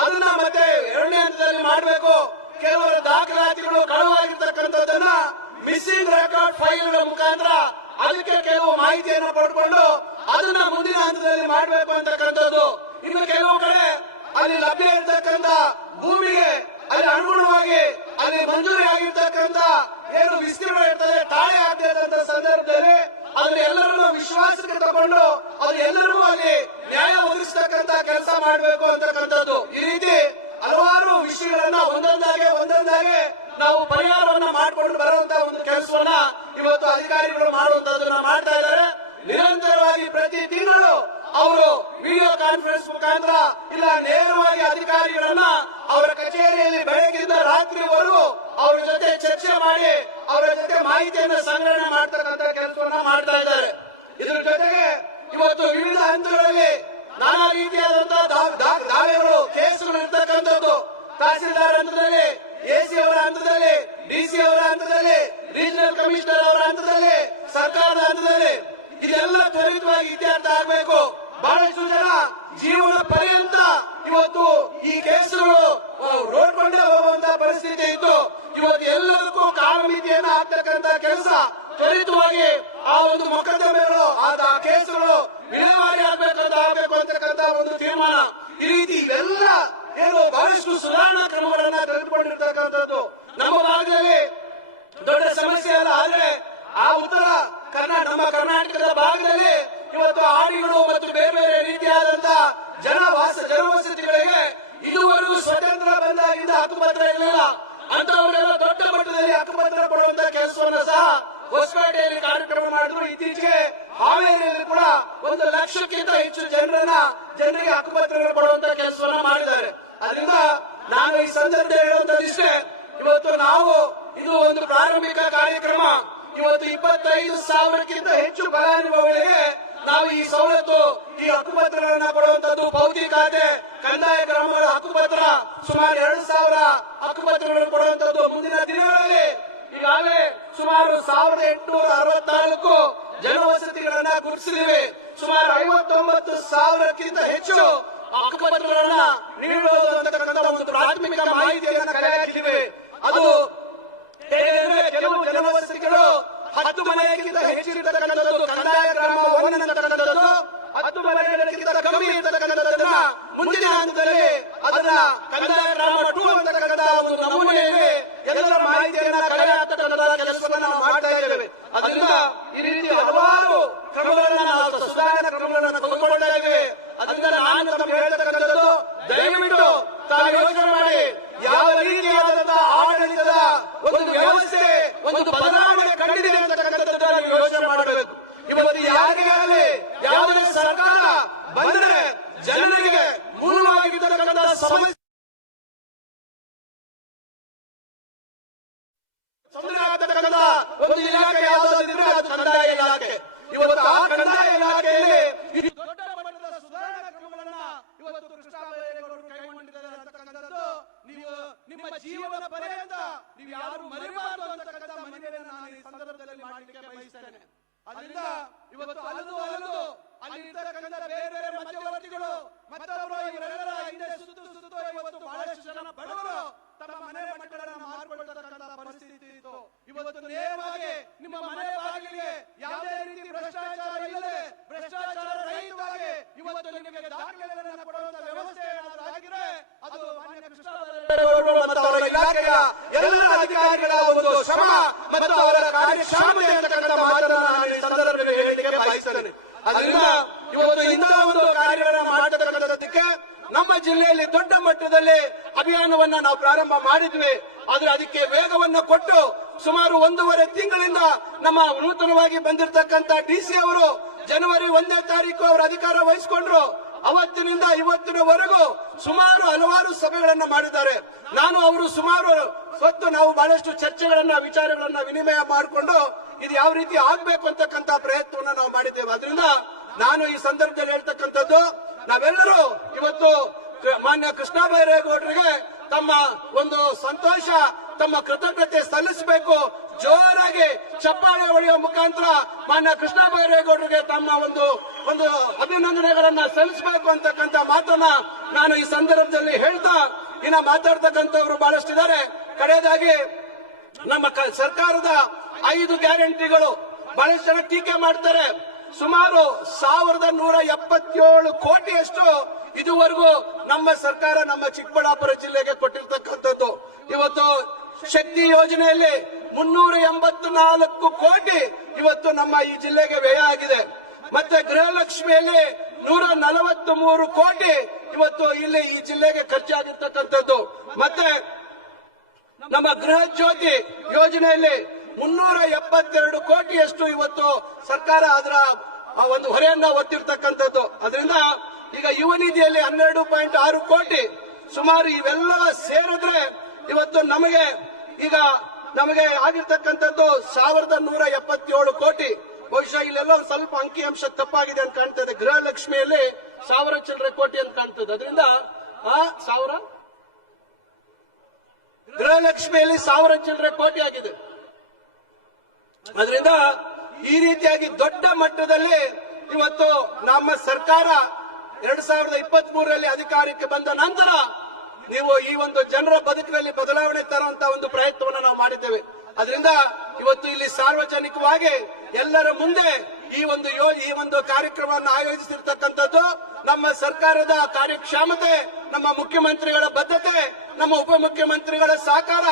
ಅದನ್ನ ಮತ್ತೆ 2ನೇ ಹಂತದಲ್ಲಿ ಮಾಡಬೇಕು. ಕೆಲವರು ದಾಖಲಾತಿಗಳು ಕಳುವಾಗಿರ್ತಕ್ಕಂಥದ್ದನ್ನ ಮಿಸ್ಸಿಂಗ್ ರೆಕಾರ್ಡ್ ಫೈಲ್ಗಳ ಮುಖಾಂತರ ಅದಕ್ಕೆ ಕೆಲವು ಮಾಹಿತಿಯನ್ನು ಪಡ್ಕೊಂಡು ಅದನ್ನ ಮುಂದಿನ ಹಂತದಲ್ಲಿ ಮಾಡಬೇಕು ಅಂತಕ್ಕಂಥದ್ದು. ಇನ್ನು ಕೆಲವು ಕಡೆ ಅಲ್ಲಿ ಲಭ್ಯ ಇರ್ತಕ್ಕಂಥ ಭೂಮಿಗೆ ಅಲ್ಲಿ ಅನುಗುಣವಾಗಿ ಅಲ್ಲಿ ಮಂಜೂರಿ ಆಗಿರ್ತಕ್ಕಂಥ ಏನು ವಿಸ್ತೀರ್ಣ ಇರ್ತದೆ ತಾಳೆ ಆಗದಂತ ಸಂದರ್ಭದಲ್ಲಿ ಅದನ್ನ ಎಲ್ಲರನ್ನು ವಿಶ್ವಾಸಕ್ಕೆ ತಗೊಂಡು ಅದು ಎಲ್ಲರಿಗೂ ಅಲ್ಲಿ ನ್ಯಾಯ ಒದಗಿಸ್ತಕ್ಕಂಥ ಕೆಲಸ ಮಾಡಬೇಕು ಅಂತಕ್ಕಂಥದ್ದು. ಈ ರೀತಿ ಹಲವಾರು ವಿಷಯಗಳನ್ನ ಒಂದೊಂದಾಗೆ ನಾವು ಪರಿಹಾರವನ್ನ ಮಾಡಿಕೊಂಡು ಬರುವಂತ ಒಂದು ಕೆಲಸವನ್ನ ಇವತ್ತು ಅಧಿಕಾರಿಗಳು ಮಾಡುವಂತದನ್ನ ಮಾಡ್ತಾ ಇದ್ದಾರೆ. ನಿರಂತರವಾಗಿ ಪ್ರತಿ ತಿಂಗಳು ಅವರು ವಿಡಿಯೋ ಕಾನ್ಫರೆನ್ಸ್ ಮುಖಾಂತರ ಇಲ್ಲ ನೇರವಾಗಿ ಅಧಿಕಾರಿಗಳನ್ನ ಅವರ ಕಚೇರಿಯಲ್ಲಿ ಬೆಳಗ್ಗಿಂದ ರಾತ್ರಿವರೆಗೂ ಅವರ ಜೊತೆ ಚರ್ಚೆ ಮಾಡಿ ಅವರ ಜೊತೆ ಮಾಹಿತಿಯನ್ನು ಸಂಗ್ರಹಣೆ ಮಾಡ್ತಕ್ಕಂಥ ಕೆಲಸವನ್ನ ಮಾಡ್ತಾ ಇದ್ದಾರೆ. ಇದ್ರ ಜೊತೆಗೆ ಇವತ್ತು ವಿವಿಧ ಹಂತಗಳಲ್ಲಿ ನಾನಾ ರೀತಿಯಾದಂತಹ ದಾವೆಗಳು ಕೇಸುಗಳು ಇರ್ತಕ್ಕಂಥದ್ದು ತಹಸೀಲ್ದಾರ್ ಹಂತದಲ್ಲಿ, ಎಸಿ ಅವರ ಹಂತದಲ್ಲಿ, ಡಿಸಿ ಅವರ ಹಂತದಲ್ಲಿ, ರೀಜನಲ್ ಕಮಿಷನರ್ ಅವರ ಹಂತದಲ್ಲಿ, ಸರ್ಕಾರದ ಹಂತದಲ್ಲಿ ಇದೆಲ್ಲ ತ್ವರಿತವಾಗಿ ಇತ್ಯರ್ಥ ಆಗಬೇಕು. ಬಹಳಷ್ಟು ಜನ ಜೀವನ ಪರ್ಯಂತ ಇವತ್ತು ಈ ಕೇಸುಗಳು ರೋಡ್ಕೊಂಡೇ ಹೋಗುವಂತಹ ಪರಿಸ್ಥಿತಿ ಇತ್ತು. ಇವತ್ತು ಎಲ್ಲದಕ್ಕೂ ಕಾಲಮಿತಿಯನ್ನು ಹಾಕ್ತಕ್ಕಂಥ ಕೆಲಸ ತ್ವರಿತವಾಗಿ ಆ ಒಂದು ಮೊಕದ್ದಮೆಗಳು ಆ ಕೇಸುಗಳು ವಿಲೇವಾರಿ ಆಗಬೇಕು ಅಂತಕ್ಕಂಥ ಒಂದು ತೀರ್ಮಾನ. ಈ ರೀತಿ ಇವೆಲ್ಲ ಏನು ಬಹಳಷ್ಟು ಸುಧಾರಣಾ ಕ್ರಮಗಳನ್ನ ತೆಗೆದುಕೊಂಡಿರ್ತಕ್ಕಂಥದ್ದು ನಮ್ಮ ಭಾಗದಲ್ಲಿ ದೊಡ್ಡ ಸಮಸ್ಯೆ ಅಲ್ಲ. ಆದ್ರೆ ಆ ಉತ್ತರ ನಮ್ಮ ಕರ್ನಾಟಕದ ಭಾಗದಲ್ಲಿ ಇವತ್ತು ಆಡಿಗಳು ಮತ್ತು ಬೇರೆ ಬೇರೆ ರೀತಿಯಾದಂತಹ ಜನವಸತಿಗಳಿಗೆ ಇದುವರೆಗೂ ಸ್ವತಂತ್ರ ಬಂದಾಗಿಂದ ಹಕ್ಕುಪತ್ರ ಇರಲಿಲ್ಲ. ಅಂತವರೆಲ್ಲ ದೊಡ್ಡ ಮಟ್ಟದಲ್ಲಿ ಹಕ್ಕುಪತ್ರ ಕೊಡುವಂತಹ ಕೆಲಸವನ್ನು ಸಹ ಹೊಸಪೇಟೆಯಲ್ಲಿ ಕಾರ್ಯಕ್ರಮ ಮಾಡಿದ್ರು. ಇತ್ತೀಚೆಗೆ ಹಾವೇರಿಯಲ್ಲಿ ಕೂಡ 1 ಲಕ್ಷಕ್ಕಿಂತ ಹೆಚ್ಚು ಜನರಿಗೆ ಹಕ್ಕುಪತ್ರಗಳು ಕೊಡುವಂತಹ ಕೆಲಸವನ್ನ ಮಾಡಿದ್ದಾರೆ. ಅದರಿಂದ ನಾನು ಈ ಸಂದರ್ಭದಲ್ಲಿ ಹೇಳುವಂತದಿಷ್ಟೇ, ಇವತ್ತು ನಾವು ಇದು ಒಂದು ಪ್ರಾರಂಭಿಕ ಕಾರ್ಯಕ್ರಮ. ಇವತ್ತು 25,000ಕ್ಕಿಂತ ಹೆಚ್ಚು ಫಲಾನುಭವಿಗಳಿಗೆ ನಾವು ಈ ಸವಲತ್ತು, ಈ ಹಕ್ಕುಪತ್ರಗಳನ್ನ ಕೊಡುವಂತದ್ದು. ಭೌತಿಕ ಖಾತೆ, ಕಂದಾಯ ಗ್ರಾಮಗಳ ಹಕ್ಕುಪತ್ರ ಸುಮಾರು 2,000 ಹಕ್ಕುಪತ್ರಗಳನ್ನು ಕೊಡುವಂತದ್ದು. ಮುಂದಿನ ದಿನಗಳಲ್ಲಿ ಈಗಾಗಲೇ ಸುಮಾರು 1,864 ಜನವಸತಿಗಳನ್ನ ಗುರುತಿಸಿದ್ದೇವೆ. ಸುಮಾರು 59,000ಕ್ಕಿಂತ ಹೆಚ್ಚು ಹಕ್ಕುಪತ್ರಗಳನ್ನ ನೀಡುವುದು ಅಂತಕ್ಕಂಥ ಒಂದು ಪ್ರಾಥಮಿಕ ಮಾಹಿತಿಯನ್ನು ಕಲೆ ಹಾಕಿದ್ದೇವೆ. ಅದು ಹೇಗೆಂದ್ರೆ ಕೆಲವು ಜನವಸತಿಗಳು 10 ಮನೆಗಿಂತ ಹೆಚ್ಚಿರತಕ್ಕಂಥದ್ದು ಕಂದಾಯ ಗ್ರಾಮ 1 ಅಂತಕ್ಕಂಥದ್ದು, 10 ಮನೆಗಳಿಗಿಂತ ಕಮ್ಮಿ ಇರತಕ್ಕಂಥದ್ದನ್ನ ಮುಂದಿನ ಹಂತದಲ್ಲಿ ಅದನ್ನ ಕಂದಾಯ ಗ್ರಾಮ 2 ಅಂತಕ್ಕಂಥ ಒಂದು ನಮೂನೆಯಲ್ಲಿ ಎಲ್ಲರ ಮಾಹಿತಿಯನ್ನ ಕಲೆ ಹಾಕ್ತಕ್ಕಂಥ ಕೆಲಸವನ್ನ ನಾವು ಮಾಡ್ತಾ ಇದ್ದೇವೆ. ಅದರಿಂದ ಈ ರೀತಿ ಹಲವಾರು ಕ್ರಮಗಳನ್ನ ನಾವು ಸುಧಾರಣಾ ಕ್ರಮಗಳನ್ನ ತೆಗೆದುಕೊಳ್ತಾ ಇದ್ದೇವೆ. ಅದರಿಂದ ನಾನು ತಮಗೆ ಹೇಳ್ತಕ್ಕಂಥದ್ದು, ದಯವಿಟ್ಟು ತಾವು ಯೋಚನೆ ಮಾಡಿ ಯಾವ ರೀತಿಯಾದಂತಹ ಆಡಳಿತದ ಒಂದು ವ್ಯವಸ್ಥೆ, ಒಂದು ಬದಲಾವಣೆ ಕಂಡಿದೆ ಅಂತಕ್ಕಂಥದ್ದನ್ನು ಯೋಚನೆ ಮಾಡಬೇಕು. ಇವತ್ತು ಯಾರಿಗಾಗಲಿ ಯಾವುದೇ ಸರ್ಕಾರ ಬಂದರೆ ಜನರಿಗೆ ಮೂಲವಾಗಿರ್ತಕ್ಕಂಥ ಸಮಸ್ಯೆ ಆಗ್ತಕ್ಕಂಥ ಒಂದು ಇಲಾಖೆ ಯಾವುದಾದ್ರೆ ಅದು ಕಂದಾಯ ಇಲಾಖೆ. ಇವತ್ತು ಆ ಕಂದಾಯ ಇಲಾಖೆಯಲ್ಲಿ ದೊಡ್ಡ ಮಟ್ಟದ ಸುಧಾರಣಾ ಕ್ರಮಗಳನ್ನ ಇವತ್ತು ಕೃಷ್ಣಬೈರೇಗೌಡರು ಕೈಗೊಂಡಿದ್ದಾರೆ ಅಂತಕ್ಕಂಥದ್ದು ನೀವು ನಿಮ್ಮ ಜೀವನ ಪರ್ಯಂತ ನೀವು ಯಾರು ಮರೆಯಬಾರದು ಅಂತಕ್ಕಂಥ ಮನವಿಯನ್ನು ನಾನು ಈ ಸಂದರ್ಭದಲ್ಲಿ ಮಾಡಲಿಕ್ಕೆ ಬಯಸ್ತೇನೆ. ಅದರಿಂದ ಇವತ್ತು ಅಲ್ಲದು ಅಲ್ಲಿ ಇರ್ತಕ್ಕಂಥ ಬೇರೆ ಬೇರೆ ಮಧ್ಯವರ್ತಿಗಳು ಮತ್ತೊಬ್ಬರು ಇವರೆಲ್ಲರ ಹಿಂದೆ ಸುತ್ತು ಇವತ್ತು ಬಹಳಷ್ಟು ಜನ ಬಡವರು ತಮ್ಮ ಮನೆ ಮಕ್ಕಳನ್ನ ಮಾರ್ಕೊಳ್ತಕ್ಕಂಥ ಪರಿಸ್ಥಿತಿ ಇತ್ತು. ಇವತ್ತು ನೇರವಾಗಿ ನಿಮ್ಮ ಮನೆ ಬಾಗಿಲಿಗೆ ಯಾವುದೇ ರೀತಿ ಭ್ರಷ್ಟಾಚಾರ ಇಲ್ಲದೆ, ಭ್ರಷ್ಟಾಚಾರ ರಹಿತವಾಗಿ ಇವತ್ತು ನಿಮಗೆ ದಾಖಲೆಗಳನ್ನು ಕೊಡುವಂತ ವ್ಯವಸ್ಥೆ ಏನಾದರೂ ಆಗಿದ್ರೆ ಅದು ಮಾನ್ಯ ಕೃಷ್ಣಬೈರೇಗೌಡರು ಮತ್ತು ಅವರ ಇಲಾಖೆಯ ಎಲ್ಲ ಅಧಿಕಾರಿಗಳ ಒಂದು ಶ್ರಮ ಮತ್ತು ಅವರ ಕಾರ್ಯಕ್ಷಮತೆ ಅಂತಕ್ಕಂಥ ಮಾತನ್ನು ನಾನು ಈ ಸಂದರ್ಭದಲ್ಲಿ ಹೇಳಲಿಕ್ಕೆ ಬಯಸ್ತೇನೆ. ಅದರಿಂದ ಇವತ್ತು ಇಂತಹ ಒಂದು ಕಾರ್ಯಗಳನ್ನ ಮಾಡತಕ್ಕಂಥದ್ದಕ್ಕೆ ನಮ್ಮ ಜಿಲ್ಲೆಯಲ್ಲಿ ದೊಡ್ಡ ಮಟ್ಟದಲ್ಲಿ ಅಭಿಯಾನವನ್ನ ನಾವು ಪ್ರಾರಂಭ ಮಾಡಿದ್ವಿ. ಆದ್ರೆ ಅದಕ್ಕೆ ವೇಗವನ್ನು ಕೊಟ್ಟು ಸುಮಾರು 1.5 ತಿಂಗಳಿಂದ ನಮ್ಮ ನೂತನವಾಗಿ ಬಂದಿರತಕ್ಕಂತ ಡಿಸಿ ಅವರು ಜನವರಿ 1ನೇ ತಾರೀಕು ಅವರು ಅಧಿಕಾರ ವಹಿಸಿಕೊಂಡ್ರು. ಅವತ್ತಿನಿಂದ ಇವತ್ತಿನವರೆಗೂ ಸುಮಾರು ಹಲವಾರು ಸಭೆಗಳನ್ನ ಮಾಡಿದ್ದಾರೆ. ನಾನು ಅವರು ಸುಮಾರು ಹೊತ್ತು ನಾವು ಬಹಳಷ್ಟು ಚರ್ಚೆಗಳನ್ನ, ವಿಚಾರಗಳನ್ನ ವಿನಿಮಯ ಮಾಡಿಕೊಂಡು ಇದು ಯಾವ ರೀತಿ ಆಗ್ಬೇಕು ಅಂತಕ್ಕಂಥ ಪ್ರಯತ್ನವನ್ನ ನಾವು ಮಾಡಿದ್ದೇವೆ. ಅದರಿಂದ ನಾನು ಈ ಸಂದರ್ಭದಲ್ಲಿ ಹೇಳ್ತಕ್ಕಂಥದ್ದು, ನಾವೆಲ್ಲರೂ ಇವತ್ತು ಮಾನ್ಯ ಕೃಷ್ಣಬೈರೇಗೌಡರಿಗೆ ತಮ್ಮ ಒಂದು ಸಂತೋಷ, ತಮ್ಮ ಕೃತಜ್ಞತೆ ಸಲ್ಲಿಸಬೇಕು. ಜೋರಾಗಿ ಚಪ್ಪಾಳೆ ಹೊಡೆಯುವ ಮುಖಾಂತರ ಮಾನ್ಯ ಕೃಷ್ಣಬೈರೇಗೌಡರಿಗೆ ತಮ್ಮ ಒಂದು ಅಭಿನಂದನೆಗಳನ್ನ ಸಲ್ಲಿಸಬೇಕು ಅಂತಕ್ಕಂಥ ಮಾತನ್ನ ನಾನು ಈ ಸಂದರ್ಭದಲ್ಲಿ ಹೇಳ್ತಾ, ಇನ್ನ ಮಾತಾಡ್ತಕ್ಕಂಥವ್ರು ಬಹಳಷ್ಟಿದ್ದಾರೆ. ಕಡೆಯದಾಗಿ ನಮ್ಮ ಸರ್ಕಾರದ 5 ಗ್ಯಾರಂಟಿಗಳು ಬಹಳಷ್ಟು ಜನ ಟೀಕೆ ಮಾಡ್ತಾರೆ. ಸುಮಾರು 1,177 ಕೋಟಿಯಷ್ಟು ಇದುವರೆಗೂ ನಮ್ಮ ಸರ್ಕಾರ ನಮ್ಮ ಚಿಕ್ಕಬಳ್ಳಾಪುರ ಜಿಲ್ಲೆಗೆ ಕೊಟ್ಟಿರ್ತಕ್ಕಂಥದ್ದು. ಇವತ್ತು ಶಕ್ತಿ ಯೋಜನೆಯಲ್ಲಿ 384 ಕೋಟಿ ಇವತ್ತು ನಮ್ಮ ಈ ಜಿಲ್ಲೆಗೆ ವ್ಯಯ ಆಗಿದೆ. ಮತ್ತೆ ಗೃಹಲಕ್ಷ್ಮಿಯಲ್ಲಿ 143 ಕೋಟಿ ಇವತ್ತು ಇಲ್ಲಿ ಈ ಜಿಲ್ಲೆಗೆ ಖರ್ಚಾಗಿರ್ತಕ್ಕಂಥದ್ದು. ಮತ್ತೆ ನಮ್ಮ ಗೃಹ ಜ್ಯೋತಿ ಯೋಜನೆಯಲ್ಲಿ 372 ಕೋಟಿಯಷ್ಟು ಇವತ್ತು ಸರ್ಕಾರ ಅದರ ಒಂದು ಹೊರೆಯನ್ನ ಹೊತ್ತಿರ್ತಕ್ಕಂಥದ್ದು. ಅದರಿಂದ ಈಗ ಯುವ ನಿಧಿಯಲ್ಲಿ 12.6 ಕೋಟಿ ಸುಮಾರು ಇವೆಲ್ಲ ಸೇರಿದ್ರೆ ಇವತ್ತು ನಮಗೆ ಈಗ ನಮಗೆ ಆಗಿರ್ತಕ್ಕಂಥದ್ದು 1177 ಕೋಟಿ. ಬಹುಶಃ ಇಲ್ಲೆಲ್ಲ ಒಂದು ಸ್ವಲ್ಪ ಅಂಕಿಅಂಶ ತಪ್ಪಾಗಿದೆ ಅಂತ ಕಾಣ್ತದೆ. ಗೃಹಲಕ್ಷ್ಮಿಯಲ್ಲಿ 1000 ಚಿಲ್ಲರೆ ಕೋಟಿ ಅಂತ ಕಾಣ್ತದೆ. ಅದರಿಂದ 1000 ಗೃಹಲಕ್ಷ್ಮಿಯಲ್ಲಿ 1000 ಚಿಲ್ಲರೆ ಕೋಟಿ ಆಗಿದೆ. ಅದರಿಂದ ಈ ರೀತಿಯಾಗಿ ದೊಡ್ಡ ಮಟ್ಟದಲ್ಲಿ ಇವತ್ತು ನಮ್ಮ ಸರ್ಕಾರ 2023ರಲ್ಲಿ ಅಧಿಕಾರಕ್ಕೆ ಬಂದ ನಂತರ ನೀವು ಈ ಒಂದು ಜನರ ಬದುಕಿನಲ್ಲಿ ಬದಲಾವಣೆ ತರುವಂತ ಒಂದು ಪ್ರಯತ್ನವನ್ನು ನಾವು ಮಾಡಿದ್ದೇವೆ. ಅದರಿಂದ ಇವತ್ತು ಇಲ್ಲಿ ಸಾರ್ವಜನಿಕವಾಗಿ ಎಲ್ಲರ ಮುಂದೆ ಈ ಒಂದು ಕಾರ್ಯಕ್ರಮವನ್ನು ಆಯೋಜಿಸಿರ್ತಕ್ಕಂಥದ್ದು ನಮ್ಮ ಸರ್ಕಾರದ ಕಾರ್ಯಕ್ಷಮತೆ, ನಮ್ಮ ಮುಖ್ಯಮಂತ್ರಿಗಳ ಬದ್ಧತೆ, ನಮ್ಮ ಉಪಮುಖ್ಯಮಂತ್ರಿಗಳ ಸಹಕಾರ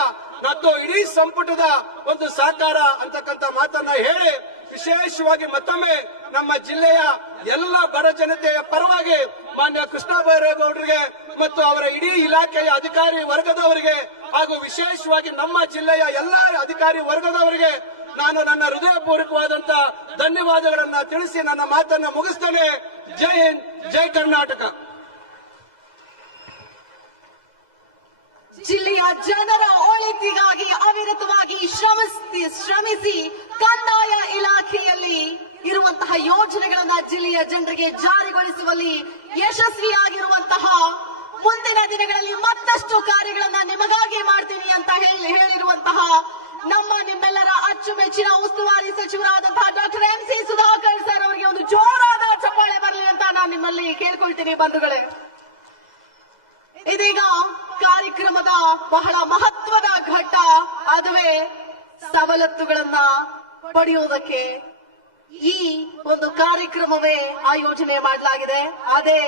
ಮತ್ತು ಇಡೀ ಸಂಪುಟದ ಒಂದು ಸಹಕಾರ ಅಂತಕ್ಕಂಥ ಮಾತನ್ನ ಹೇಳಿ, ವಿಶೇಷವಾಗಿ ಮತ್ತೊಮ್ಮೆ ನಮ್ಮ ಜಿಲ್ಲೆಯ ಎಲ್ಲ ಬಡ ಜನತೆಯ ಪರವಾಗಿ ಮಾನ್ಯ ಕೃಷ್ಣ ಬೈರೇಗೌಡರಿಗೆ ಮತ್ತು ಅವರ ಇಡೀ ಇಲಾಖೆಯ ಅಧಿಕಾರಿ ವರ್ಗದವರಿಗೆ ಹಾಗೂ ವಿಶೇಷವಾಗಿ ನಮ್ಮ ಜಿಲ್ಲೆಯ ಎಲ್ಲ ಅಧಿಕಾರಿ ವರ್ಗದವರಿಗೆ ನಾನು ನನ್ನ ಹೃದಯಪೂರ್ವಕವಾದಂತ ಧನ್ಯವಾದಗಳನ್ನ ತಿಳಿಸಿ ನನ್ನ ಮಾತನ್ನ ಮುಗಿಸ್ತೇನೆ. ಜೈ ಹಿಂದ್, ಜೈ ಕರ್ನಾಟಕ. ಜಿಲ್ಲೆಯ ಜನರ ಒಳಿತಿಗಾಗಿ ಅವಿರತವಾಗಿ ಶ್ರಮಿಸಿ ಕಂದಾಯ ಇಲಾಖೆಯಲ್ಲಿ ಇರುವಂತಹ ಯೋಜನೆಗಳನ್ನ ಜಿಲ್ಲೆಯ ಜನರಿಗೆ ಜಾರಿಗೊಳಿಸುವಲ್ಲಿ ಯಶಸ್ವಿಯಾಗಿರುವಂತಹ, ಮುಂದಿನ ದಿನಗಳಲ್ಲಿ ಮತ್ತಷ್ಟು ಕಾರ್ಯಗಳನ್ನ ನಿಮಗಾಗಿ ಮಾಡ್ತೀನಿ ಅಂತ ಹೇಳಿರುವಂತಹ ನಿಮ್ಮೆಲ್ಲರ ಅಚ್ಚುಮೆಚ್ಚಿನ ಉಸ್ತುವಾರಿ ಸಚಿವರಾದಂತಹ ಡಾಕ್ಟರ್ MC ಸುಧಾಕರ್ ಸರ್ ಅವರಿಗೆ ಒಂದು ಜೋರಾದ ಚಪ್ಪಾಳೆ ಬರಲಿ ಅಂತ ನಾನು ನಿಮ್ಮಲ್ಲಿ ಕೇಳ್ಕೊಳ್ತೀನಿ ಬಂಧುಗಳೇ. ಇದೀಗ ಕಾರ್ಯಕ್ರಮದ ಬಹಳ ಮಹತ್ವದ ಘಟ್ಟ, ಅದುವೇ ಸವಲತ್ತುಗಳನ್ನ ಪಡೆಯುವುದಕ್ಕೆ ಈ ಒಂದು ಕಾರ್ಯಕ್ರಮವೇ ಆಯೋಜನೆ ಮಾಡಲಾಗಿದೆ. ಅದೇ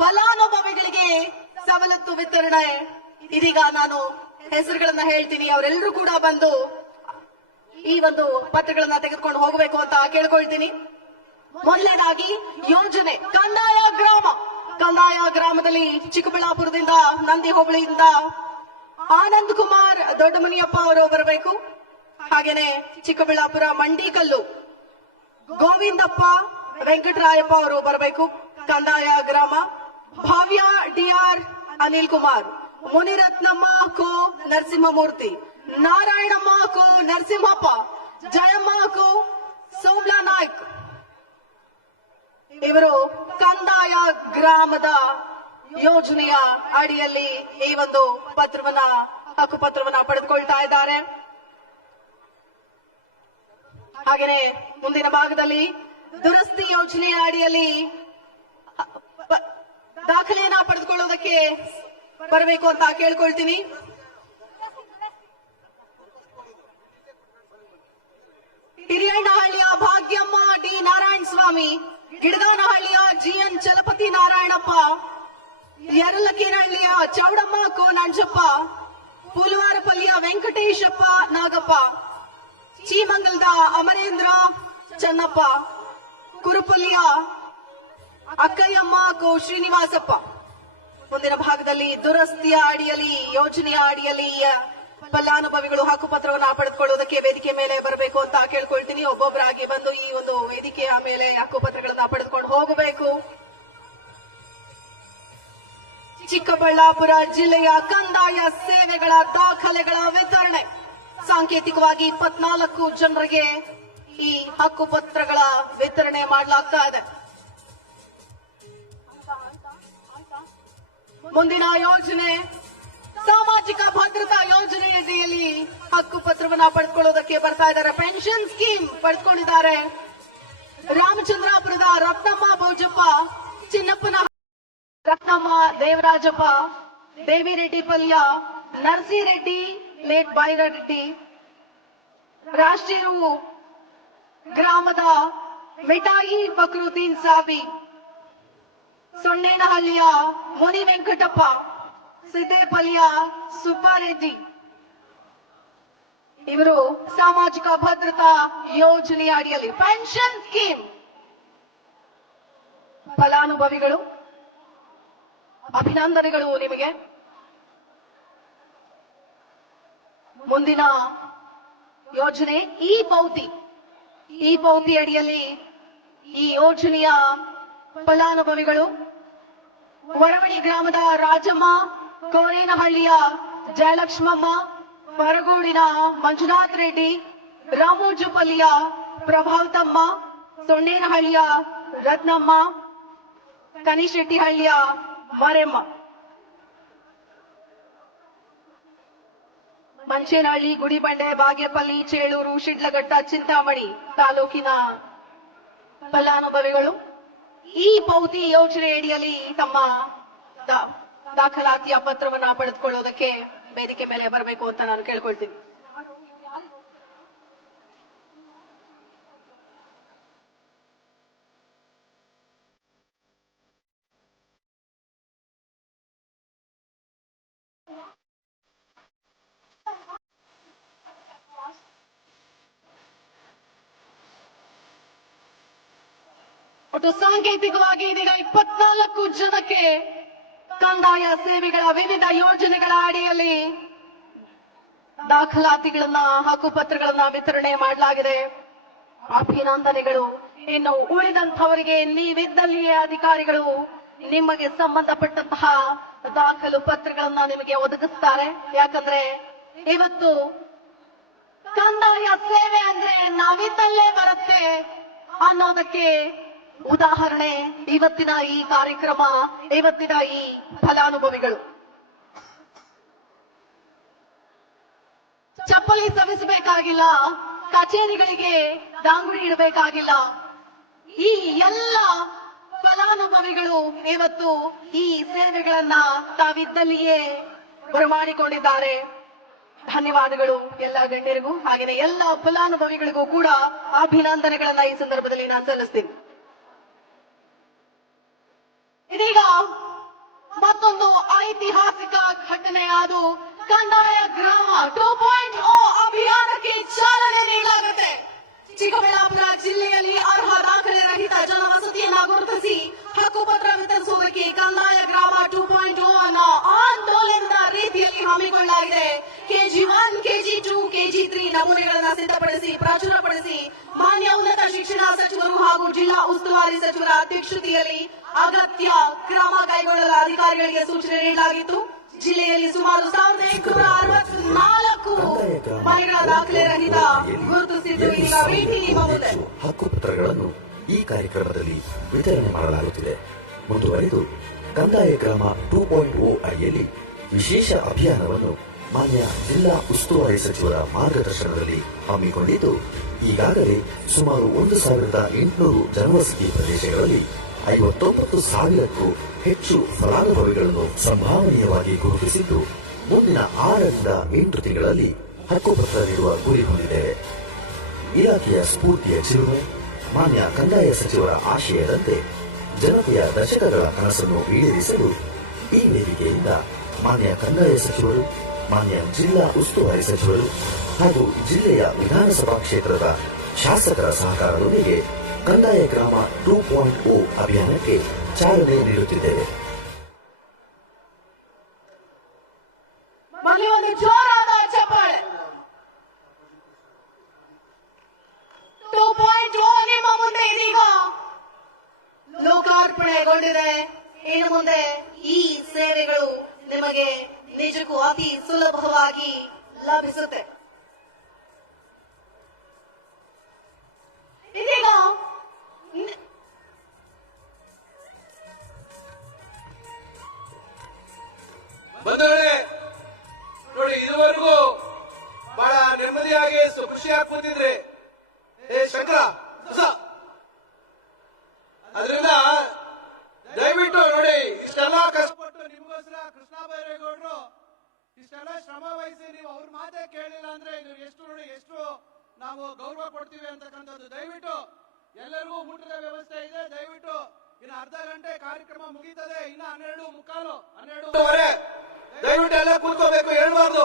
ಫಲಾನುಭವಿಗಳಿಗೆ ಸವಲತ್ತು ವಿತರಣೆ. ಇದೀಗ ನಾನು ಹೆಸರುಗಳನ್ನ ಹೇಳ್ತೀನಿ, ಅವರೆಲ್ಲರೂ ಕೂಡ ಬಂದು ಈ ಒಂದು ಪತ್ರಗಳನ್ನ ತೆಗೆದುಕೊಂಡು ಹೋಗಬೇಕು ಅಂತ ಕೇಳ್ಕೊಳ್ತೀನಿ. ಮೊದಲನೇದಾಗಿ ಯೋಜನೆ ಕಂದಾಯ ಗ್ರಾಮದಲ್ಲಿ ಚಿಕ್ಕಬಳ್ಳಾಪುರದಿಂದ ನಂದಿ ಹೋಬಳಿಯಿಂದ ಆನಂದ್ ಕುಮಾರ್ ದೊಡ್ಡಮನಿಯಪ್ಪ ಅವರು ಬರಬೇಕು. ಹಾಗೇನೆ ಚಿಕ್ಕಬಳ್ಳಾಪುರ ಮಂಡಿಕಲ್ಲು ಗೋವಿಂದಪ್ಪ ವೆಂಕಟರಾಯಪ್ಪ ಅವರು ಬರಬೇಕು. ಕಂದಾಯ ಗ್ರಾಮ ಭವ್ಯ DR ಅನಿಲ್ ಕುಮಾರ್, ಮುನಿರತ್ನಮ್ಮ ಕೋ ನರಸಿಂಹಮೂರ್ತಿ, ನಾರಾಯಣಮ್ಮ ಕೋ ನರಸಿಂಹಪ್ಪ, ಜಯಮ್ಮ ಕೋ ಸೋಮ್ಲಾ ನಾಯ್ಕ್. ಇವರು ಕಂದಾಯ ಗ್ರಾಮದ ಯೋಜನೆಯ ಅಡಿಯಲ್ಲಿ ಈ ಒಂದು ಹಕ್ಕುಪತ್ರವನ್ನ ಪಡೆದುಕೊಳ್ತಾ ಇದ್ದಾರೆ. ಹಾಗೆಯೇ ಮುಂದಿನ ಭಾಗದಲ್ಲಿ ದುರಸ್ತಿ ಯೋಜನೆಯ ಅಡಿಯಲ್ಲಿ ದಾಖಲೆಯನ್ನ ಪಡೆದುಕೊಳ್ಳುವುದಕ್ಕೆ ಬರಬೇಕು ಅಂತ ಕೇಳ್ಕೊಳ್ತೀನಿ. ಹಿರಿಯಣ್ಣಹಳ್ಳಿಯ ಭಾಗ್ಯಮ್ಮ D ನಾರಾಯಣ ಸ್ವಾಮಿ, ಗಿಡದಾನಹಳ್ಳಿಯ GN ಚಲಪತಿ ನಾರಾಯಣಪ್ಪ, ಯರಲಕ್ಕೇನಹಳ್ಳಿಯ ಚೌಡಮ್ಮ ಕೋ ನಂಜಪ್ಪ, ಪುಲವಾರಪಲ್ಲಿಯ ವೆಂಕಟೇಶಪ್ಪ ನಾಗಪ್ಪ, ಚೀಮಂಗಲದ ಅಮರೇಂದ್ರ ಚನ್ನಪ್ಪ, ಕುರುಪಲ್ಲಿಯ ಅಕ್ಕಯ್ಯಮ್ಮ ಕೋ ಶ್ರೀನಿವಾಸಪ್ಪ. ಮುಂದಿನ ಭಾಗದಲ್ಲಿ ದುರಸ್ತಿಯ ಅಡಿಯಲ್ಲಿ ಯೋಜನೆಯ ಅಡಿಯಲ್ಲಿ ಫಲಾನುಭವಿಗಳು ಹಕ್ಕುಪತ್ರವನ್ನು ಪಡೆದುಕೊಳ್ಳುವುದಕ್ಕೆ ವೇದಿಕೆ ಮೇಲೆ ಬರಬೇಕು ಅಂತ ಕೇಳ್ಕೊಳ್ತೀನಿ. ಒಬ್ಬೊಬ್ಬರಾಗಿ ಬಂದು ಈ ಒಂದು ವೇದಿಕೆಯ ಮೇಲೆ ಹಕ್ಕುಪತ್ರಗಳನ್ನ ಪಡೆದುಕೊಂಡು ಹೋಗಬೇಕು. ಚಿಕ್ಕಬಳ್ಳಾಪುರ ಜಿಲ್ಲೆಯ ಕಂದಾಯ ಸೇವೆಗಳ ದಾಖಲೆಗಳ ವಿತರಣೆ. ಸಾಂಕೇತಿಕವಾಗಿ 24 ಜನರಿಗೆ ಈ ಹಕ್ಕುಪತ್ರಗಳ ವಿತರಣೆ ಮಾಡಲಾಗ್ತಾ ಇದೆ. ಮುಂದಿನ ಯೋಜನೆ ಸಾಮಾಜಿಕ ಭದ್ರತಾ ಯೋಜನೆಯಲ್ಲಿ ಹಕ್ಕುಪತ್ರವನ್ನ ಪಡೆದುಕೊಳ್ಳುವುದಕ್ಕೆ ಬರ್ತಾ ಇದ್ದಾರೆ. ಪೆನ್ಷನ್ ಸ್ಕೀಮ್ ಪಡೆದುಕೊಂಡಿದ್ದಾರೆ. ರಾಮಚಂದ್ರಾಪುರದ ರತ್ನಮ್ಮ ಬೋಜಪ್ಪ, ಚಿನ್ನಪ್ಪನ ರತ್ನಮ್ಮ ದೇವರಾಜಪ್ಪ, ದೇವಿರೆಡ್ಡಿ ಪಲ್ಯ, ನರಸಿರೆಡ್ಡಿ ಲೇಟ್ ಬೈರರೆಡ್ಡಿ, ರಾಷ್ಟ್ರೀಯ ಗ್ರಾಮದ ಮಿಠಾಯಿ ಫಕ್ರುದ್ದೀನ್ ಸಾಬಿ, ಸೊನ್ನೇನಹಳ್ಳಿಯ ಮುನಿ ವೆಂಕಟಪ್ಪ, ಸಿದ್ದೇಪಲ್ಲಿಯ ಸುಬ್ಬಾರೆಡ್ಡಿ. ಇವರು ಸಾಮಾಜಿಕ ಭದ್ರತಾ ಯೋಜನೆಯ ಅಡಿಯಲ್ಲಿ ಪೆನ್ಷನ್ ಸ್ಕೀಮ್ ಫಲಾನುಭವಿಗಳು. ಅಭಿನಂದನೆಗಳು ನಿಮಗೆ. ಮುಂದಿನ ಯೋಜನೆ ಈ ಪೌತಿ ಅಡಿಯಲ್ಲಿ ಈ ಯೋಜನೆಯ ಫಲಾನುಭವಿಗಳು ವರವಣಿ ಗ್ರಾಮದ ರಾಜಮ್ಮ, ಕೋರೇನಹಳ್ಳಿಯ ಜಯಲಕ್ಷ್ಮಮ್ಮ, ಬರಗೂಡಿನ ಮಂಜುನಾಥ್ ರೆಡ್ಡಿ, ರಾಮೋಜುಪಲ್ಲಿಯ ಪ್ರಭಾವತಮ್ಮ, ಸೊಣ್ಣೇನಹಳ್ಳಿಯ ರತ್ನಮ್ಮ, ಕನಿಶೆಟ್ಟಿಹಳ್ಳಿಯ ಮರೆಮ್ಮ, ಮಂಚೇನಹಳ್ಳಿ, ಗುಡಿಬಂಡೆ, ಬಾಗೇಪಲ್ಲಿ, ಚೇಳೂರು, ಶಿಡ್ಲಘಟ್ಟ, ಚಿಂತಾಮಣಿ ತಾಲೂಕಿನ ಫಲಾನುಭವಿಗಳು ಈ ಪೌತಿ ಯೋಜನೆ ಅಡಿಯಲ್ಲಿ ತಮ್ಮ ದಾಖಲಾತಿಯ ಪತ್ರವನ್ನ ಪಡೆದುಕೊಳ್ಳೋದಕ್ಕೆ ವೇದಿಕೆ ಮೇಲೆ ಬರಬೇಕು ಅಂತ ನಾನು ಕೇಳ್ಕೊಳ್ತೀನಿ. ಒಟ್ಟು ಸಾಂಕೇತಿಕವಾಗಿ ಇದೀಗ 24 ಜನಕ್ಕೆ ಕಂದಾಯ ಸೇವೆಗಳ ವಿವಿಧ ಯೋಜನೆಗಳ ಅಡಿಯಲ್ಲಿ ದಾಖಲಾತಿಗಳನ್ನ ಹಕ್ಕುಪತ್ರಗಳನ್ನ ವಿತರಣೆ ಮಾಡಲಾಗಿದೆ. ಅಭಿನಂದನೆಗಳು. ಇನ್ನು ಉಳಿದಂತವರಿಗೆ ನೀವಿದ್ದಲ್ಲಿಯೇ ಅಧಿಕಾರಿಗಳು ನಿಮಗೆ ಸಂಬಂಧಪಟ್ಟಂತಹ ದಾಖಲು ಪತ್ರಗಳನ್ನ ನಿಮಗೆ ಒದಗಿಸ್ತಾರೆ. ಯಾಕಂದ್ರೆ ಇವತ್ತು ಕಂದಾಯ ಸೇವೆ ಅಂದ್ರೆ ನಾವಿದ್ದಲ್ಲೇ ಬರುತ್ತೆ ಅನ್ನೋದಕ್ಕೆ ಉದಾಹರಣೆ ಇವತ್ತಿನ ಈ ಕಾರ್ಯಕ್ರಮ, ಇವತ್ತಿನ ಈ ಫಲಾನುಭವಿಗಳು. ಚಪ್ಪಲಿ ಸವಿಸಬೇಕಾಗಿಲ್ಲ, ಕಚೇರಿಗಳಿಗೆ ದಾಂಗುಡಿ ಇಡಬೇಕಾಗಿಲ್ಲ. ಈ ಎಲ್ಲ ಫಲಾನುಭವಿಗಳು ಇವತ್ತು ಈ ಸೇವೆಗಳನ್ನ ತಾವಿದ್ದಲ್ಲಿಯೇ ಬರಮಾಡಿಕೊಂಡಿದ್ದಾರೆ. ಧನ್ಯವಾದಗಳು ಎಲ್ಲ ಗಣ್ಯರಿಗೂ, ಹಾಗೆಯೇ ಎಲ್ಲ ಫಲಾನುಭವಿಗಳಿಗೂ ಕೂಡ ಅಭಿನಂದನೆಗಳನ್ನ ಈ ಸಂದರ್ಭದಲ್ಲಿ ನಾನು ಸಲ್ಲಿಸ್ತೀನಿ. ಇದೀಗ ಮತ್ತೊಂದು ಐತಿಹಾಸಿಕ ಘಟನೆಯಾದ ಕಂದಾಯ ಗ್ರಾಮ 2.0 ಅಭಿಯಾನಕ್ಕೆ ಚಾಲನೆ ನೀಡಲಾಗುತ್ತೆ. ಚಿಕ್ಕಬಳ್ಳಾಪುರ ಜಿಲ್ಲೆಯಲ್ಲಿ ಅರ್ಹ ದಾಖಲೆ ರಹಿತ ಜನವಸತಿಯನ್ನ ಗುರುತಿಸಿ ಹಕ್ಕುಪತ್ರ ವಿತರಿಸುವುದಕ್ಕೆ ಕಂದಾಯ ಗ್ರಾಮ 2.0 ಅನ್ನೋ ಆಂದೋಲನದ ರೀತಿಯಲ್ಲಿ ಹಮ್ಮಿಕೊಳ್ಳಲಾಗಿದೆ. KG1, KG2, KG3 ನಮೂನೆಗಳನ್ನ ಸಿದ್ಧಪಡಿಸಿ ಪ್ರಚುರಪಡಿಸಿ ಮಾನ್ಯ ಉನ್ನತ ಶಿಕ್ಷಣ ಸಚಿವರು ಹಾಗೂ ಜಿಲ್ಲಾ ಉಸ್ತುವಾರಿ ಸಚಿವರ ಅಧ್ಯಕ್ಷತೆಯಲ್ಲಿ ಅಗತ್ಯ ಕ್ರಮ ಕೈಗೊಳ್ಳಲು ಅಧಿಕಾರಿಗಳಿಗೆ ಸೂಚನೆ ನೀಡಲಾಗಿತ್ತು. ಜಿಲ್ಲೆಯಲ್ಲಿ ಸುಮಾರು 1864 ಮನೆಗಳ ದಾಖಲೆ ರಹಿತ ಗುರುತಿಸಿದ್ದು ಈಗ ಭೇಟಿ ನಿಮ್ಮ ಮುಂದೆ ಹಕ್ಕುಪತ್ರಗಳನ್ನು ಈ ಕಾರ್ಯಕ್ರಮದಲ್ಲಿ ವಿತರಣೆ ಮಾಡಲಾಗುತ್ತಿದೆ. ಮುಂದುವರೆದು ಕಂದಾಯ ಗ್ರಾಮ 2.0 ಅಡಿಯಲ್ಲಿ ವಿಶೇಷ ಅಭಿಯಾನವನ್ನು ಮಾನ್ಯ ಜಿಲ್ಲಾ ಉಸ್ತುವಾರಿ ಸಚಿವರ ಮಾರ್ಗದರ್ಶನದಲ್ಲಿ ಹಮ್ಮಿಕೊಂಡಿದ್ದು, ಈಗಾಗಲೇ ಸುಮಾರು 1800 ಜನವಸತಿ ಪ್ರದೇಶಗಳಲ್ಲಿ 59,000ಕ್ಕೂ ಹೆಚ್ಚು ಫಲಾನುಭವಿಗಳನ್ನು ಸಂಭಾವನೀಯವಾಗಿ ಗುರುತಿಸಿದ್ದು, ಮುಂದಿನ 6 ರಿಂದ 8 ತಿಂಗಳಲ್ಲಿ ಹಕ್ಕುಪತ್ರ ನೀಡುವ ಗುರಿ ಹೊಂದಿದ್ದೇವೆ. ಇಲಾಖೆಯ ಸ್ಫೂರ್ತಿಯ ಚಿಲುಮೆ, ಮಾನ್ಯ ಕಂದಾಯ ಸಚಿವರ ಆಶಯದಂತೆ ಜನತೆಯ ದಶಕಗಳ ಕನಸನ್ನು ಈಡೇರಿಸಲು ಈ ವೇದಿಕೆಯಿಂದ ಮಾನ್ಯ ಕಂದಾಯ ಸಚಿವರು, ಮಾನ್ಯ ಜಿಲ್ಲಾ ಉಸ್ತುವಾರಿ ಸಚಿವರು ಹಾಗೂ ಜಿಲ್ಲೆಯ ವಿಧಾನಸಭಾ ಕ್ಷೇತ್ರದ ಶಾಸಕರ ಸಹಕಾರದೊಂದಿಗೆ ಕಂದಾಯ ಗ್ರಾಮ 2.0 ಅಭಿಯಾನಕ್ಕೆ ಚಾಲನೆ ನೀಡುತ್ತಿದ್ದೇವೆ. ಒಂದು ಜೋರಾದ ಚಪ್ಪಾಳೆ. 2.0 ನಿಮ್ಮ ಮುಂದೆ ಇದೀಗ ಲೋಕಾರ್ಪಣೆಗೊಂಡಿದೆ. ಇನ್ನು ಮುಂದೆ ಈ ಸೇವೆಗಳು ನಿಮಗೆ ನಿಜಕ್ಕೂ ಅತಿ ಸುಲಭವಾಗಿ ಲಭಿಸುತ್ತೆ. ಇದೀಗ ಬಂಧುಗಳೇ ನೋಡಿ, ಇದುವರೆಗೂ ಬಹಳ ನೆಮ್ಮದಿಯಾಗಿ ಖುಷಿಯಾಗಿ ಕೂತಿದ್ರಿ. ಶಂಕರ ಅದರಿಂದ ದಯವಿಟ್ಟು ನೋಡಿ, ಇಷ್ಟೆಲ್ಲ ಕಷ್ಟಪಟ್ಟು ನಿಮಗೋಸ್ಕರ ಕೃಷ್ಣ ಬೈರೇಗೌಡರು ಇಷ್ಟೆಲ್ಲ ಶ್ರಮ ವಹಿಸಿ ನೀವು ಅವ್ರ ಮಾತೇ ಕೇಳಿಲ್ಲ ಅಂದ್ರೆ ಇದು ಎಷ್ಟು ನಾವು ಗೌರವ ಕೊಡ್ತೀವಿ ಅಂತಕ್ಕಂಥದ್ದು. ದಯವಿಟ್ಟು ಎಲ್ಲರಿಗೂ ಊಟದ ವ್ಯವಸ್ಥೆ ಇದೆ. ದಯವಿಟ್ಟು ಇನ್ನು ಅರ್ಧ ಗಂಟೆ ಕಾರ್ಯಕ್ರಮ ಮುಗೀತದೆ. ಇನ್ನ 12:15 ದಯವಿಟ್ಟು ಎಲ್ಲ ಕೂತ್ಕೋಬೇಕು, ಹೇಳ್ಬಾರ್ದು.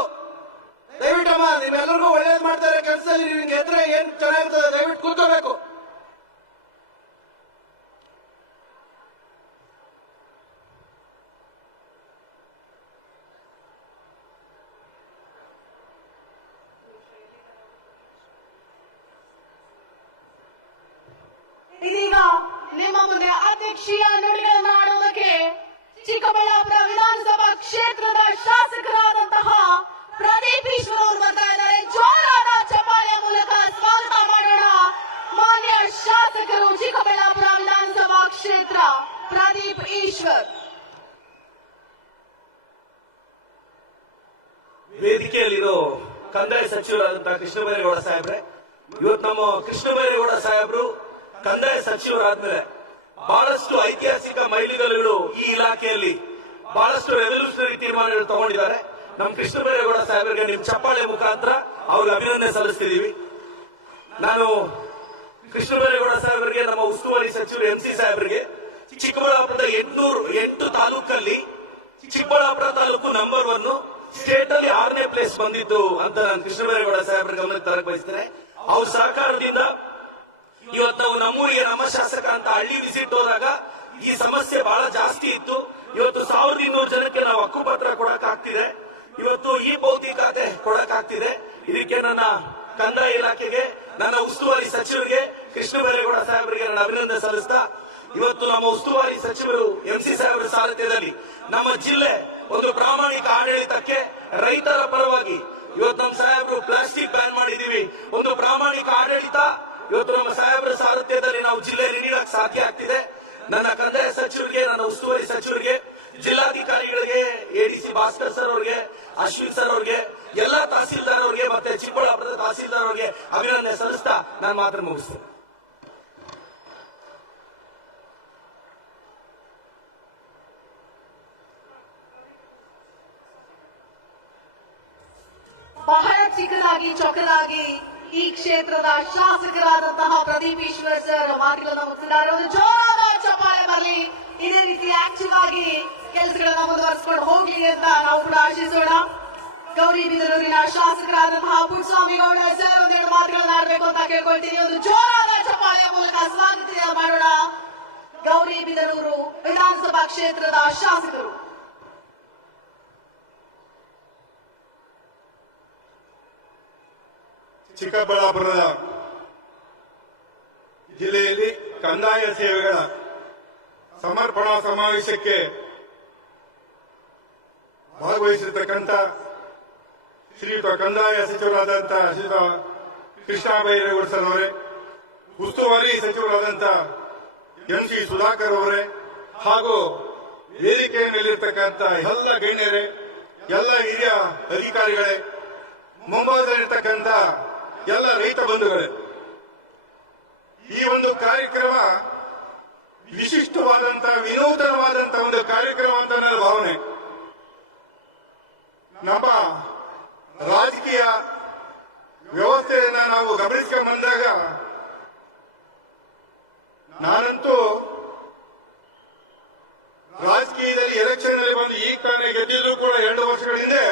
ದಯವಿಟ್ಟಮ್ಮ, ನೀವೆಲ್ಲರಿಗೂ ಒಳ್ಳೇದ್ ಮಾಡ್ತಾರೆ ಕೆಲಸದಲ್ಲಿ, ನಿಮ್ಗೆ ಎದ್ರೆ ಏನ್ ಚೆನ್ನಾಗಿರ್ತದೆ, ದಯವಿಟ್ಟು ಕೂತ್ಕೋಬೇಕು. ಇದೀಗ ನಿಮ್ಮ ಮುಂದೆ ಅಧ್ಯಕ್ಷೀಯ ನುಡಿಗಳನ್ನು ಆಡುವುದಕ್ಕೆ ಚಿಕ್ಕಬಳ್ಳಾಪುರ ವಿಧಾನಸಭಾ ಕ್ಷೇತ್ರದ ಶಾಸಕರಾದಂತಹ ಪ್ರದೀಪ್ ಈಶ್ವರ್ ಅವರು ಭುವನೇಶ್ವರ್. ವೇದಿಕೆಯಲ್ಲಿರೋ ಕಂದಾಯ ಸಚಿವರಾದಂತಹ ಕೃಷ್ಣ ಬೈರೇಗೌಡ ಸಾಹೇಬ್ರೆ, ಇವತ್ತು ನಮ್ಮ ಕೃಷ್ಣ ಬೈರೇಗೌಡ ಸಾಹೇಬ್ರು ಕಂದಾಯ ಸಚಿವರಾದ್ಮೇಲೆ ಬಹಳಷ್ಟು ಐತಿಹಾಸಿಕ ಮೈಲಿಗಲ್ಲುಗಳು ಈ ಇಲಾಖೆಯಲ್ಲಿ ಬಹಳಷ್ಟು ರೆವಲ್ಯೂಷನರಿ ತೀರ್ಮಾನಗಳು ತಗೊಂಡಿದ್ದಾರೆ. ನಮ್ಮ ಕೃಷ್ಣ ಬೈರೇಗೌಡ ಸಾಹೇಬರಿಗೆ ನಿಮ್ಮ ಚಪ್ಪಾಳೆ ಮುಖಾಂತರ ಅವ್ರಿಗೆ ಅಭಿನಂದನೆ ಸಲ್ಲಿಸ್ತಿದ್ದೀವಿ. ನಾನು ಕೃಷ್ಣ ಬೈರೇಗೌಡ ಸಾಹೇಬರಿಗೆ, ನಮ್ಮ ಉಸ್ತುವಾರಿ ಸಚಿವರು MC ಸಾಹೇಬರಿಗೆ, ಚಿಕ್ಕಬಳ್ಳಾಪುರದ 808 ತಾಲೂಕಲ್ಲಿ ಚಿಕ್ಕಬಳ್ಳಾಪುರ ತಾಲೂಕು ನಂಬರ್ 1 ಸ್ಟೇಟ್ ಅಲ್ಲಿ 6ನೇ ಪ್ಲೇಸ್ ಬಂದಿತ್ತು ಅಂತ ನಾನು ಕೃಷ್ಣ ಬೈರೇಗೌಡ ಸಾಹೇಬರ ಗಮನಕ್ಕೆ ತರಕ್ ಬಯಸ್ತೇನೆ. ಅವ್ರ ಸಹಕಾರದಿಂದ ಇವತ್ತು ನಾವು ನಮ್ಮೂರಿಗೆ ನಮ್ಮ ಶಾಸಕ ಅಂತ ಹಳ್ಳಿ ವಿಸಿಟ್ ಹೋದಾಗ ಈ ಸಮಸ್ಯೆ ಬಹಳ ಜಾಸ್ತಿ ಇತ್ತು. ಇವತ್ತು 1200 ಜನಕ್ಕೆ ನಾವು ಹಕ್ಕುಪತ್ರ ಕೊಡಕ್ ಆಗ್ತಿದೆ. ಇವತ್ತು ಈ ಭೌತಿಕ ಖಾತೆ ಕೊಡಕ್ ಆಗ್ತಿದೆ. ಇದಕ್ಕೆ ನನ್ನ ಕಂದಾಯ ಇಲಾಖೆಗೆ, ನನ್ನ ಉಸ್ತುವಾರಿ ಸಚಿವರಿಗೆ, ಕೃಷ್ಣ ಬೈರೇಗೌಡ ಸಾಹೇಬರಿಗೆ ನನ್ನ ಅಭಿನಂದನೆ ಸಲ್ಲಿಸ್ತಾ, ಇವತ್ತು ನಮ್ಮ ಉಸ್ತುವಾರಿ ಸಚಿವರು MC ಸಾಹೇಬರ ಸಾರಥ್ಯದಲ್ಲಿ ನಮ್ಮ ಜಿಲ್ಲೆ ಒಂದು ಪ್ರಾಮಾಣಿಕ ಆಡಳಿತಕ್ಕೆ ರೈತರ ಪರವಾಗಿ ಇವತ್ತು ನಮ್ಮ ಸಾಹೇಬರು ಪ್ಲಾಸ್ಟಿಕ್ ಬ್ಯಾನ್ ಮಾಡಿದೀವಿ. ಒಂದು ಪ್ರಾಮಾಣಿಕ ಆಡಳಿತ ಇವತ್ತು ನಮ್ಮ ಸಾಹೇಬರ ಸಾರಥ್ಯದಲ್ಲಿ ನಾವು ಜಿಲ್ಲೆಯಲ್ಲಿ ನೀಡಕ್ ಸಾಧ್ಯ ಆಗ್ತಿದೆ. ನನ್ನ ಕಂದಾಯ ಸಚಿವರಿಗೆ, ನನ್ನ ಉಸ್ತುವಾರಿ ಸಚಿವರಿಗೆ, ಜಿಲ್ಲಾಧಿಕಾರಿಗಳಿಗೆ, ADC ಭಾಸ್ಕರ್ ಸರ್ ಅವರಿಗೆ, ಅಶ್ವಿನ್ ಸರ್ ಅವರಿಗೆ, ಎಲ್ಲಾ ತಹಸೀಲ್ದಾರ್ ಅವರಿಗೆ ಮತ್ತೆ ಚಿಕ್ಕಬಳ್ಳಾಪುರದ ತಹಸೀಲ್ದಾರ್ ಅವರಿಗೆ ಅಭಿನಂದನೆ ಸಲ್ಲಿಸ್ತಾ ನಾನು ಮಾತ್ರ ಮುಗಿಸ್ತೇನೆ. ಬಹಳ ಚಿಕ್ಕದಾಗಿ ಚೊಕ್ಕದಾಗಿ ಈ ಕ್ಷೇತ್ರದ ಶಾಸಕರಾದಂತಹ ಪ್ರದೀಪ್ ಈಶ್ವರ್ ಸರ್ ಮಾತುಗಳನ್ನ ಮುಗಿಸಿದ್ದಾರೆ. ಒಂದು ಜೋರಾದ ಚಪ್ಪಾಳೆ ಬರಲಿ. ಇದೇ ರೀತಿ ಆಕ್ಟಿವ್ ಆಗಿ ಕೆಲಸಗಳನ್ನ ಮುಂದುವರಿಸಿಕೊಂಡು ಹೋಗ್ಲಿ ಅಂತ ನಾವು ಕೂಡ ಆಶಿಸೋಣ. ಗೌರಿಬಿದನೂರಿನ ಶಾಸಕರಾದಂತಹ ಪುಟ್ಟಸ್ವಾಮಿ ಗೌಡ ಸರ್ ಒಂದೆರಡು ಮಾತುಗಳನ್ನ ಆಡಬೇಕು ಅಂತ ಕೇಳ್ಕೊಳ್ತೀನಿ. ಒಂದು ಜೋರಾದ ಚಪ್ಪಾಳೆಯ ಮೂಲಕ ಸ್ವಾಗತ ಮಾಡೋಣ. ಗೌರಿಬಿದನೂರು ವಿಧಾನಸಭಾ ಕ್ಷೇತ್ರದ ಶಾಸಕರು. ಚಿಕ್ಕಬಳ್ಳಾಪುರದ ಜಿಲ್ಲೆಯಲ್ಲಿ ಕಂದಾಯ ಸೇವೆಗಳ ಸಮರ್ಪಣಾ ಸಮಾವೇಶಕ್ಕೆ ಭಾಗವಹಿಸಿರ್ತಕ್ಕಂಥ ಶ್ರೀಯುತ ಕಂದಾಯ ಸಚಿವರಾದಂತಹ ಶ್ರೀಯುತ ಕೃಷ್ಣ ಬೈರೇಗೌಡ ಸರ್ ಅವರೇ, ಉಸ್ತುವಾರಿ ಸಚಿವರಾದಂತಹ MC ಸುಧಾಕರ್ ಅವರೇ, ಹಾಗೂ ವೇದಿಕೆಯ ಮೇಲಿರ್ತಕ್ಕಂಥ ಎಲ್ಲ ಗಣ್ಯರೇ, ಎಲ್ಲ ಹಿರಿಯ ಅಧಿಕಾರಿಗಳೇ, ಮುಂಭಾಗದಲ್ಲಿರ್ತಕ್ಕಂಥ ಎಲ್ಲ ರೈತ ಬಂಧುಗಳೇ, ಈ ಒಂದು ಕಾರ್ಯಕ್ರಮ ವಿಶಿಷ್ಟವಾದಂತಹ ವಿನೂತನವಾದಂತಹ ಒಂದು ಕಾರ್ಯಕ್ರಮ ಅಂತ ನನ್ನ ಭಾವನೆ. ನಮ್ಮ ರಾಜಕೀಯ ವ್ಯವಸ್ಥೆಯನ್ನ ನಾವು ಗಮನಿಸಿಕೊಂಡು ಬಂದಾಗ ನಾನಂತೂ ರಾಜಕೀಯದಲ್ಲಿ ಎಲೆಕ್ಷನ್ ಅಲ್ಲಿ ಬಂದು ಈಗ ತಾನೇ ಗೆದ್ದಿದ್ರು ಕೂಡ 2 ವರ್ಷಗಳ ಹಿಂದೆ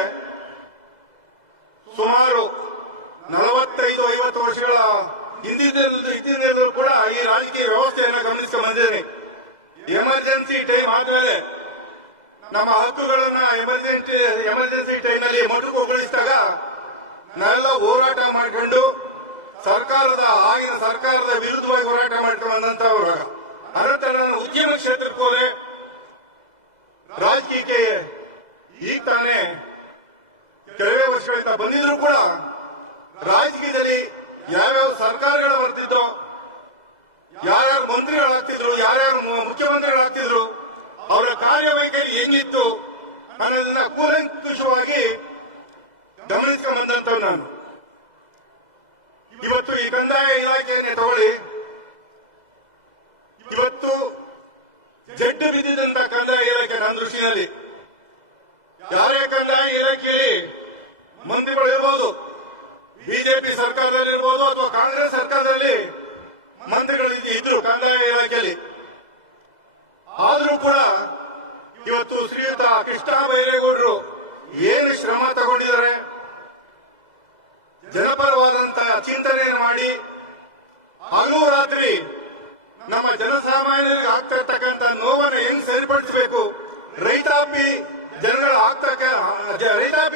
ಸುಮಾರು 45-50 ವರ್ಷಗಳ ಹಿಂದಿನಿಂದಲೂ ಕೂಡ ಈ ರಾಜಕೀಯ ವ್ಯವಸ್ಥೆಯನ್ನು ಗಮನಿಸಿಕೊಂಡು ಬಂದಿದ್ದೇನೆ. ಎಮರ್ಜೆನ್ಸಿ ಟೈಮ್ ಆದ್ಮೇಲೆ ನಮ್ಮ ಹಕ್ಕುಗಳನ್ನ ಎಮರ್ಜೆನ್ಸಿ ಟೈಮ್ನಲ್ಲಿ ಮೊಟಕುಗೊಳಿಸಿದಾಗ ನಾವೆಲ್ಲ ಹೋರಾಟ ಮಾಡಿಕೊಂಡು ಆಗಿನ ಸರ್ಕಾರದ ವಿರುದ್ಧವಾಗಿ ಹೋರಾಟ ಮಾಡ್ಕೊಂಡು ಬಂದಂತವ್ರು. ಅನಂತರ ಉದ್ಯಮ ಕ್ಷೇತ್ರಕ್ಕೆ ಹೋದ್ರೆ ರಾಜಕೀಯಕ್ಕೆ ಈಗ ತಾನೇ ಕೆಲವೇ ವರ್ಷಗಳಿಂದ ಬಂದಿದ್ರು ಕೂಡ ರಾಜಕೀಯದಲ್ಲಿ ಯಾವ್ಯಾವ ಸರ್ಕಾರಗಳು ಬರ್ತಿದ್ದೋ, ಯಾರ್ಯಾರು ಮಂತ್ರಿಗಳಾಗ್ತಿದ್ರು, ಯಾರ್ಯಾರು ಮುಖ್ಯಮಂತ್ರಿಗಳಾಗ್ತಿದ್ರು, ಅವರ ಕಾರ್ಯವೈಖರಿ ಹೆಂಗಿತ್ತು ಅನ್ನೋದನ್ನ ಕೂಲಂಕುಷವಾಗಿ ಗಮನಿಸಿಕೊಂಡು ಬಂದಂತವ್ ನಾನು. ಇವತ್ತು ಈ ಕಂದಾಯ ಇಲಾಖೆಯನ್ನೇ ತಗೊಳ್ಳಿ, ಇವತ್ತು ಜಡ್ಡು ಬಿದ್ದಿದ್ದಂತ ಕಂದಾಯ ಇಲಾಖೆ ನನ್ನ ದೃಷ್ಟಿಯಲ್ಲಿ. ಯಾರೇ ಕಂದಾಯ ಇಲಾಖೆಯಲ್ಲಿ ಮಂತ್ರಿಗಳು ಇರ್ಬೋದು, ಬಿಜೆಪಿ ಸರ್ಕಾರದಲ್ಲಿ ಇರ್ಬೋದು ಅಥವಾ ಕಾಂಗ್ರೆಸ್ ಸರ್ಕಾರದಲ್ಲಿ ಮಂತ್ರಿಗಳು ಇದ್ರು ಕಂದಾಯ ಇಲಾಖೆಯಲ್ಲಿ, ಆದ್ರೂ ಕೂಡ ಇವತ್ತು ಶ್ರೀಯುತ ಕೃಷ್ಣ ಬೈರೇಗೌಡರು ಏನು ಶ್ರಮ ತಗೊಂಡಿದ್ದಾರೆ, ಜನಪರವಾದಂತಹ ಚಿಂತನೆಯನ್ನು ಮಾಡಿ ಹಗಲು ರಾತ್ರಿ ನಮ್ಮ ಜನಸಾಮಾನ್ಯರಿಗೆ ಆಗ್ತಾ ಇರ್ತಕ್ಕಂಥ ನೋವನ್ನು ಹೆಂಗ್ ಸರಿಪಡಿಸಬೇಕು, ರೈತಾಪಿ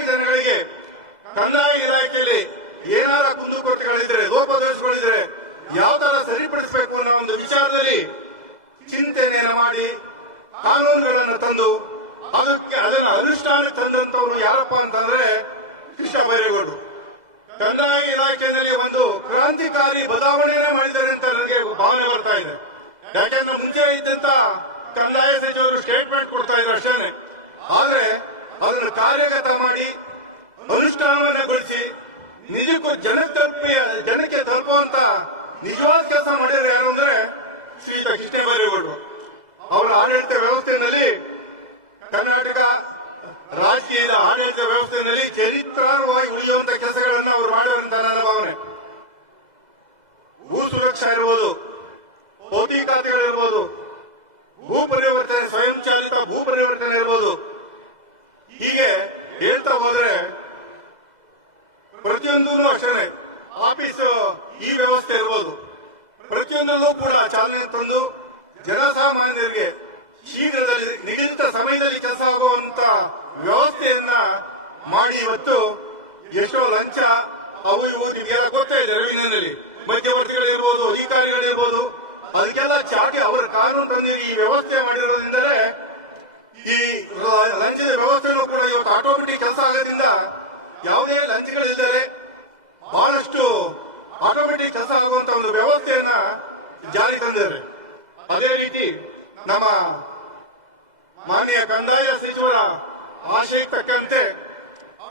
ಜನಗಳಿಗೆ ಕಂದಾಯ ಇಲಾಖೆಯಲ್ಲಿ ಏನಾರ ಕುಂದುಕೊರತೆಗಳಿದ್ರೆ, ಲೋಪದೋಷಗಳಿದ್ರೆ ಯಾವ ತರ ಸರಿಪಡಿಸಬೇಕು ಅನ್ನೋ ಒಂದು ವಿಚಾರದಲ್ಲಿ ಚಿಂತನೆಯನ್ನು ಮಾಡಿ ಕಾನೂನುಗಳನ್ನು ತಂದು ಅದನ್ನ ಅನುಷ್ಠಾನ ತಂದಂತವ್ರು ಯಾರಪ್ಪ ಅಂತಂದ್ರೆ ಕೃಷ್ಣ ಬೈರೇಗೌಡರು. ಕಂದಾಯ ಇಲಾಖೆಯಲ್ಲಿ ಒಂದು ಕ್ರಾಂತಿಕಾರಿ ಬದಲಾವಣೆಯನ್ನ ಮಾಡಿದ್ದಾರೆ ಅಂತ ನನಗೆ ಭಾವನೆ ಬರ್ತಾ ಇದೆ. ಯಾಕೆಂದ್ರೆ ಮುಂಚೆ ಇದ್ದಂತ ಕಂದಾಯ ಸಚಿವರು ಸ್ಟೇಟ್ಮೆಂಟ್ ಕೊಡ್ತಾ ಇದ್ರು ಅಷ್ಟೇನೆ. ಆದ್ರೆ ಅದನ್ನು ಕಾರ್ಯಗತ ಮಾಡಿ ಅನುಷ್ಠಾನಗೊಳಿಸಿ ನಿಜಕ್ಕೂ ಜನಕ್ಕೆ ತಲುಪುವಂತ ನಿಜವಾದ ಕೆಲಸ ಮಾಡಿದ್ರೆ ಏನು ಅಂದ್ರೆ ಶ್ರೀಯುತ ಕೃಷ್ಣ ಬೈರೇಗೌಡರು. ಅವರ ಆಡಳಿತ ವ್ಯವಸ್ಥೆಯಲ್ಲಿ ಕರ್ನಾಟಕ ರಾಜಕೀಯದ ಆಡಳಿತ ವ್ಯವಸ್ಥೆಯಲ್ಲಿ ಚರಿತ್ರಾರ್ಹವಾಗಿ ಉಳಿಯುವಂತ ಕೆಲಸಗಳನ್ನ ಅವರು ಮಾಡಿರುವಂತ ನನ್ನ ಭಾವನೆ. ಭೂ ಸುರಕ್ಷಾ ಇರ್ಬೋದು, ಭೌತಿಕಾತೆಗಳಿರ್ಬೋದು, ಭೂ ಪರಿವರ್ತನೆ, ಸ್ವಯಂಚಾಲಿತ ಭೂ ಪರಿವರ್ತನೆ ಇರ್ಬೋದು. ಹೀಗೆ ಹೇಳ್ತಾ ಹೋದ್ರೆ ಪ್ರತಿಯೊಂದೂ ಅಷ್ಟೇ. ಆಫೀಸ್ ಈ ವ್ಯವಸ್ಥೆ ಇರ್ಬೋದು, ಪ್ರತಿಯೊಂದಲ್ಲೂ ಕೂಡ ಚಾಲನೆ ತಂದು ಜನಸಾಮಾನ್ಯರಿಗೆ ಶೀಘ್ರದಲ್ಲಿ ನಿಗದಿತ ಸಮಯದಲ್ಲಿ ಕೆಲಸ ಆಗುವಂತ ವ್ಯವಸ್ಥೆಯನ್ನ ಮಾಡಿ ಇವತ್ತು ಎಷ್ಟೋ ಲಂಚ ಅವು ಇವು ನಿಮಗೆಲ್ಲ ಗೊತ್ತೇ ಇದೆ. ರವಿನಲ್ಲಿ ಮಧ್ಯವರ್ತಿಗಳಿರ್ಬೋದು, ಅಧಿಕಾರಿಗಳಿರ್ಬೋದು, ಅದಕ್ಕೆಲ್ಲ ಚಾಟಿ ಅವರ ಕಾನೂನು ತಂದು ಈ ವ್ಯವಸ್ಥೆ ಮಾಡಿರೋದ್ರಿಂದಲೇ ಈ ಲಂಚದ ವ್ಯವಸ್ಥೆನೂ ಕೂಡ ಇವತ್ತು ಆಟೋಮೆಟಿಕ್ ಕೆಲಸ ಆಗೋದ್ರಿಂದ ಯಾವುದೇ ಲಂಚಗಳಿಲ್ಲದೆ ಬಹಳಷ್ಟು ಆಟೋಮೆಟಿಕ್ ಕೆಲಸ ಆಗುವಂತ ಒಂದು ವ್ಯವಸ್ಥೆಯನ್ನ ಜಾರಿ ತಂದಿದ್ದಾರೆ. ಅದೇ ರೀತಿ ನಮ್ಮ ಮಾನ್ಯ ಕಂದಾಯ ಸಚಿವರ ಆಶಯಕ್ಕೆ ತಕ್ಕಂತೆ,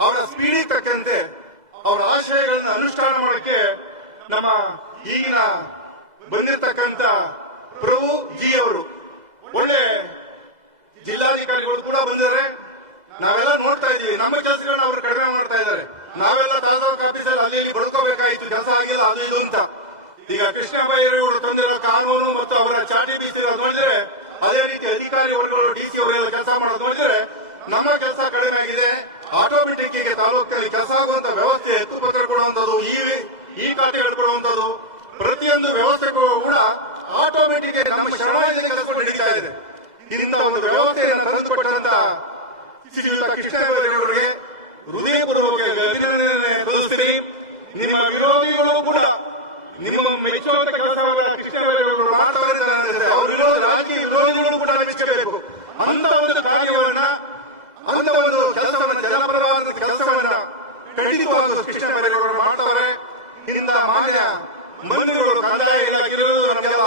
ಅವರ ಸ್ಪೀಡಿಗೆ ತಕ್ಕಂತೆ ಅವರ ಆಶಯಗಳನ್ನ ಅನುಷ್ಠಾನ ಮಾಡಕ್ಕೆ ನಮ್ಮ ಈಗಿನ ಬಂದಿರತಕ್ಕಂತ ಪ್ರಭು ಜಿ ಅವರು ಒಳ್ಳೆ ಜಿಲ್ಲಾಧಿಕಾರಿಗಳು ಕೂಡ ಬಂದಿದ್ದಾರೆ. ನಾವೆಲ್ಲ ನೋಡ್ತಾ ಇದೀವಿ, ನಮ್ಮ ಕೆಲಸಗಳನ್ನ ಅವರು ಕಡಿಮೆ ಮಾಡ್ತಾ ಇದ್ದಾರೆ. ನಾವೆಲ್ಲ ತಾಲೂಕು ಆಫೀಸಲ್ಲಿ ಅಲ್ಲಿ ಬಡ್ಕೋಬೇಕಾಯ್ತು, ಕೆಲಸ ಆಗಿಲ್ಲ ಅದು ಇದು ಅಂತ. ಈಗ ಕೃಷ್ಣ ಬೈರೇಗೌಡರು ತಂದಿರೋ ಕಾನೂನು ಮತ್ತು ಅವರ ಚಾಟಿ ಬೀಸಿರೋದು ನೋಡಿದ್ರೆ, ಅದೇ ರೀತಿ ಅಧಿಕಾರಿ ವರ್ಗಗಳು ಡಿಸಿ ಅವರೆಲ್ಲ ಕೆಲಸ ಮಾಡೋದು ನೋಡಿದ್ರೆ ನಮ್ಮ ಕೆಲಸ ಕಡಿಮೆ ಆಗಿದೆ. ಆಟೋಮೆಟಿಕ್ ಗೆ ತಾಲೂಕಿನಲ್ಲಿ ಕೆಲಸ ಆಗುವಂತ ವ್ಯವಸ್ಥೆ, ಹಕ್ಕುಪತ್ರ ಕೊಡುವಂತದ್ದು, ಈ ಖಾತೆಗಳು ಕೊಡುವಂತದ್ದು, ಪ್ರತಿಯೊಂದು ವ್ಯವಸ್ಥೆಗೂ ಕೂಡ ಆಟೋಮೆಟಿಕ್ ನಮ್ಮ ಶ್ರಮದಲ್ಲಿ ಕೆಲಸ ನಡೀತಾ ಇದೆ. ಇಂಥ ಒಂದು ವ್ಯವಸ್ಥೆಯನ್ನು ತಂದುಕೊಟ್ಟಂತ ಶ್ರೀಯುತ ಕೃಷ್ಣ ಬೈರೇಗೌಡರಿಗೆ ಹೃದಯಪೂರ್ವಕ ಅಭಿನಂದನೆ ಸಲ್ಲಿಸ್ತೀನಿ. ನಿಮ್ಮ ವಿರೋಧಿಗಳು ಕೂಡ ನಿಮ್ಮ ಮೆಚ್ಚುವಂತ ಕೆಲಸವನ್ನ ಕೃಷ್ಣ ಬೈರೇಗೌಡರು ಮಾಡ್ತಾರೆ. ಅವ್ರ ರಾಜಕೀಯ ವಿರೋಧಿಗಳು ಕೂಡ ಮೆಚ್ಚಬೇಕು. ಅಂತ ಒಂದು ಕಾರ್ಯವನ್ನ, ಅಂತ ಒಂದು ಕೆಲಸವನ್ನ, ಜನಪರವಾದ ಕೆಲಸವನ್ನ ಖಂಡಿತವಾದ ಕೃಷ್ಣ ಬೈರೇಗೌಡರು ಮಾಡ್ತಾರೆ. ಇಂದ ಮಾನ್ಯ ಮಂತ್ರಿಗಳು ಕಂದಾಯ ಇಲಾಖೆ ಇರುವುದು ನಮಗೆಲ್ಲ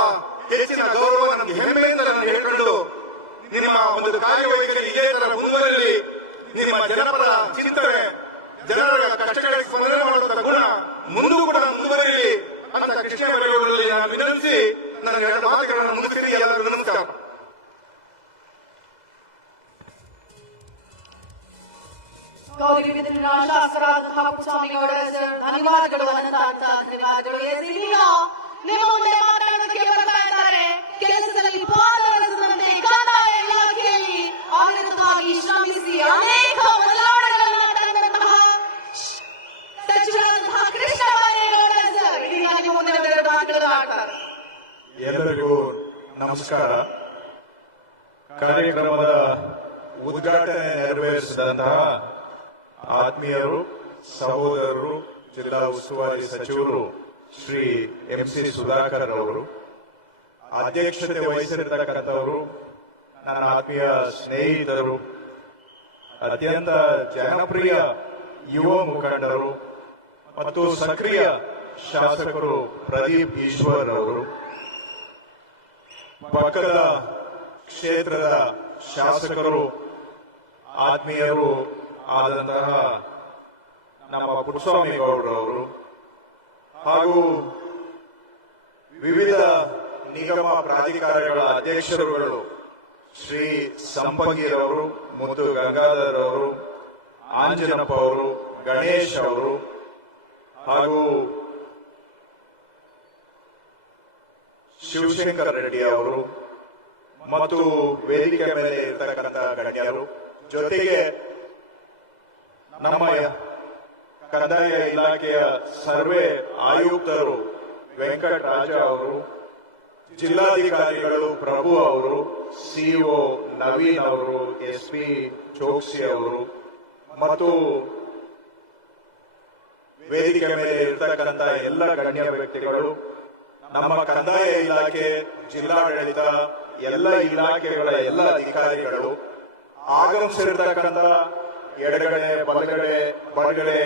ಹೆಚ್ಚಿನ ಗೌರವ, ನಮ್ಗೆ ಹೆಮ್ಮೆಯಿಂದ ನಾನು ಹೇಳ್ಕೊಂಡು ನಿಮ್ಮ ಒಂದು ಕಾರ್ಯವೈಖರಿ ಇದೇ ತರ ಮುಂದುವರಿಯಲಿ. ನಿಮ್ಮ ಜನಪರ ಚಿಂತನೆ, ಜನರ ಕಷ್ಟಗಳಿಗೆ ಸ್ಪಂದನೆ ಮಾಡುವಂತ ಗುಣ ಮುಂದೂ ಕೂಡ ಮುಂದುವರಿಯಲಿ ಅಂತ ಕೃಷ್ಣ ಬೈರೇಗೌಡರಲ್ಲಿ ನಾನು ವಿನಂತಿಸಿ ನನ್ನ ಎರಡು ಮಾತುಗಳನ್ನು ಮುಗಿಸಿ ಎಲ್ಲರಿಗೂ ನಮಸ್ಕಾರ. ಗೌರವಿಂದ ಶಾಸಕರಾದಂತಹ ಪುಟ್ಟಸ್ವಾಮಿಗೌಡ ಸರ್, ಧನ್ಯವಾದಗಳು, ಅನಂತ ಧನ್ಯವಾದಗಳು. ಇದೀಗ ನಿಮ್ಮ ಮುಂದೆ ಮಾತನಾಡೋದಕ್ಕೆ ಬರ್ತಾ ಇದ್ದಾರೆ ಕೆಲಸದಲ್ಲಿ ಪಾಲ್ಗೊಳ್ಳುವಂತೆ ಕಂದಾಯ ಇಲಾಖೆಯಲ್ಲಿ ಆಡಳಿತಕ್ಕಾಗಿ ಶ್ರಮಿಸಿ ಅನೇಕ ಬದಲಾವಣೆಗಳನ್ನು ತಂದಂತಹ ಸಚಿವರಾದಂತಹ ಕೃಷ್ಣ ಬೈರೇಗೌಡ ಸರ್ ಇದೀಗ ನಿಮ್ಮ ಮುಂದೆ ಒಂದೆರಡು ಮಾತುಗಳನ್ನು ಆಡ್ತಾರೆ. ಎಲ್ಲರಿಗೂ ನಮಸ್ಕಾರ. ಕಾರ್ಯಕ್ರಮದ ಉದ್ಘಾಟನೆ ನೆರವೇರಿಸಿದಂತಹ ಆತ್ಮೀಯರು, ಸಹೋದರರು, ಜಿಲ್ಲಾ ಉಸ್ತುವಾರಿ ಸಚಿವರು ಶ್ರೀ ಎಂಸಿ ಸುಧಾಕರ್ ಅವರು, ಅಧ್ಯಕ್ಷತೆ ವಹಿಸಿರತಕ್ಕಂಥವರು ನನ್ನ ಆತ್ಮೀಯ ಸ್ನೇಹಿತರು, ಅತ್ಯಂತ ಜನಪ್ರಿಯ ಯುವ ಮುಖಂಡರು ಮತ್ತು ಸಕ್ರಿಯ ಶಾಸಕರು ಪ್ರದೀಪ್ ಈಶ್ವರ್ ಅವರು, ಪಕ್ಕದ ಕ್ಷೇತ್ರದ ಶಾಸಕರು, ಆತ್ಮೀಯರು ಆದಂತಹ ನಮ್ಮ ಪುಟ್ಟಸ್ವಾಮಿಗೌಡರವರು ಹಾಗೂ ವಿವಿಧ ನಿಗಮ ಪ್ರಾಧಿಕಾರಗಳ ಅಧ್ಯಕ್ಷರುಗಳು ಶ್ರೀ ಸಂಪಂಗಿರವರು, ಮುದ್ದು ಗಂಗಾಧರ್ ಅವರು, ಆಂಜನಪ್ಪ ಅವರು, ಗಣೇಶ್ ಅವರು ಹಾಗೂ ಶಿವಶಂಕರ್ ರೆಡ್ಡಿ ಅವರು ಮತ್ತು ವೇದಿಕೆ ಮೇಲೆ ಇರತಕ್ಕಂಥ ಗಣ್ಯರು, ಜೊತೆಗೆ ನಮ್ಮ ಕಂದಾಯ ಇಲಾಖೆಯ ಸರ್ವೆ ಆಯುಕ್ತರು ವೆಂಕಟರಾಜ ಅವರು, ಜಿಲ್ಲಾಧಿಕಾರಿಗಳು ಪ್ರಭು ಅವರು, ಸಿಇಒ ನವೀನ್ ಅವರು, ಎಸ್ಪಿ ಚೋಕ್ಸಿ ಅವರು ಮತ್ತು ವೇದಿಕೆ ಮೇಲೆ ಇರತಕ್ಕಂಥ ಎಲ್ಲ ಗಣ್ಯ ವ್ಯಕ್ತಿಗಳು, ನಮ್ಮ ಕಂದಾಯ ಇಲಾಖೆ, ಜಿಲ್ಲಾಡಳಿತ, ಎಲ್ಲ ಇಲಾಖೆಗಳ ಎಲ್ಲ ಅಧಿಕಾರಿಗಳು, ಆಗಮಿಸಿರ್ತಕ್ಕಂಥ ಎಡಗಡೆ, ಬಲಗಡೆ,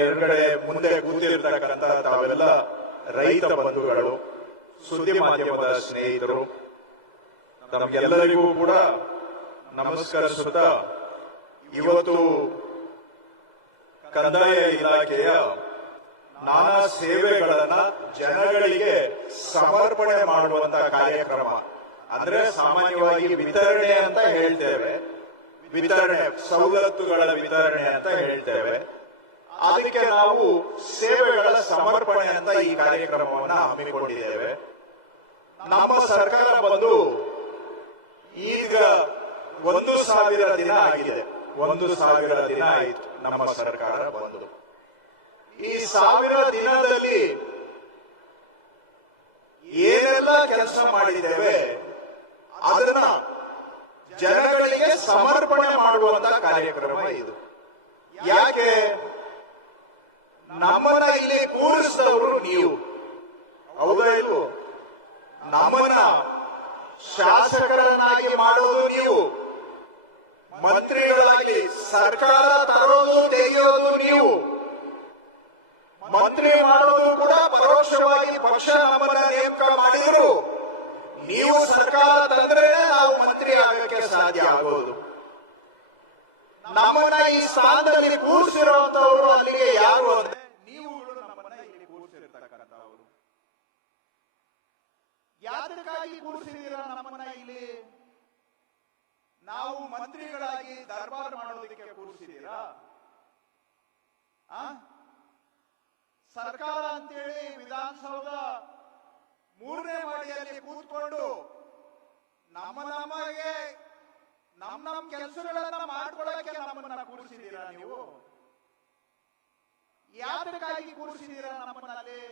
ಎಡಗಡೆ, ಮುಂದೆ ಕೂತಿರ್ತಕ್ಕಂಥ ತಾವೆಲ್ಲ ರೈತ ಬಂಧುಗಳು, ಸುದ್ದಿ ಮಾಧ್ಯಮದ ಸ್ನೇಹಿತರು, ತಮಗೆಲ್ಲರಿಗೂ ಕೂಡ ನಮಸ್ಕರಿಸುತ್ತಾ ಇವತ್ತು ಕಂದಾಯ ಇಲಾಖೆಯ ನಾನಾ ಸೇವೆಗಳನ್ನ ಜನಗಳಿಗೆ ಸಮರ್ಪಣೆ ಮಾಡುವಂತ ಕಾರ್ಯಕ್ರಮ ಅಂದ್ರೆ ಸಾಮಾನ್ಯವಾಗಿ ವಿತರಣೆ ಅಂತ ಹೇಳ್ತೇವೆ, ವಿತರಣೆ ಸವಲತ್ತುಗಳ ವಿತರಣೆ ಅಂತ ಹೇಳ್ತೇವೆ. ಅದಕ್ಕೆ ನಾವು ಸೇವೆಗಳ ಸಮರ್ಪಣೆ ಅಂತ ಈ ಕಾರ್ಯಕ್ರಮವನ್ನ ಹಮ್ಮಿಕೊಂಡಿದ್ದೇವೆ. ನಮ್ಮ ಸರ್ಕಾರ ಬಂದು ಈಗ 1,000 ದಿನ ಆಗಿದೆ. 1,000 ದಿನ ಆಯಿತು ನಮ್ಮ ಸರ್ಕಾರ ಬಂದು. ಈ 1000 ದಿನದಲ್ಲಿ ಏನೆಲ್ಲ ಕೆಲಸ ಮಾಡಿದ್ದೇವೆ ಅದನ್ನ ಜನಗಳಿಗೆ ಸಮರ್ಪಣೆ ಮಾಡುವಂತ ಕಾರ್ಯಕ್ರಮ ಇದು. ಯಾಕೆ ನಮ್ಮನ್ನ ಇಲ್ಲಿ ಕೂರಿಸಿದವರು ನೀವು, ಹೌದಾ ಇಲ್ವೋ? ನಮ್ಮನ್ನ ಶಾಸಕರನ್ನಾಗಿ ಮಾಡುವುದು ನೀವು, ಮಂತ್ರಿಗಳಾಗಿ ಸರ್ಕಾರ ತರೋದು ತೆಗೆಯೋದು ನೀವು, ಮಂತ್ರಿ ಮಾಡೋದು ಕೂಡ ಪರೋಕ್ಷವಾಗಿ ಪಕ್ಷ ನಮ್ಮನ್ನ ನೇಮಕ ಮಾಡಿದ್ರು. ನೀವು ಸರ್ಕಾರ ತಂದ್ರೆ ನಾವು ಮಂತ್ರಿ ಆಗಕ್ಕೆ ಸಾಧ್ಯ ಆಗೋದು. ನಮ್ಮನ್ನ ಈ ಸ್ಥಾನದಲ್ಲಿ ಕೂರಿಸಿರುವಂತವರು ಅಲ್ಲಿಗೆ ಯಾರು ಅಂದ್ರೆ ನೀವುಗಳು ನಮ್ಮನ್ನ ಇಲ್ಲಿ ಕೂರಿಸಿರ್ತಕ್ಕಂಥವ್ರು. ಯಾತಕ್ಕಾಗಿ ಕೂರಿಸಿದೀರಾ ನಮ್ಮನ್ನ ಇಲ್ಲಿ? ನಾವು ಮಂತ್ರಿಗಳಾಗಿ ದರ್ಬಾರ್ ಮಾಡೋದಕ್ಕೆ ಕೂರಿಸಿದೀರಾ? ಸರ್ಕಾರ ಅಂತೇಳಿ ವಿಧಾನಸೌಧ 3ನೇ ಮಹಡಿಯಲ್ಲಿ ಕೂತ್ಕೊಂಡು ನಮಗೆ ನಮ್ಮ ಕೆಲಸಗಳನ್ನ ಮಾಡ್ಕೊಳ್ಳಕ್ಕೆ ನಮ್ಮನ್ನ ಕೂರಿಸಿದೀರಾ ನೀವು? ಯಾತಕ್ಕಾಗಿ ಕೂರಿಸಿದೀರಾ ನಮ್ಮನ್ನಲ್ಲಿ?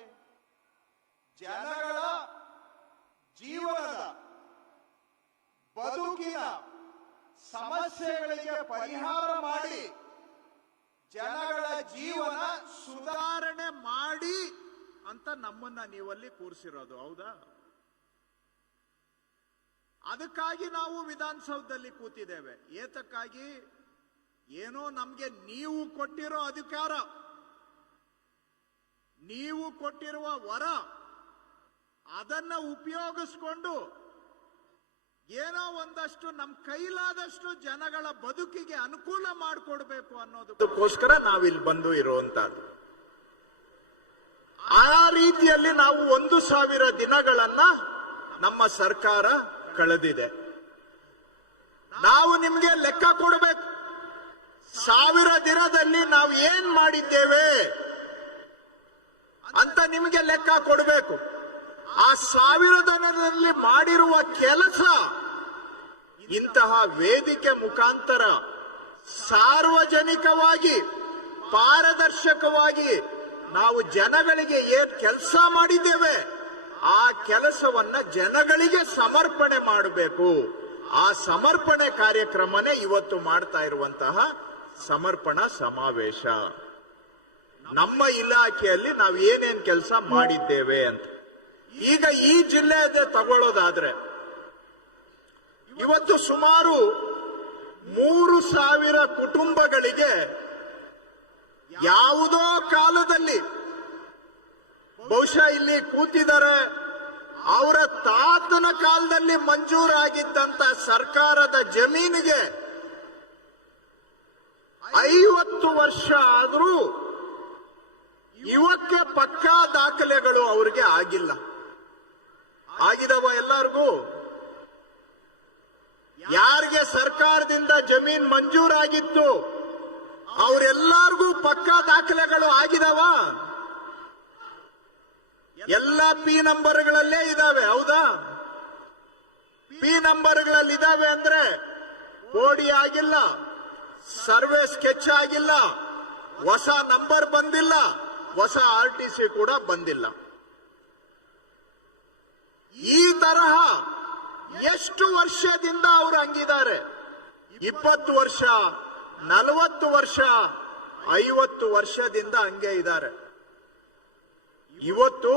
ಜನಗಳ ಜೀವನದ ಬದುಕಿನ ಸಮಸ್ಯೆಗಳಿಗೆ ಪರಿಹಾರ ಮಾಡಿ ಜನಗಳ ಜೀವನ ಸುಧಾರಣೆ ಮಾಡಿ ಅಂತ ನಮ್ಮನ್ನ ನೀವಲ್ಲಿ ಕೂರಿಸಿರೋದು, ಹೌದಾ? ಅದಕ್ಕಾಗಿ ನಾವು ವಿಧಾನಸೌಧದಲ್ಲಿ ಕೂತಿದ್ದೇವೆ. ಏತಕ್ಕಾಗಿ? ಏನೋ ನಮ್ಗೆ ನೀವು ಕೊಟ್ಟಿರೋ ಅಧಿಕಾರ, ನೀವು ಕೊಟ್ಟಿರುವ ವರ, ಅದನ್ನ ಉಪಯೋಗಿಸ್ಕೊಂಡು ಏನೋ ಒಂದಷ್ಟು ನಮ್ಮ ಕೈಲಾದಷ್ಟು ಜನಗಳ ಬದುಕಿಗೆ ಅನುಕೂಲ ಮಾಡಿಕೊಡ್ಬೇಕು ಅನ್ನೋದಕ್ಕೋಸ್ಕರ ನಾವಿಲ್ಲಿ ಬಂದು ಇರುವಂತಹದ್ದು. ಆ ರೀತಿಯಲ್ಲಿ ನಾವು 1,000 ದಿನಗಳನ್ನ ನಮ್ಮ ಸರ್ಕಾರ ಕಳೆದಿದೆ. ನಾವು ನಿಮ್ಗೆ ಲೆಕ್ಕ ಕೊಡಬೇಕು. 1000 ದಿನದಲ್ಲಿ ನಾವು ಏನ್ ಮಾಡಿದ್ದೇವೆ ಅಂತ ನಿಮಗೆ ಲೆಕ್ಕ ಕೊಡಬೇಕು. ಆ 1000 ದಿನದಲ್ಲಿ ಮಾಡಿರುವ ಕೆಲಸ ಇಂತಹ ವೇದಿಕೆ ಮುಖಾಂತರ ಸಾರ್ವಜನಿಕವಾಗಿ ಪಾರದರ್ಶಕವಾಗಿ ನಾವು ಜನಗಳಿಗೆ ಏನ್ ಕೆಲಸ ಮಾಡಿದ್ದೇವೆ ಆ ಕೆಲಸವನ್ನ ಜನಗಳಿಗೆ ಸಮರ್ಪಣೆ ಮಾಡಬೇಕು. ಆ ಸಮರ್ಪಣೆ ಕಾರ್ಯಕ್ರಮನೇ ಇವತ್ತು ಮಾಡ್ತಾ ಇರುವಂತಹ ಸಮರ್ಪಣಾ ಸಮಾವೇಶ. ನಮ್ಮ ಇಲಾಖೆಯಲ್ಲಿ ನಾವು ಏನೇನ್ ಕೆಲಸ ಮಾಡಿದ್ದೇವೆ ಅಂತ. ಈಗ ಈ ಜಿಲ್ಲೆಯದೇ ತಗೊಳ್ಳೋದಾದ್ರೆ ಇವತ್ತು ಸುಮಾರು 3,000 ಕುಟುಂಬಗಳಿಗೆ ಯಾವುದೋ ಕಾಲದಲ್ಲಿ ಬಹುಶಃ ಇಲ್ಲಿ ಕೂತಿದ್ದಾರೆ ಅವರ ತಾತನ ಕಾಲದಲ್ಲಿ ಮಂಜೂರಾಗಿದ್ದಂತ ಸರ್ಕಾರದ ಜಮೀನಿಗೆ 50 ವರ್ಷ ಆದ್ರೂ ಇವಕ್ಕೆ ಪಕ್ಕಾ ದಾಖಲೆಗಳು ಅವ್ರಿಗೆ ಆಗಿಲ್ಲ. ಆಗಿದವ ಎಲ್ಲರಿಗೂ? ಯಾರಿಗೆ ಸರ್ಕಾರದಿಂದ ಜಮೀನ್ ಮಂಜೂರಾಗಿತ್ತು ಅವರೆಲ್ಲರಿಗೂ ಪಕ್ಕಾ ದಾಖಲೆಗಳು ಆಗಿದವ? ಎಲ್ಲ ಪಿ ನಂಬರ್ಗಳಲ್ಲೇ ಇದಾವೆ, ಹೌದಾ? ಪಿ ನಂಬರ್ಗಳಲ್ಲಿ ಇದಾವೆ ಅಂದ್ರೆ ಕೋಡಿ ಆಗಿಲ್ಲ, ಸರ್ವೆ ಸ್ಕೆಚ್ ಆಗಿಲ್ಲ, ಹೊಸ ನಂಬರ್ ಬಂದಿಲ್ಲ, ಹೊಸ RTC ಕೂಡ ಬಂದಿಲ್ಲ. ಈ ತರಹ ಎಷ್ಟು ವರ್ಷದಿಂದ ಅವರು ಹಂಗಿದ್ದಾರೆ? 20 ವರ್ಷ, 40 ವರ್ಷ, 50 ವರ್ಷದಿಂದ ಹಂಗೆ ಇದ್ದಾರೆ. ಇವತ್ತು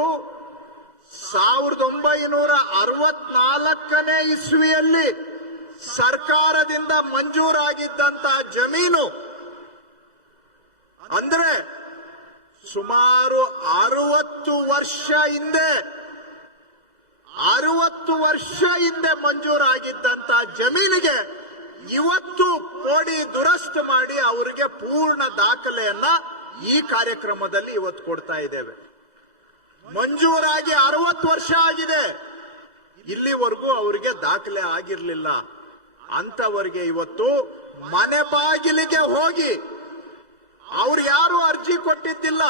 1964ನೇ ಇಸ್ವಿಯಲ್ಲಿ ಸರ್ಕಾರದಿಂದ ಮಂಜೂರಾಗಿದ್ದಂತ ಜಮೀನು ಅಂದ್ರೆ ಸುಮಾರು 60 ವರ್ಷ ಹಿಂದೆ 60 ವರ್ಷ ಹಿಂದೆ ಮಂಜೂರಾಗಿದ್ದಂತ ಜಮೀನಿಗೆ ಇವತ್ತು ಕೋಡಿ ದುರಸ್ತು ಮಾಡಿ ಅವರಿಗೆ ಪೂರ್ಣ ದಾಖಲೆಯನ್ನ ಈ ಕಾರ್ಯಕ್ರಮದಲ್ಲಿ ಇವತ್ತು ಕೊಡ್ತಾ ಇದ್ದೇವೆ. ಮಂಜೂರಾಗಿ 60 ವರ್ಷ ಆಗಿದೆ, ಇಲ್ಲಿವರೆಗೂ ಅವರಿಗೆ ದಾಖಲೆ ಆಗಿರ್ಲಿಲ್ಲ. ಅಂತವರಿಗೆ ಇವತ್ತು ಮನೆ ಬಾಗಿಲಿಗೆ ಹೋಗಿ, ಅವ್ರು ಯಾರು ಅರ್ಜಿ ಕೊಟ್ಟಿದ್ದಿಲ್ಲ,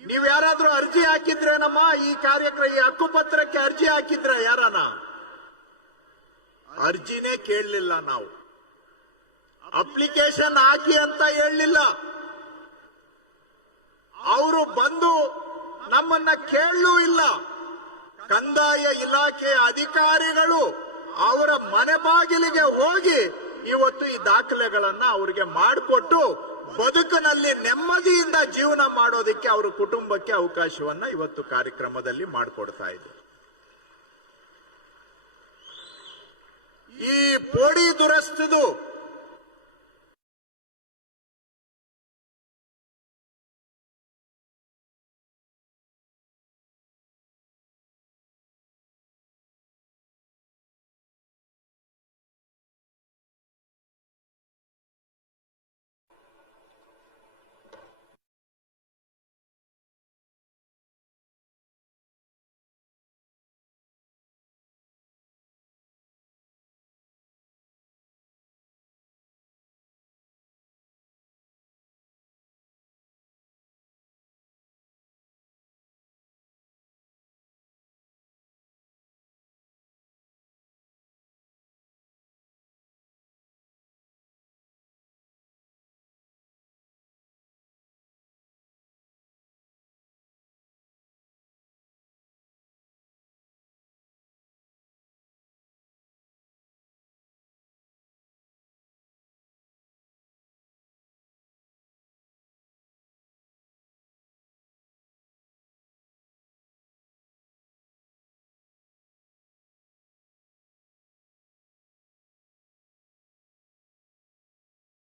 ನೀವ್ ಯಾರಾದ್ರೂ ಅರ್ಜಿ ಹಾಕಿದ್ರೇನಮ್ಮ ಈ ಕಾರ್ಯಕ್ರಮ, ಈ ಹಕ್ಕುಪತ್ರಕ್ಕೆ ಅರ್ಜಿ ಹಾಕಿದ್ರೆ ಯಾರನ? ಅರ್ಜಿನೇ ಕೇಳಲಿಲ್ಲ. ನಾವು ಅಪ್ಲಿಕೇಶನ್ ಹಾಕಿ ಅಂತ ಹೇಳಲಿಲ್ಲ. ಅವರು ಬಂದು ನಮ್ಮನ್ನ ಕೇಳಲೂ ಇಲ್ಲ. ಕಂದಾಯ ಇಲಾಖೆಯ ಅಧಿಕಾರಿಗಳು ಅವರ ಮನೆ ಬಾಗಿಲಿಗೆ ಹೋಗಿ ಇವತ್ತು ಈ ದಾಖಲೆಗಳನ್ನ ಅವರಿಗೆ ಮಾಡಿಕೊಟ್ಟು ಬದುಕಿನಲ್ಲಿ ನೆಮ್ಮದಿಯಿಂದ ಜೀವನ ಮಾಡೋದಕ್ಕೆ ಅವರ ಕುಟುಂಬಕ್ಕೆ ಅವಕಾಶವನ್ನ ಇವತ್ತು ಕಾರ್ಯಕ್ರಮದಲ್ಲಿ ಮಾಡಿಕೊಡ್ತಾ ಇದ್ದಾರೆ. ಈ ಪೋಡಿ ದುರಸ್ತದು